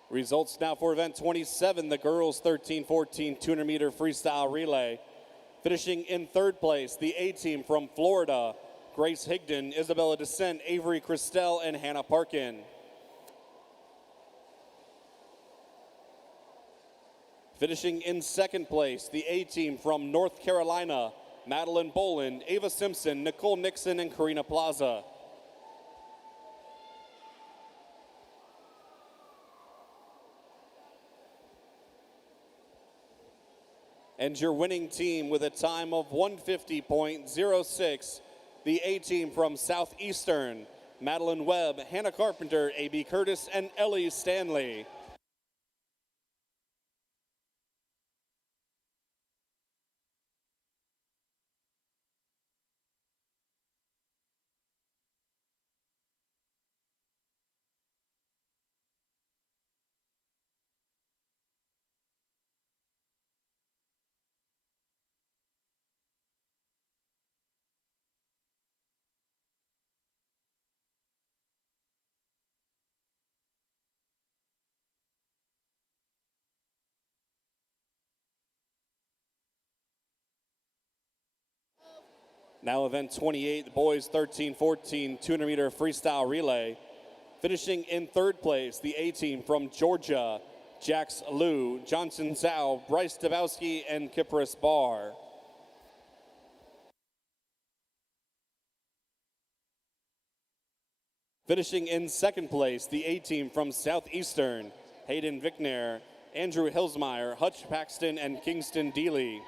Results now for event 27, the girls 13-14 200-meter freestyle relay. Finishing in third place, the A team from Florida, Grace Higdon, Isabella Descent, Avery Christelle, and Hannah Parkin. Finishing in second place, the A team from North Carolina, Madeline Boland, Ava Simpson, Nicole Nixon, and Karina Plaza. And your winning team with a time of 150.06, the A team from Southeastern, Madeline Webb, Hannah Carpenter, A.B. Curtis, and Ellie Stanley. Now event 28, the boys 13-14 200-meter freestyle relay. Finishing in third place, the A team from Georgia, Jax Liu, Johnson Zhao, Bryce Dabowski, and Kipris Barr. Finishing in second place, the A team from Southeastern, Hayden Vickner, Andrew Hillsmeyer, Hutch Paxton, and Kingston Deely.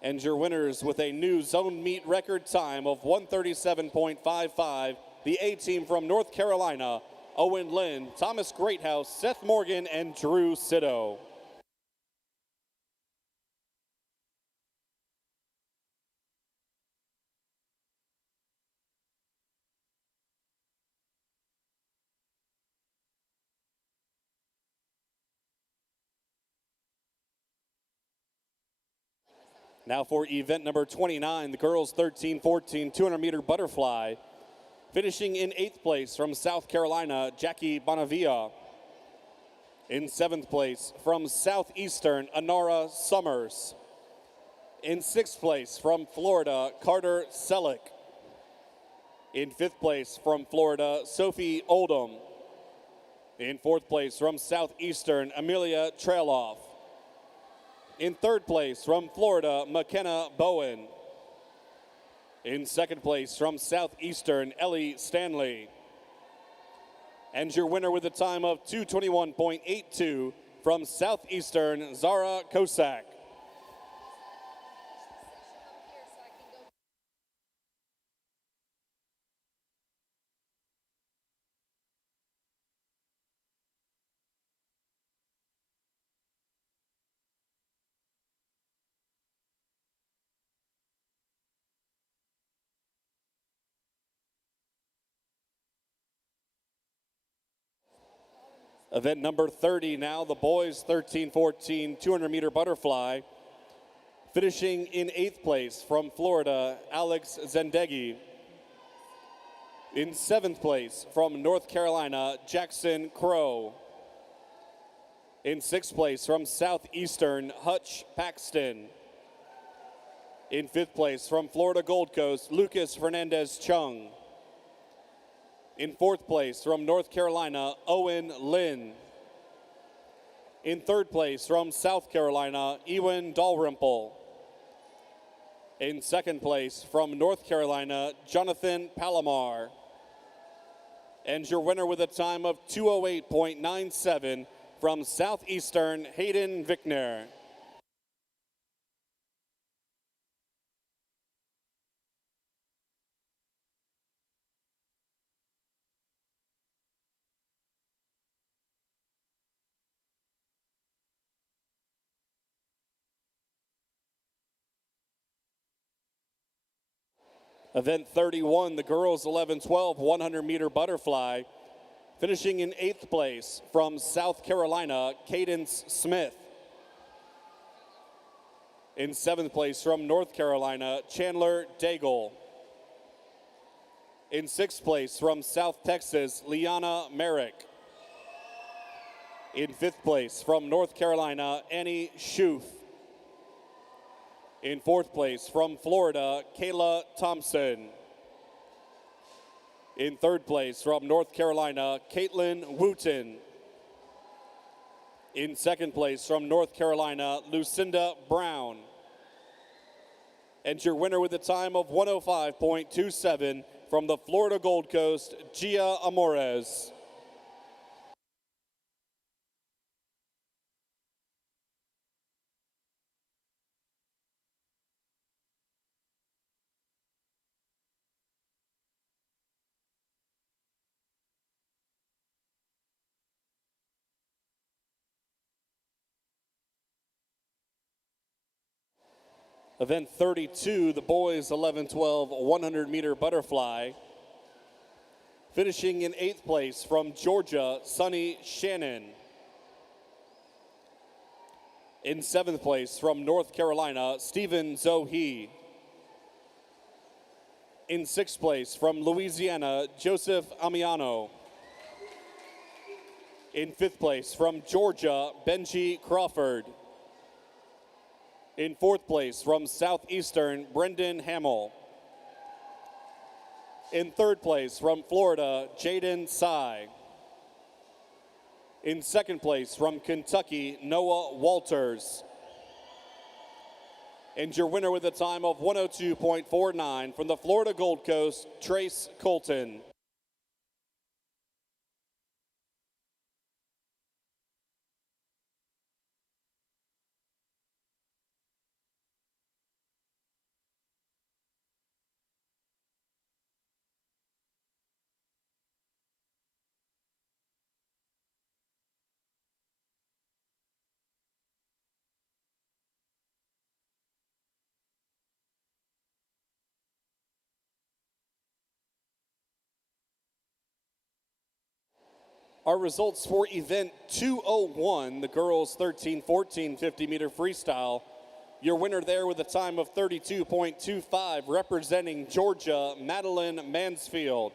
And your winners with a new zone meet record time of 137.55, the A team from North Carolina, Owen Lynn, Thomas Greathouse, Seth Morgan, and Drew Sitto. Now for event number 29, the girls 13-14 200-meter butterfly. Finishing in 8th place from South Carolina, Jackie Bonavia. In 7th place from Southeastern, Anara Summers. In 6th place from Florida, Carter Selleck. In 5th place from Florida, Sophie Oldham. In 4th place from Southeastern, Amelia Trailoff. In 3rd place from Florida, McKenna Bowen. In 2nd place from Southeastern, Ellie Stanley. And your winner with a time of 2:21.82 from Southeastern, Zara Kosak. Event number 30 now, the boys 13-14 200-meter butterfly. Finishing in 8th place from Florida, Alex Zendegi. In 7th place from North Carolina, Jackson Crow. In 6th place from Southeastern, Hutch Paxton. In 5th place from Florida Gold Coast, Lucas Fernandez Chung. In fourth place from North Carolina, Owen Lynn. In third place from South Carolina, Ewan Dalrymple. In second place from North Carolina, Jonathan Palomar. And your winner with a time of 2:08.97 from Southeastern, Hayden Vickner. Event 31, the girls 11-12 100-meter butterfly. Finishing in 8th place from South Carolina, Cadence Smith. In 7th place from North Carolina, Chandler Daigle. In 6th place from South Texas, Liana Merrick. In 5th place from North Carolina, Annie Schuth. In 4th place from Florida, Kayla Thompson. In 3rd place from North Carolina, Caitlin Wooten. In 2nd place from North Carolina, Lucinda Brown. And your winner with a time of 1:05.27 from the Florida Gold Coast, Gia Amores. Event 32, the boys 11-12 100-meter butterfly. Finishing in 8th place from Georgia, Sonny Shannon. In 7th place from North Carolina, Stephen Zohe. In 6th place from Louisiana, Joseph Amiano. In 5th place from Georgia, Benji Crawford. In 4th place from Southeastern, Brendan Hamill. In 3rd place from Florida, Jaden Sy. In 2nd place from Kentucky, Noah Walters. And your winner with a time of 1:02.49 from the Florida Gold Coast, Trace Colton. Our results for event 201, the girls 13-14 50-meter freestyle. Your winner there with a time of 32.25, representing Georgia, Madeline Mansfield.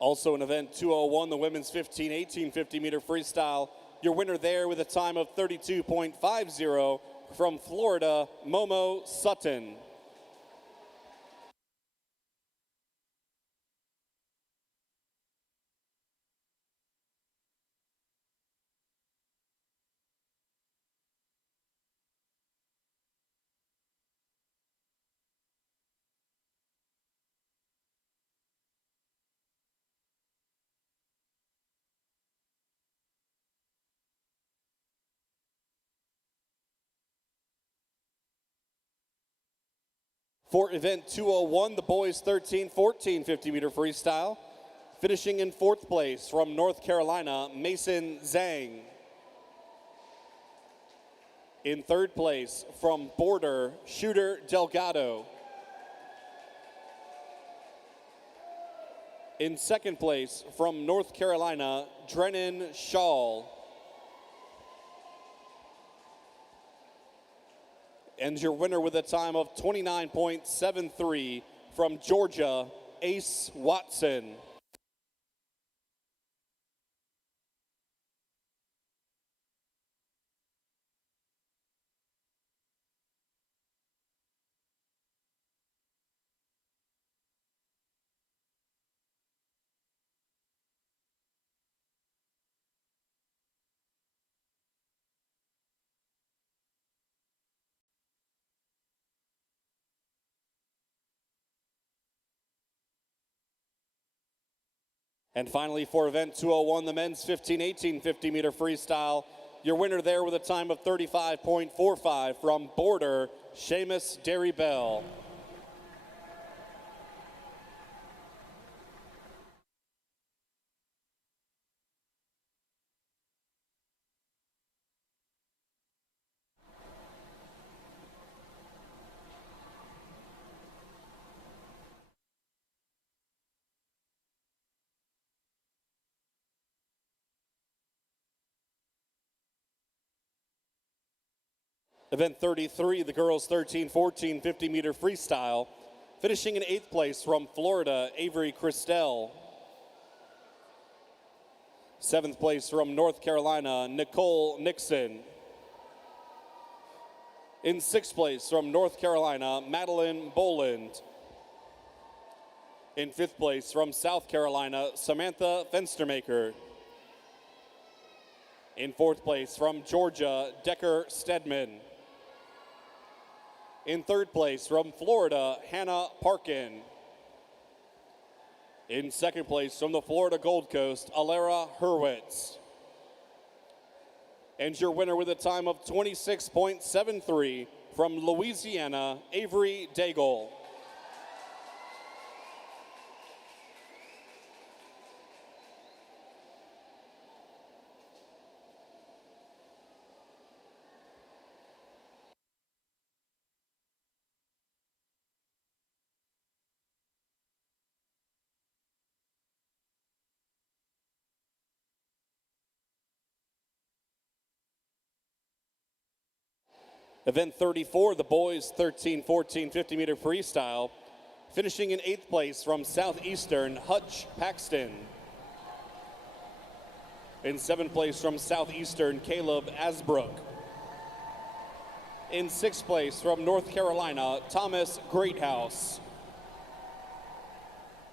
Also in event 201, the women's 15-18 50-meter freestyle. Your winner there with a time of 32.50 from Florida, Momo Sutton. For event 201, the boys 13-14 50-meter freestyle. Finishing in 4th place from North Carolina, Mason Zhang. In 3rd place from Border, Shooter Delgado. In second place, from North Carolina, Drennan Shaw. And your winner with a time of 29.73 from Georgia, Ace Watson. And finally, for event 201, the men's 15-18 50-meter freestyle, your winner there with a time of 35.45 from Border, Seamus Derry Bell. Event 33, the girls 13-14 50-meter freestyle, finishing in 8th place from Florida, Avery Christelle. 7th place from North Carolina, Nicole Nixon. In 6th place from North Carolina, Madeline Boland. In 5th place from South Carolina, Samantha Fenstermaker. In 4th place from Georgia, Decker Stedman. In 3rd place from Florida, Hannah Parkin. In 2nd place from the Florida Gold Coast, Alara Hurwitz. And your winner with a time of 26.73 from Louisiana, Avery Daigle. Event 34, the boys 13-14 50-meter freestyle, finishing in 8th place from Southeastern, Hutch Paxton. In 7th place from Southeastern, Caleb Asbrook. In 6th place from North Carolina, Thomas Greathouse.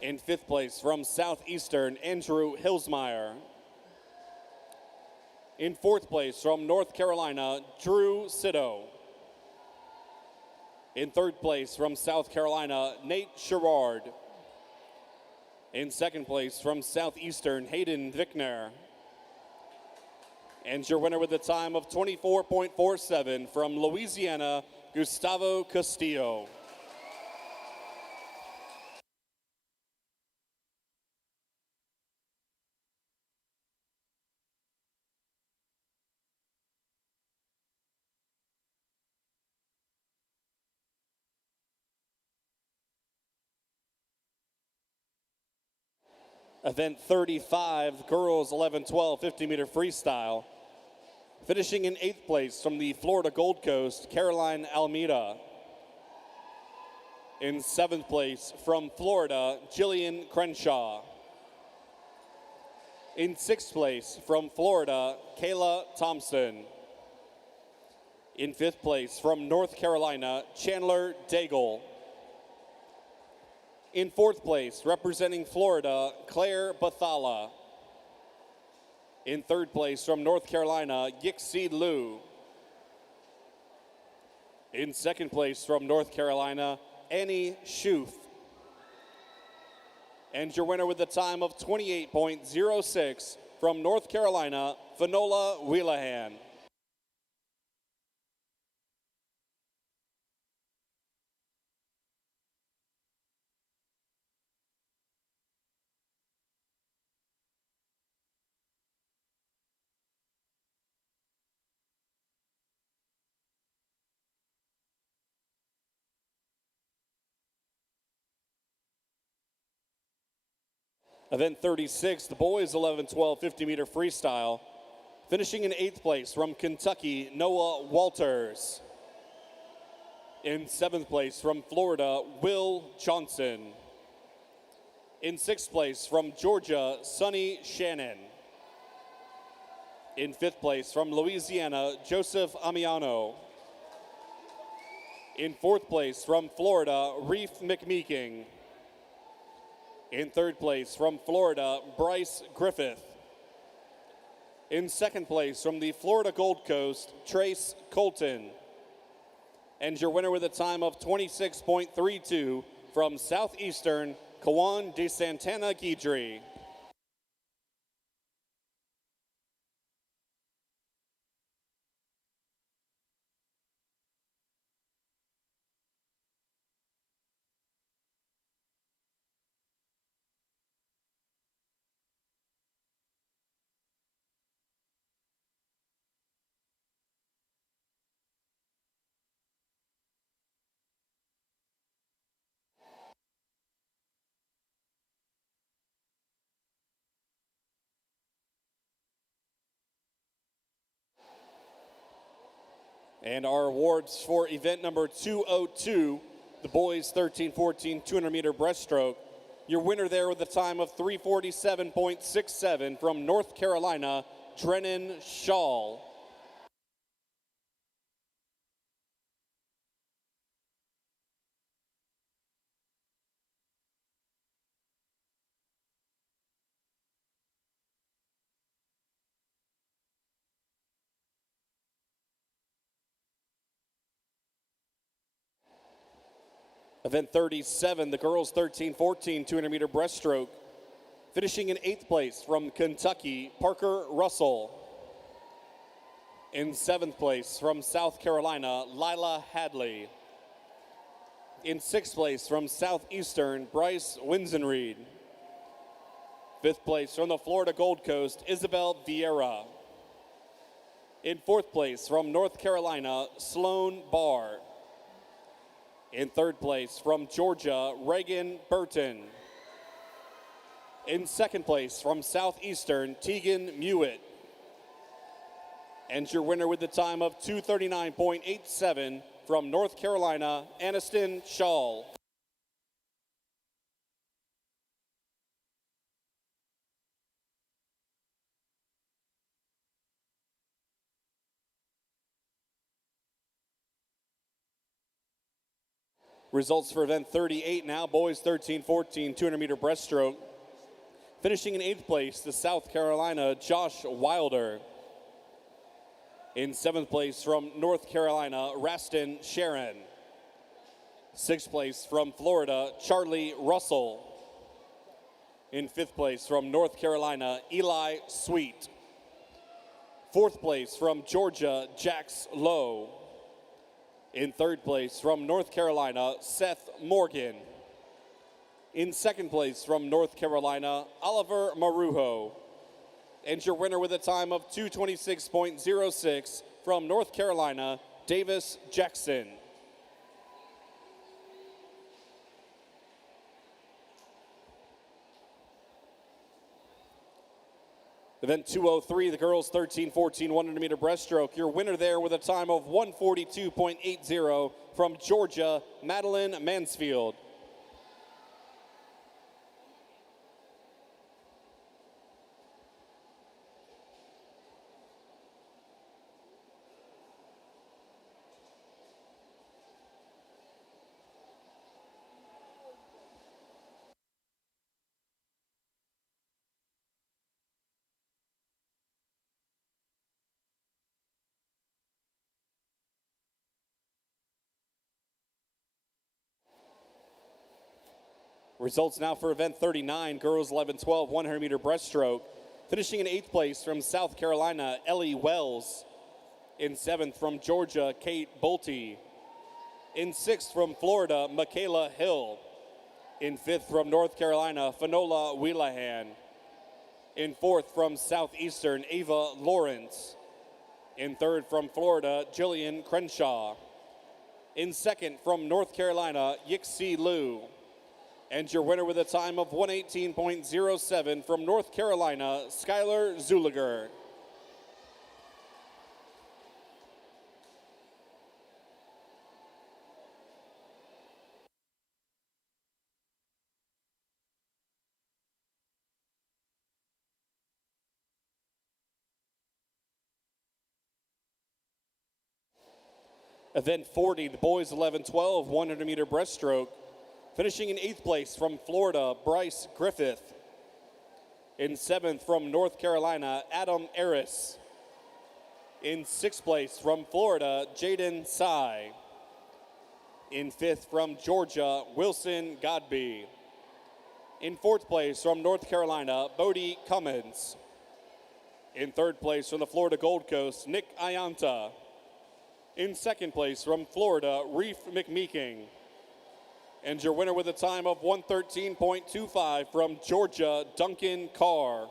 In 5th place from Southeastern, Andrew Hillsmeyer. In 4th place from North Carolina, Drew Sitto. In 3rd place from South Carolina, Nate Sherrard. In 2nd place from Southeastern, Hayden Vickner. And your winner with a time of 24.47 from Louisiana, Gustavo Castillo. Event 35, girls 11-12 50-meter freestyle, finishing in 8th place from the Florida Gold Coast, Caroline Almeida. In 7th place from Florida, Jillian Crenshaw. In 6th place from Florida, Kayla Thompson. In 5th place from North Carolina, Chandler Daigle. In 4th place, representing Florida, Claire Bathala. In 3rd place from North Carolina, Yixi Liu. In 2nd place from North Carolina, Annie Schuth. And your winner with the time of 28.06 from North Carolina, Finola Wheelahan. Event 36, the boys 11-12 50-meter freestyle. Finishing in 8th place from Kentucky, Noah Walters. In 7th place from Florida, Will Johnson. In 6th place from Georgia, Sonny Shannon. In 5th place from Louisiana, Joseph Amiano. In 4th place from Florida, Reef McMeeking. In 3rd place from Florida, Bryce Griffith. In 2nd place from the Florida Gold Coast, Trace Colton. And your winner with a time of 26.32 from Southeastern, Kawan de Santana Guidry. And our awards for event number 202, the boys 13-14 200-meter breaststroke. Your winner there with a time of 3:47.67 from North Carolina, Drennan Shaw. Event 37, the girls 13-14 200-meter breaststroke. Finishing in 8th place from Kentucky, Parker Russell. In 7th place from South Carolina, Lila Hadley. In 6th place from Southeastern, Bryce Winsenreed. 5th place from the Florida Gold Coast, Isabel Vieira. In 4th place from North Carolina, Sloan Barr. In 3rd place from Georgia, Reagan Burton. In 2nd place from Southeastern, Tegan Mewitt. And your winner with the time of 2:39.87 from North Carolina, Aniston Shaw. Results for event 38 now, boys 13-14 200-meter breaststroke. Finishing in 8th place, the South Carolina, Josh Wilder. In 7th place from North Carolina, Raston Sharon. 6th place from Florida, Charlie Russell. In 5th place from North Carolina, Eli Sweet. 4th place from Georgia, Jax Lowe. In 3rd place from North Carolina, Seth Morgan. In 2nd place from North Carolina, Oliver Marujo. And your winner with a time of 2:26.06 from North Carolina, Davis Jackson. Event 203, the girls 13-14 100-meter breaststroke. Your winner there with a time of 1:42.80 from Georgia, Madeline Mansfield. Results now for event 39, girls 11-12 100-meter breaststroke. Finishing in 8th place from South Carolina, Ellie Wells. In 7th from Georgia, Kate Bolte. In 6th from Florida, Michaela Hill. In 5th from North Carolina, Fanola Wheelahan. In 4th from Southeastern, Ava Lawrence. In 3rd from Florida, Jillian Crenshaw. In 2nd from North Carolina, Yixi Liu. And your winner with a time of 118.07 from North Carolina, Skylar Zuliger. Event 40, the boys 11-12, 100-meter breaststroke. Finishing in 8th place from Florida, Bryce Griffith. In 7th from North Carolina, Adam Aris. In 6th place from Florida, Jaden Sy. In 5th from Georgia, Wilson Godby. In 4th place from North Carolina, Bodie Cummins. In 3rd place from the Florida Gold Coast, Nick Ayanta. In 2nd place from Florida, Reef McMeeking. And your winner with a time of 113.25 from Georgia, Duncan Carr.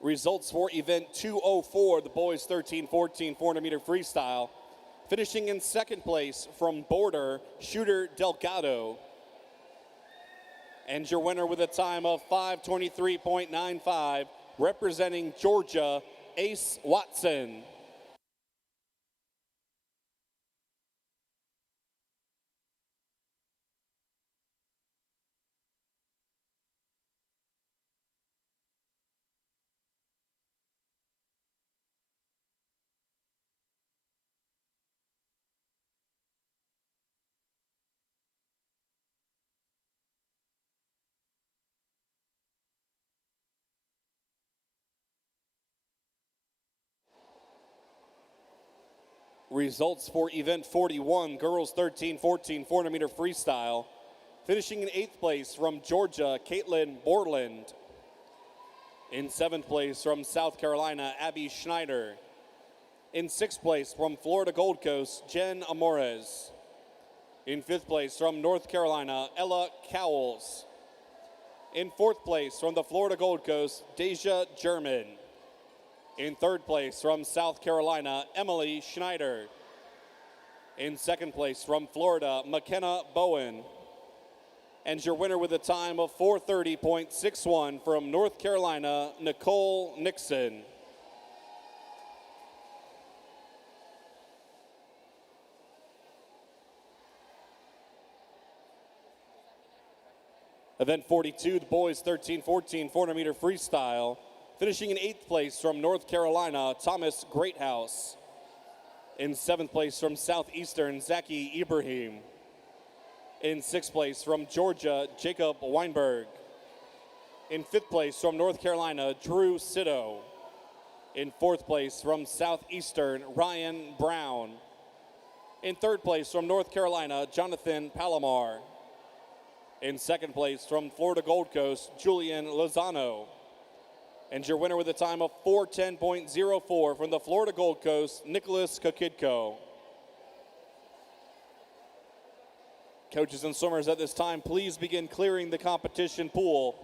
Results for event 204, the boys 13-14 400-meter freestyle. Finishing in 2nd place from Border, Shooter Delgado. And your winner with a time of 5:23.95, representing Georgia, Ace Watson. Results for event 41, girls 13-14 400-meter freestyle. Finishing in 8th place from Georgia, Caitlin Borland. In 7th place from South Carolina, Abby Schneider. In 6th place from Florida Gold Coast, Jen Amores. In 5th place from North Carolina, Ella Cowles. In 4th place from the Florida Gold Coast, Deja German. In 3rd place from South Carolina, Emily Schneider. In 2nd place from Florida, McKenna Bowen. And your winner with a time of 4:30.61 from North Carolina, Nicole Nixon. Event 42, the boys 13-14 400-meter freestyle. Finishing in 8th place from North Carolina, Thomas Greathouse. In 7th place from Southeastern, Zaki Ibrahim. In 6th place from Georgia, Jacob Weinberg. In 5th place from North Carolina, Drew Sitto. In 4th place from Southeastern, Ryan Brown. In 3rd place from North Carolina, Jonathan Palomar. In 2nd place from Florida Gold Coast, Julian Lozano. And your winner with a time of 4:10.04 from the Florida Gold Coast, Nicholas Kokidko. Coaches and swimmers at this time, please begin clearing the competition pool.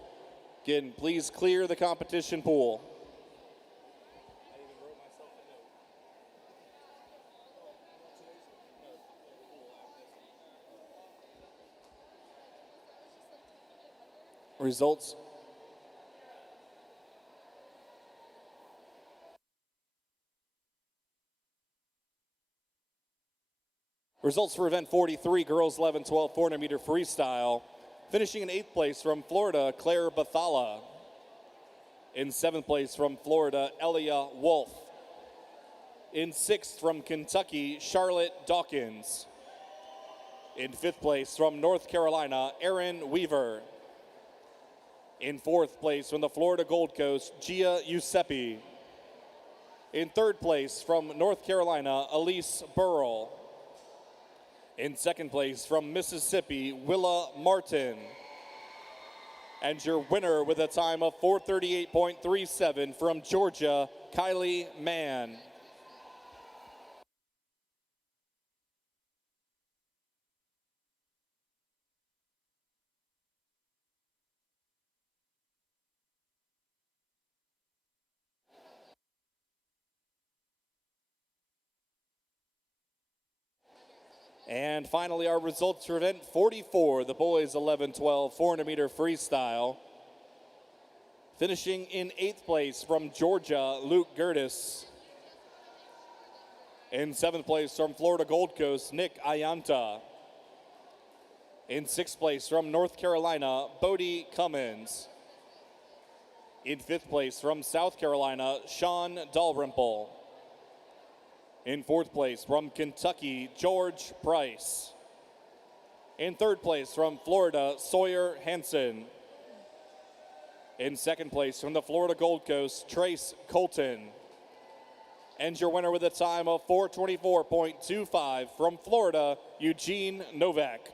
Again, please clear the competition pool. Results. Results for event 43, girls 11-12 400-meter freestyle. Finishing in 8th place from Florida, Claire Bathala. In 7th place from Florida, Elia Wolf. In 6th from Kentucky, Charlotte Dawkins. In 5th place from North Carolina, Aaron Weaver. In 4th place from the Florida Gold Coast, Gia Giuseppe. In 3rd place from North Carolina, Elise Burrell. In second place from Mississippi, Willa Martin. And your winner with a time of 4:38.37 from Georgia, Kylie Mann. And finally, our results for event 44, the boys 11-12 400-meter freestyle. Finishing in 8th place from Georgia, Luke Gertis. In 7th place from Florida Gold Coast, Nick Ayanta. In 6th place from North Carolina, Bodie Cummins. In 5th place from South Carolina, Sean Dalrymple. In 4th place from Kentucky, George Price. In 3rd place from Florida, Sawyer Hansen. In 2nd place from the Florida Gold Coast, Trace Colton. And your winner with a time of 4:24.25 from Florida, Eugene Novak.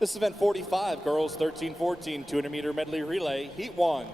This is event 45, girls 13-14, 200-meter medley relay, heat 1.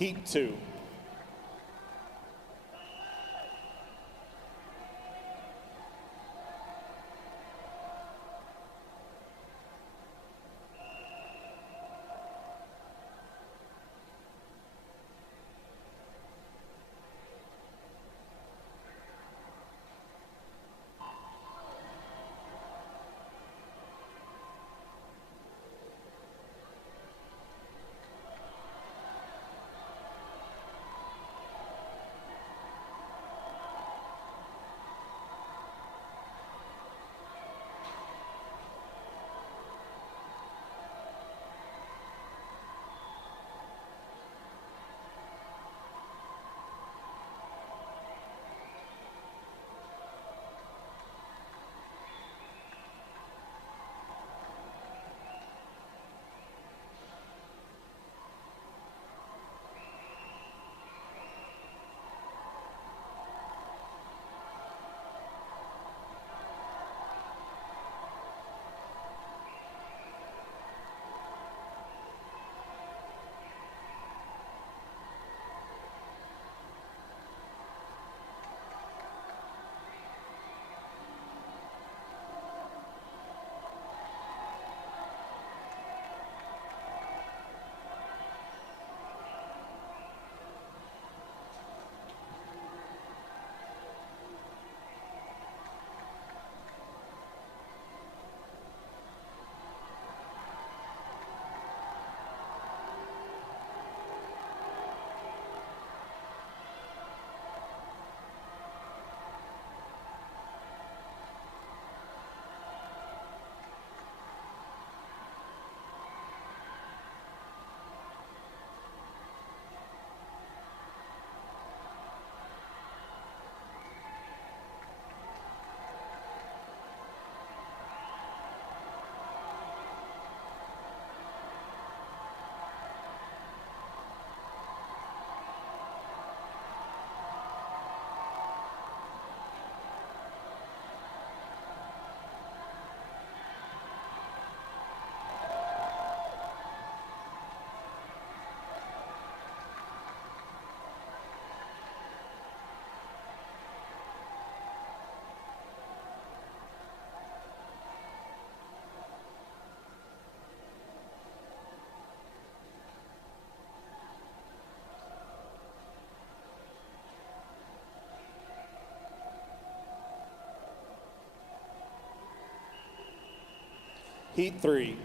Heat 2. Heat 3.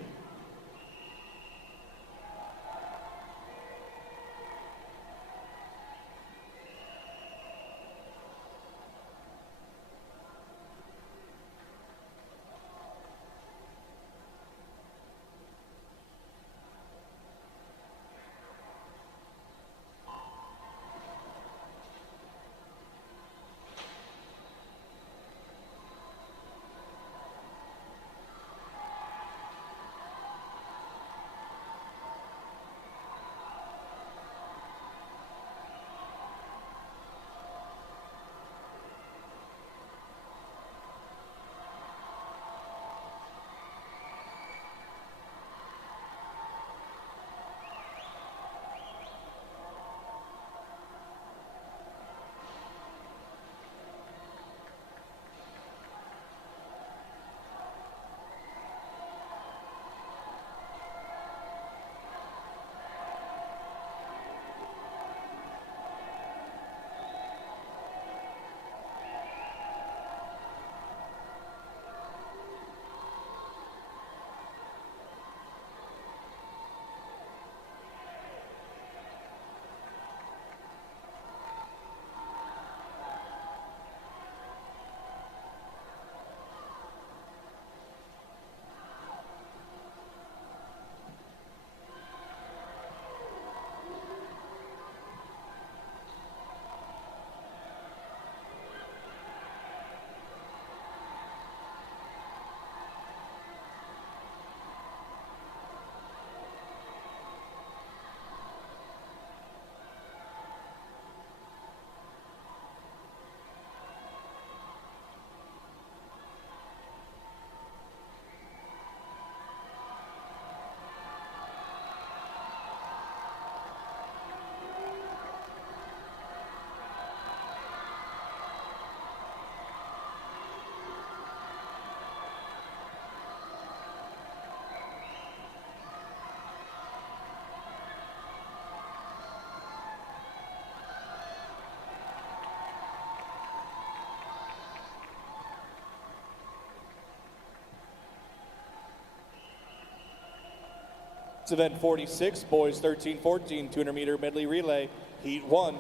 It's event 46, boys 13-14, 200-meter medley relay, heat 1.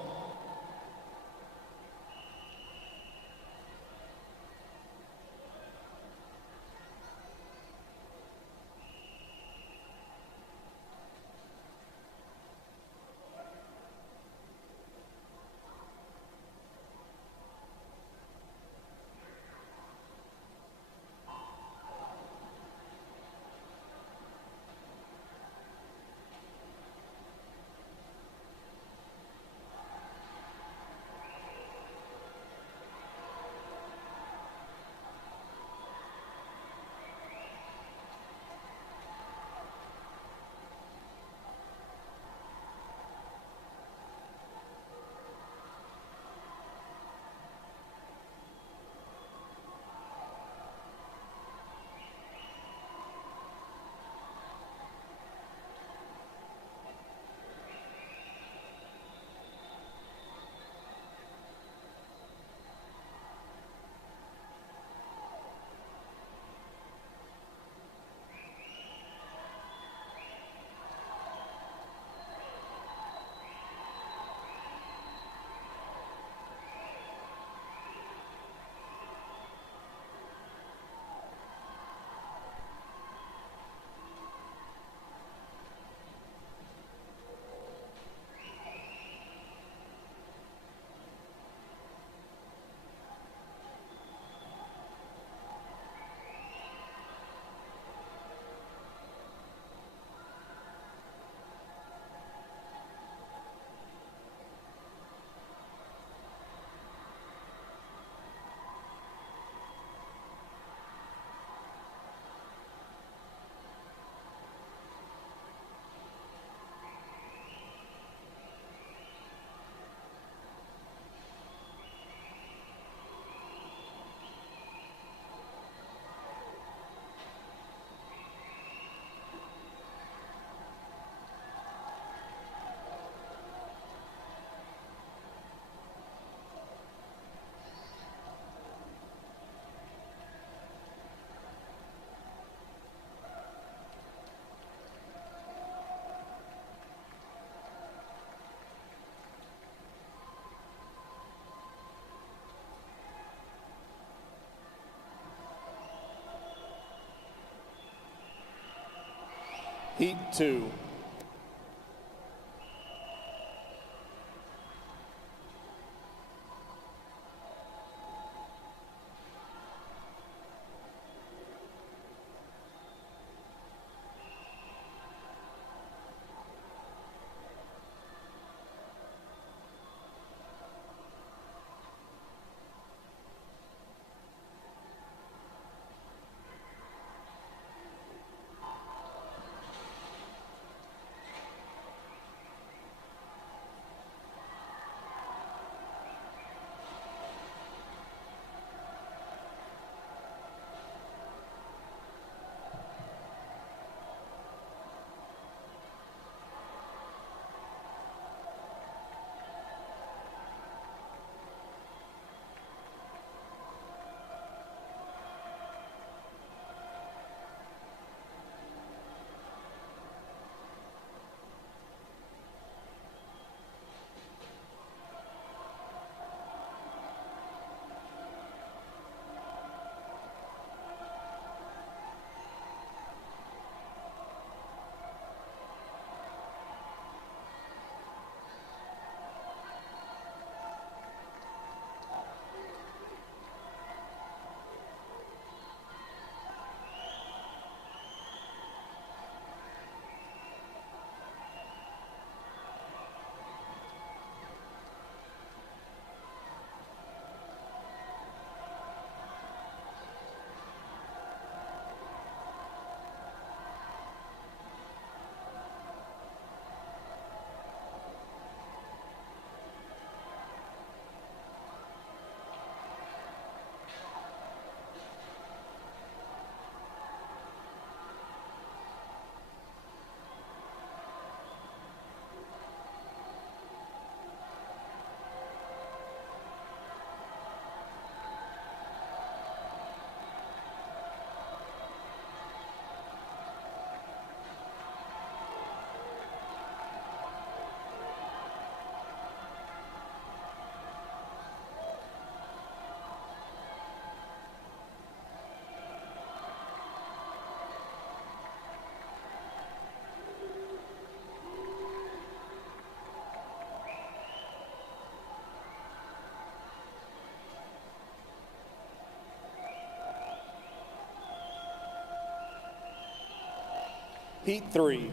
Heat 2. Heat 3.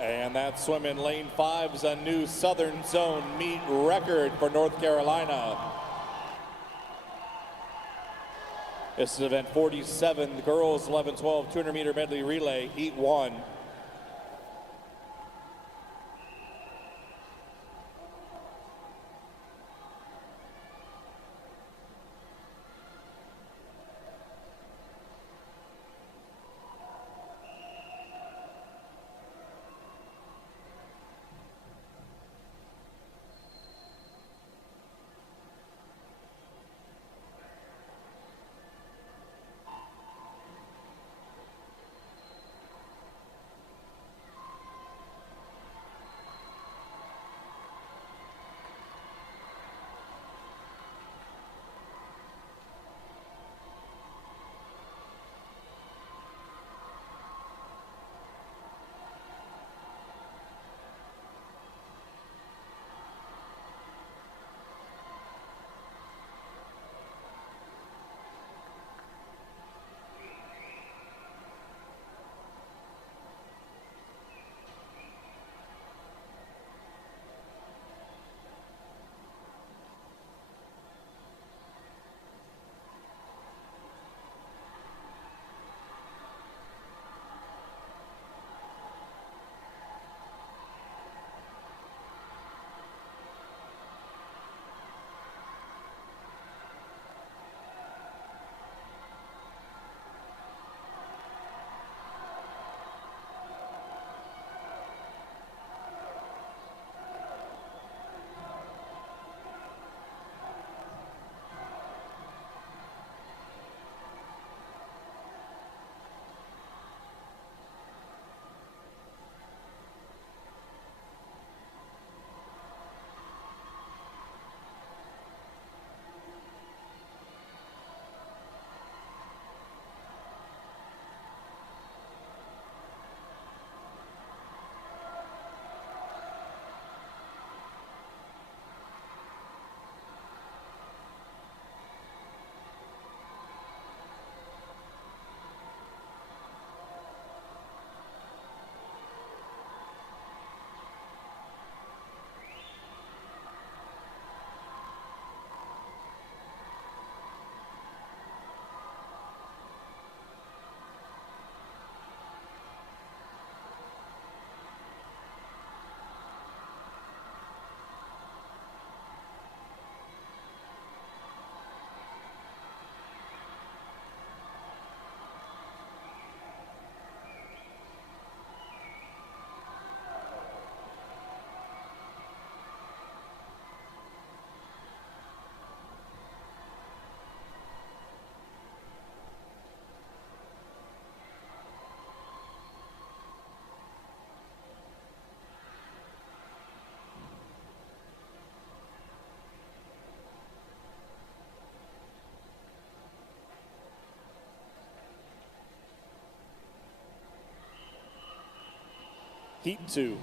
And that swim in lane 5 is a new Southern Zone meet record for North Carolina. This is event 47, the girls 11-12 200-meter medley relay, heat 1. Heat 2.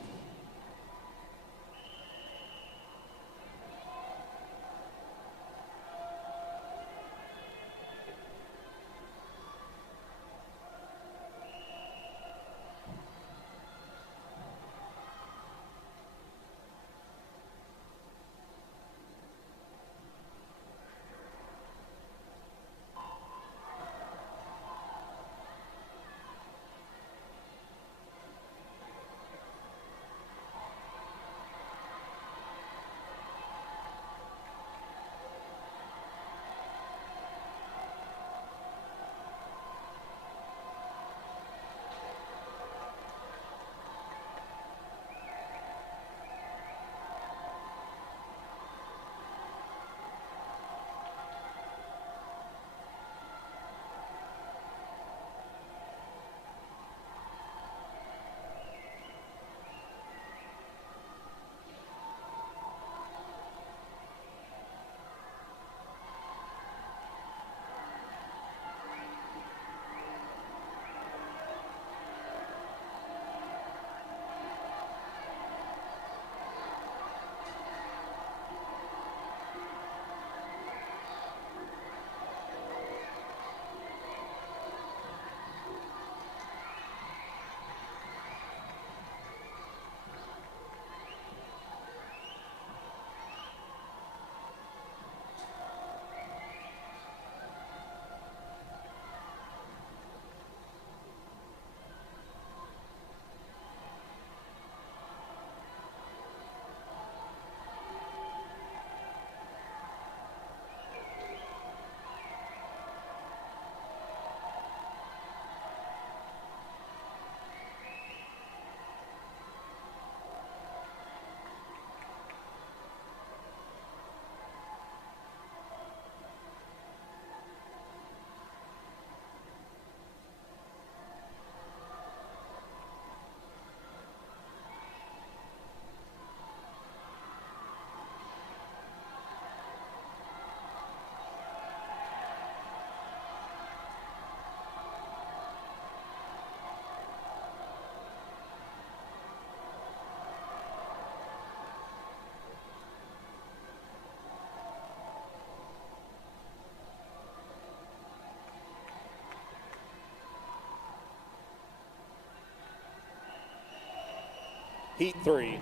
Heat 3.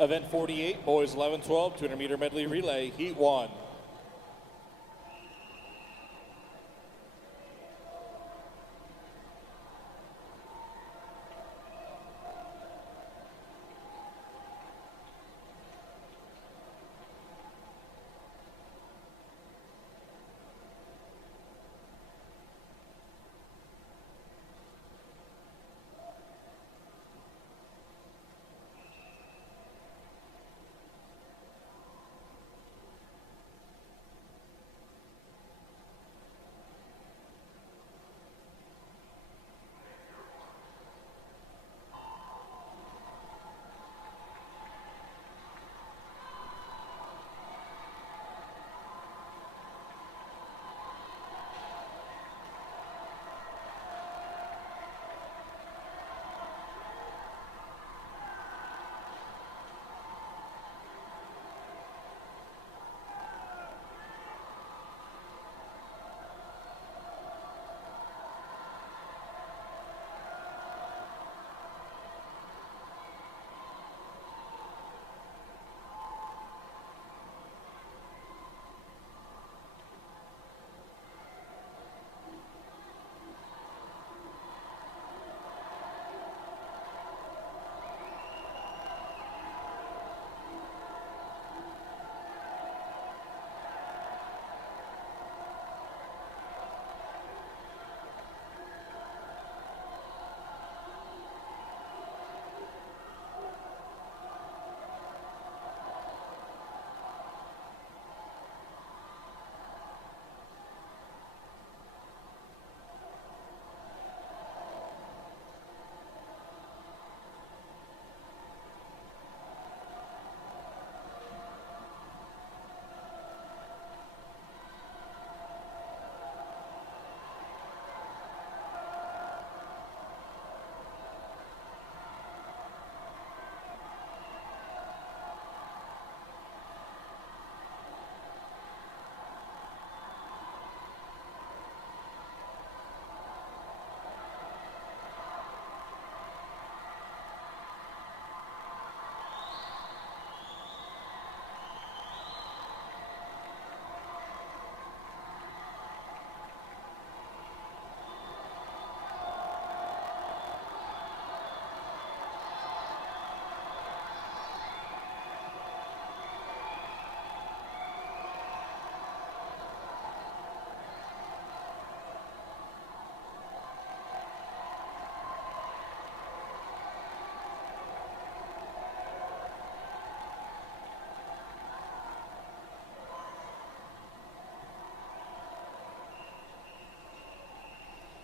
Event 48, boys 11-12, 200-meter medley relay, heat 1.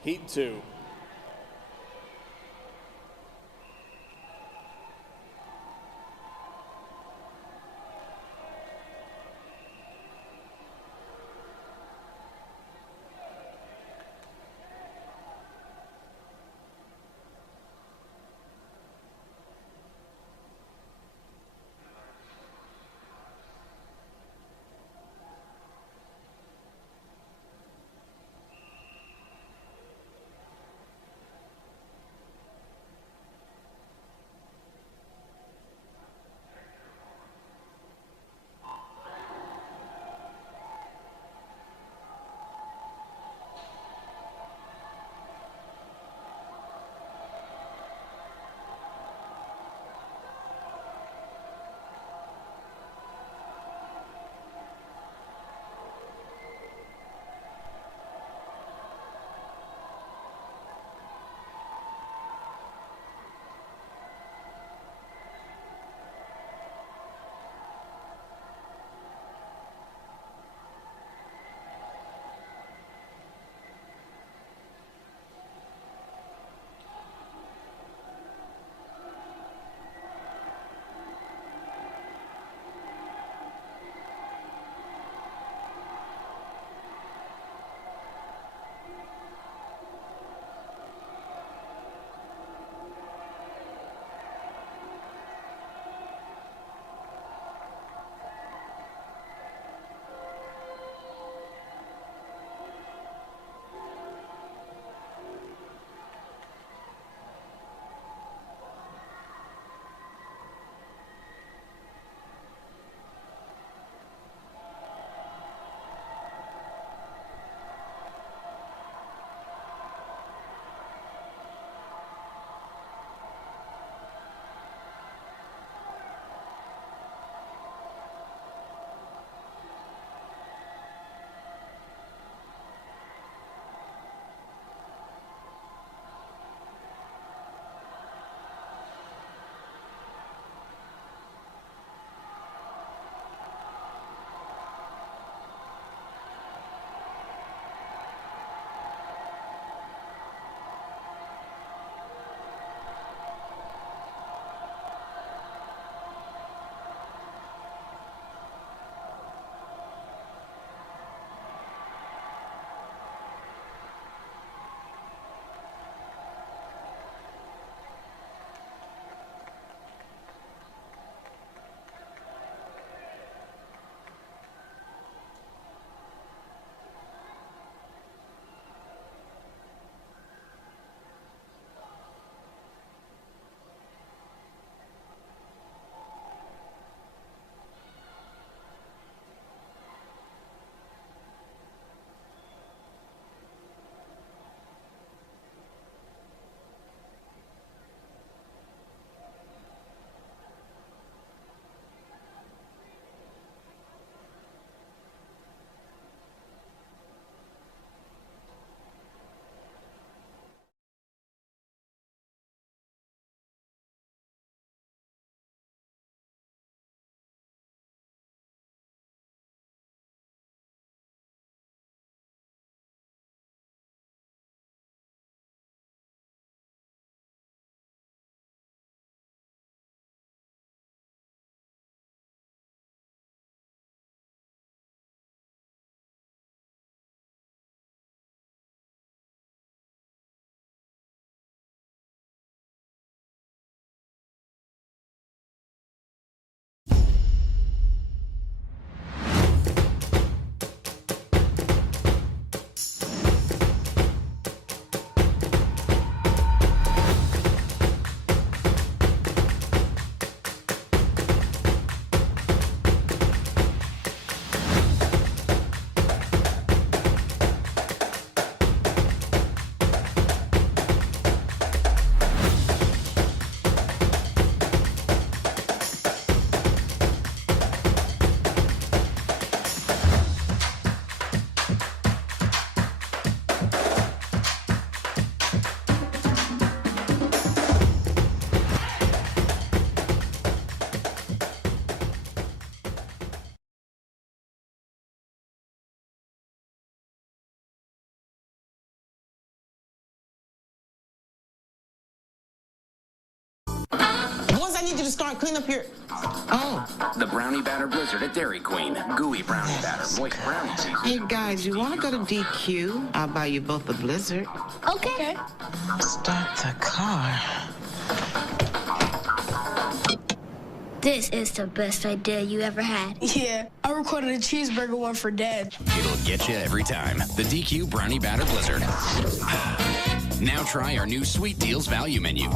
Heat 2. need you to start cleaning up your... Oh, The Brownie Batter Blizzard at Dairy Queen. Gooey brownie batter, moist brownie cheese. hey guys, you want to go to DQ? I'll buy you both a Blizzard. Okay. Start the car. This is the best idea you ever had. Yeah, I recorded a cheeseburger one for Dad. It'll get you every time. The DQ Brownie Batter Blizzard. Now try our new Sweet Deals value menu.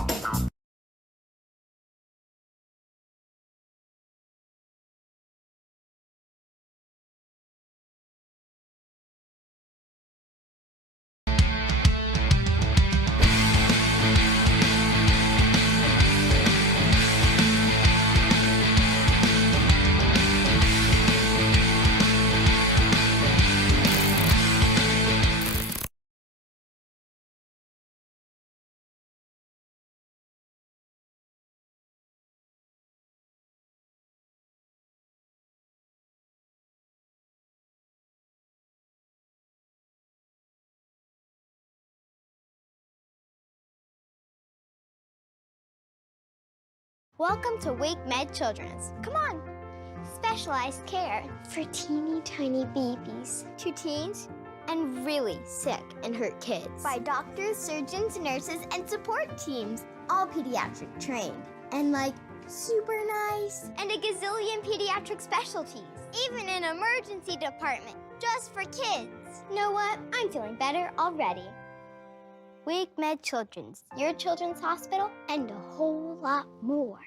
Welcome to Wake Med Children's. Come on. Specialized care for teeny tiny babies, to teens, and really sick and hurt kids. By doctors, surgeons, nurses, and support teams, all pediatric trained. And super nice. And a gazillion pediatric specialties. Even an emergency department, just for kids. You know what? I'm feeling better already. Wake Med Children's, your children's hospital, and a whole lot more.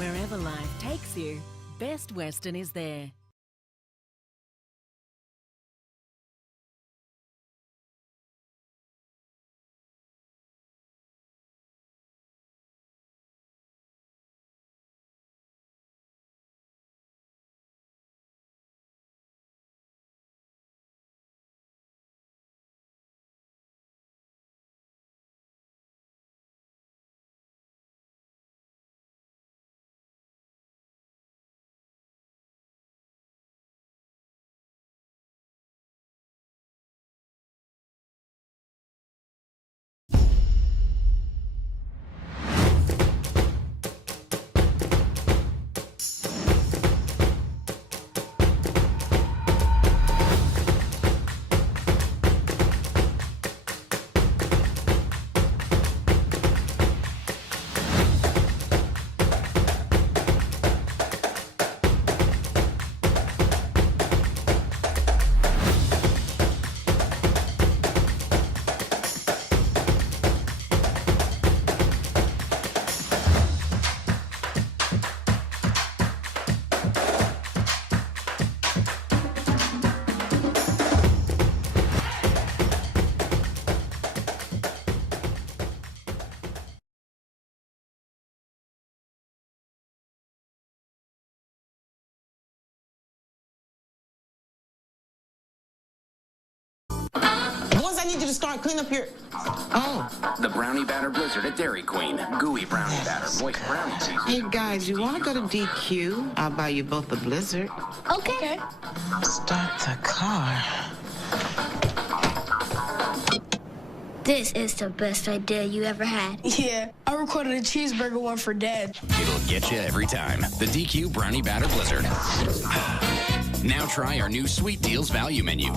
Wherever life takes you, Best Western is there. Boys, I need you to start cleaning up your... Oh, The Brownie Batter Blizzard at Dairy Queen. Gooey brownie batter, moist brownie season. hey guys, you want to go to DQ? I'll buy you both a Blizzard. Okay. Start the car. This is the best idea you ever had. Yeah, I recorded a cheeseburger one for Dad. It'll get you every time. The DQ Brownie Batter Blizzard. Now try our new Sweet Deals value menu.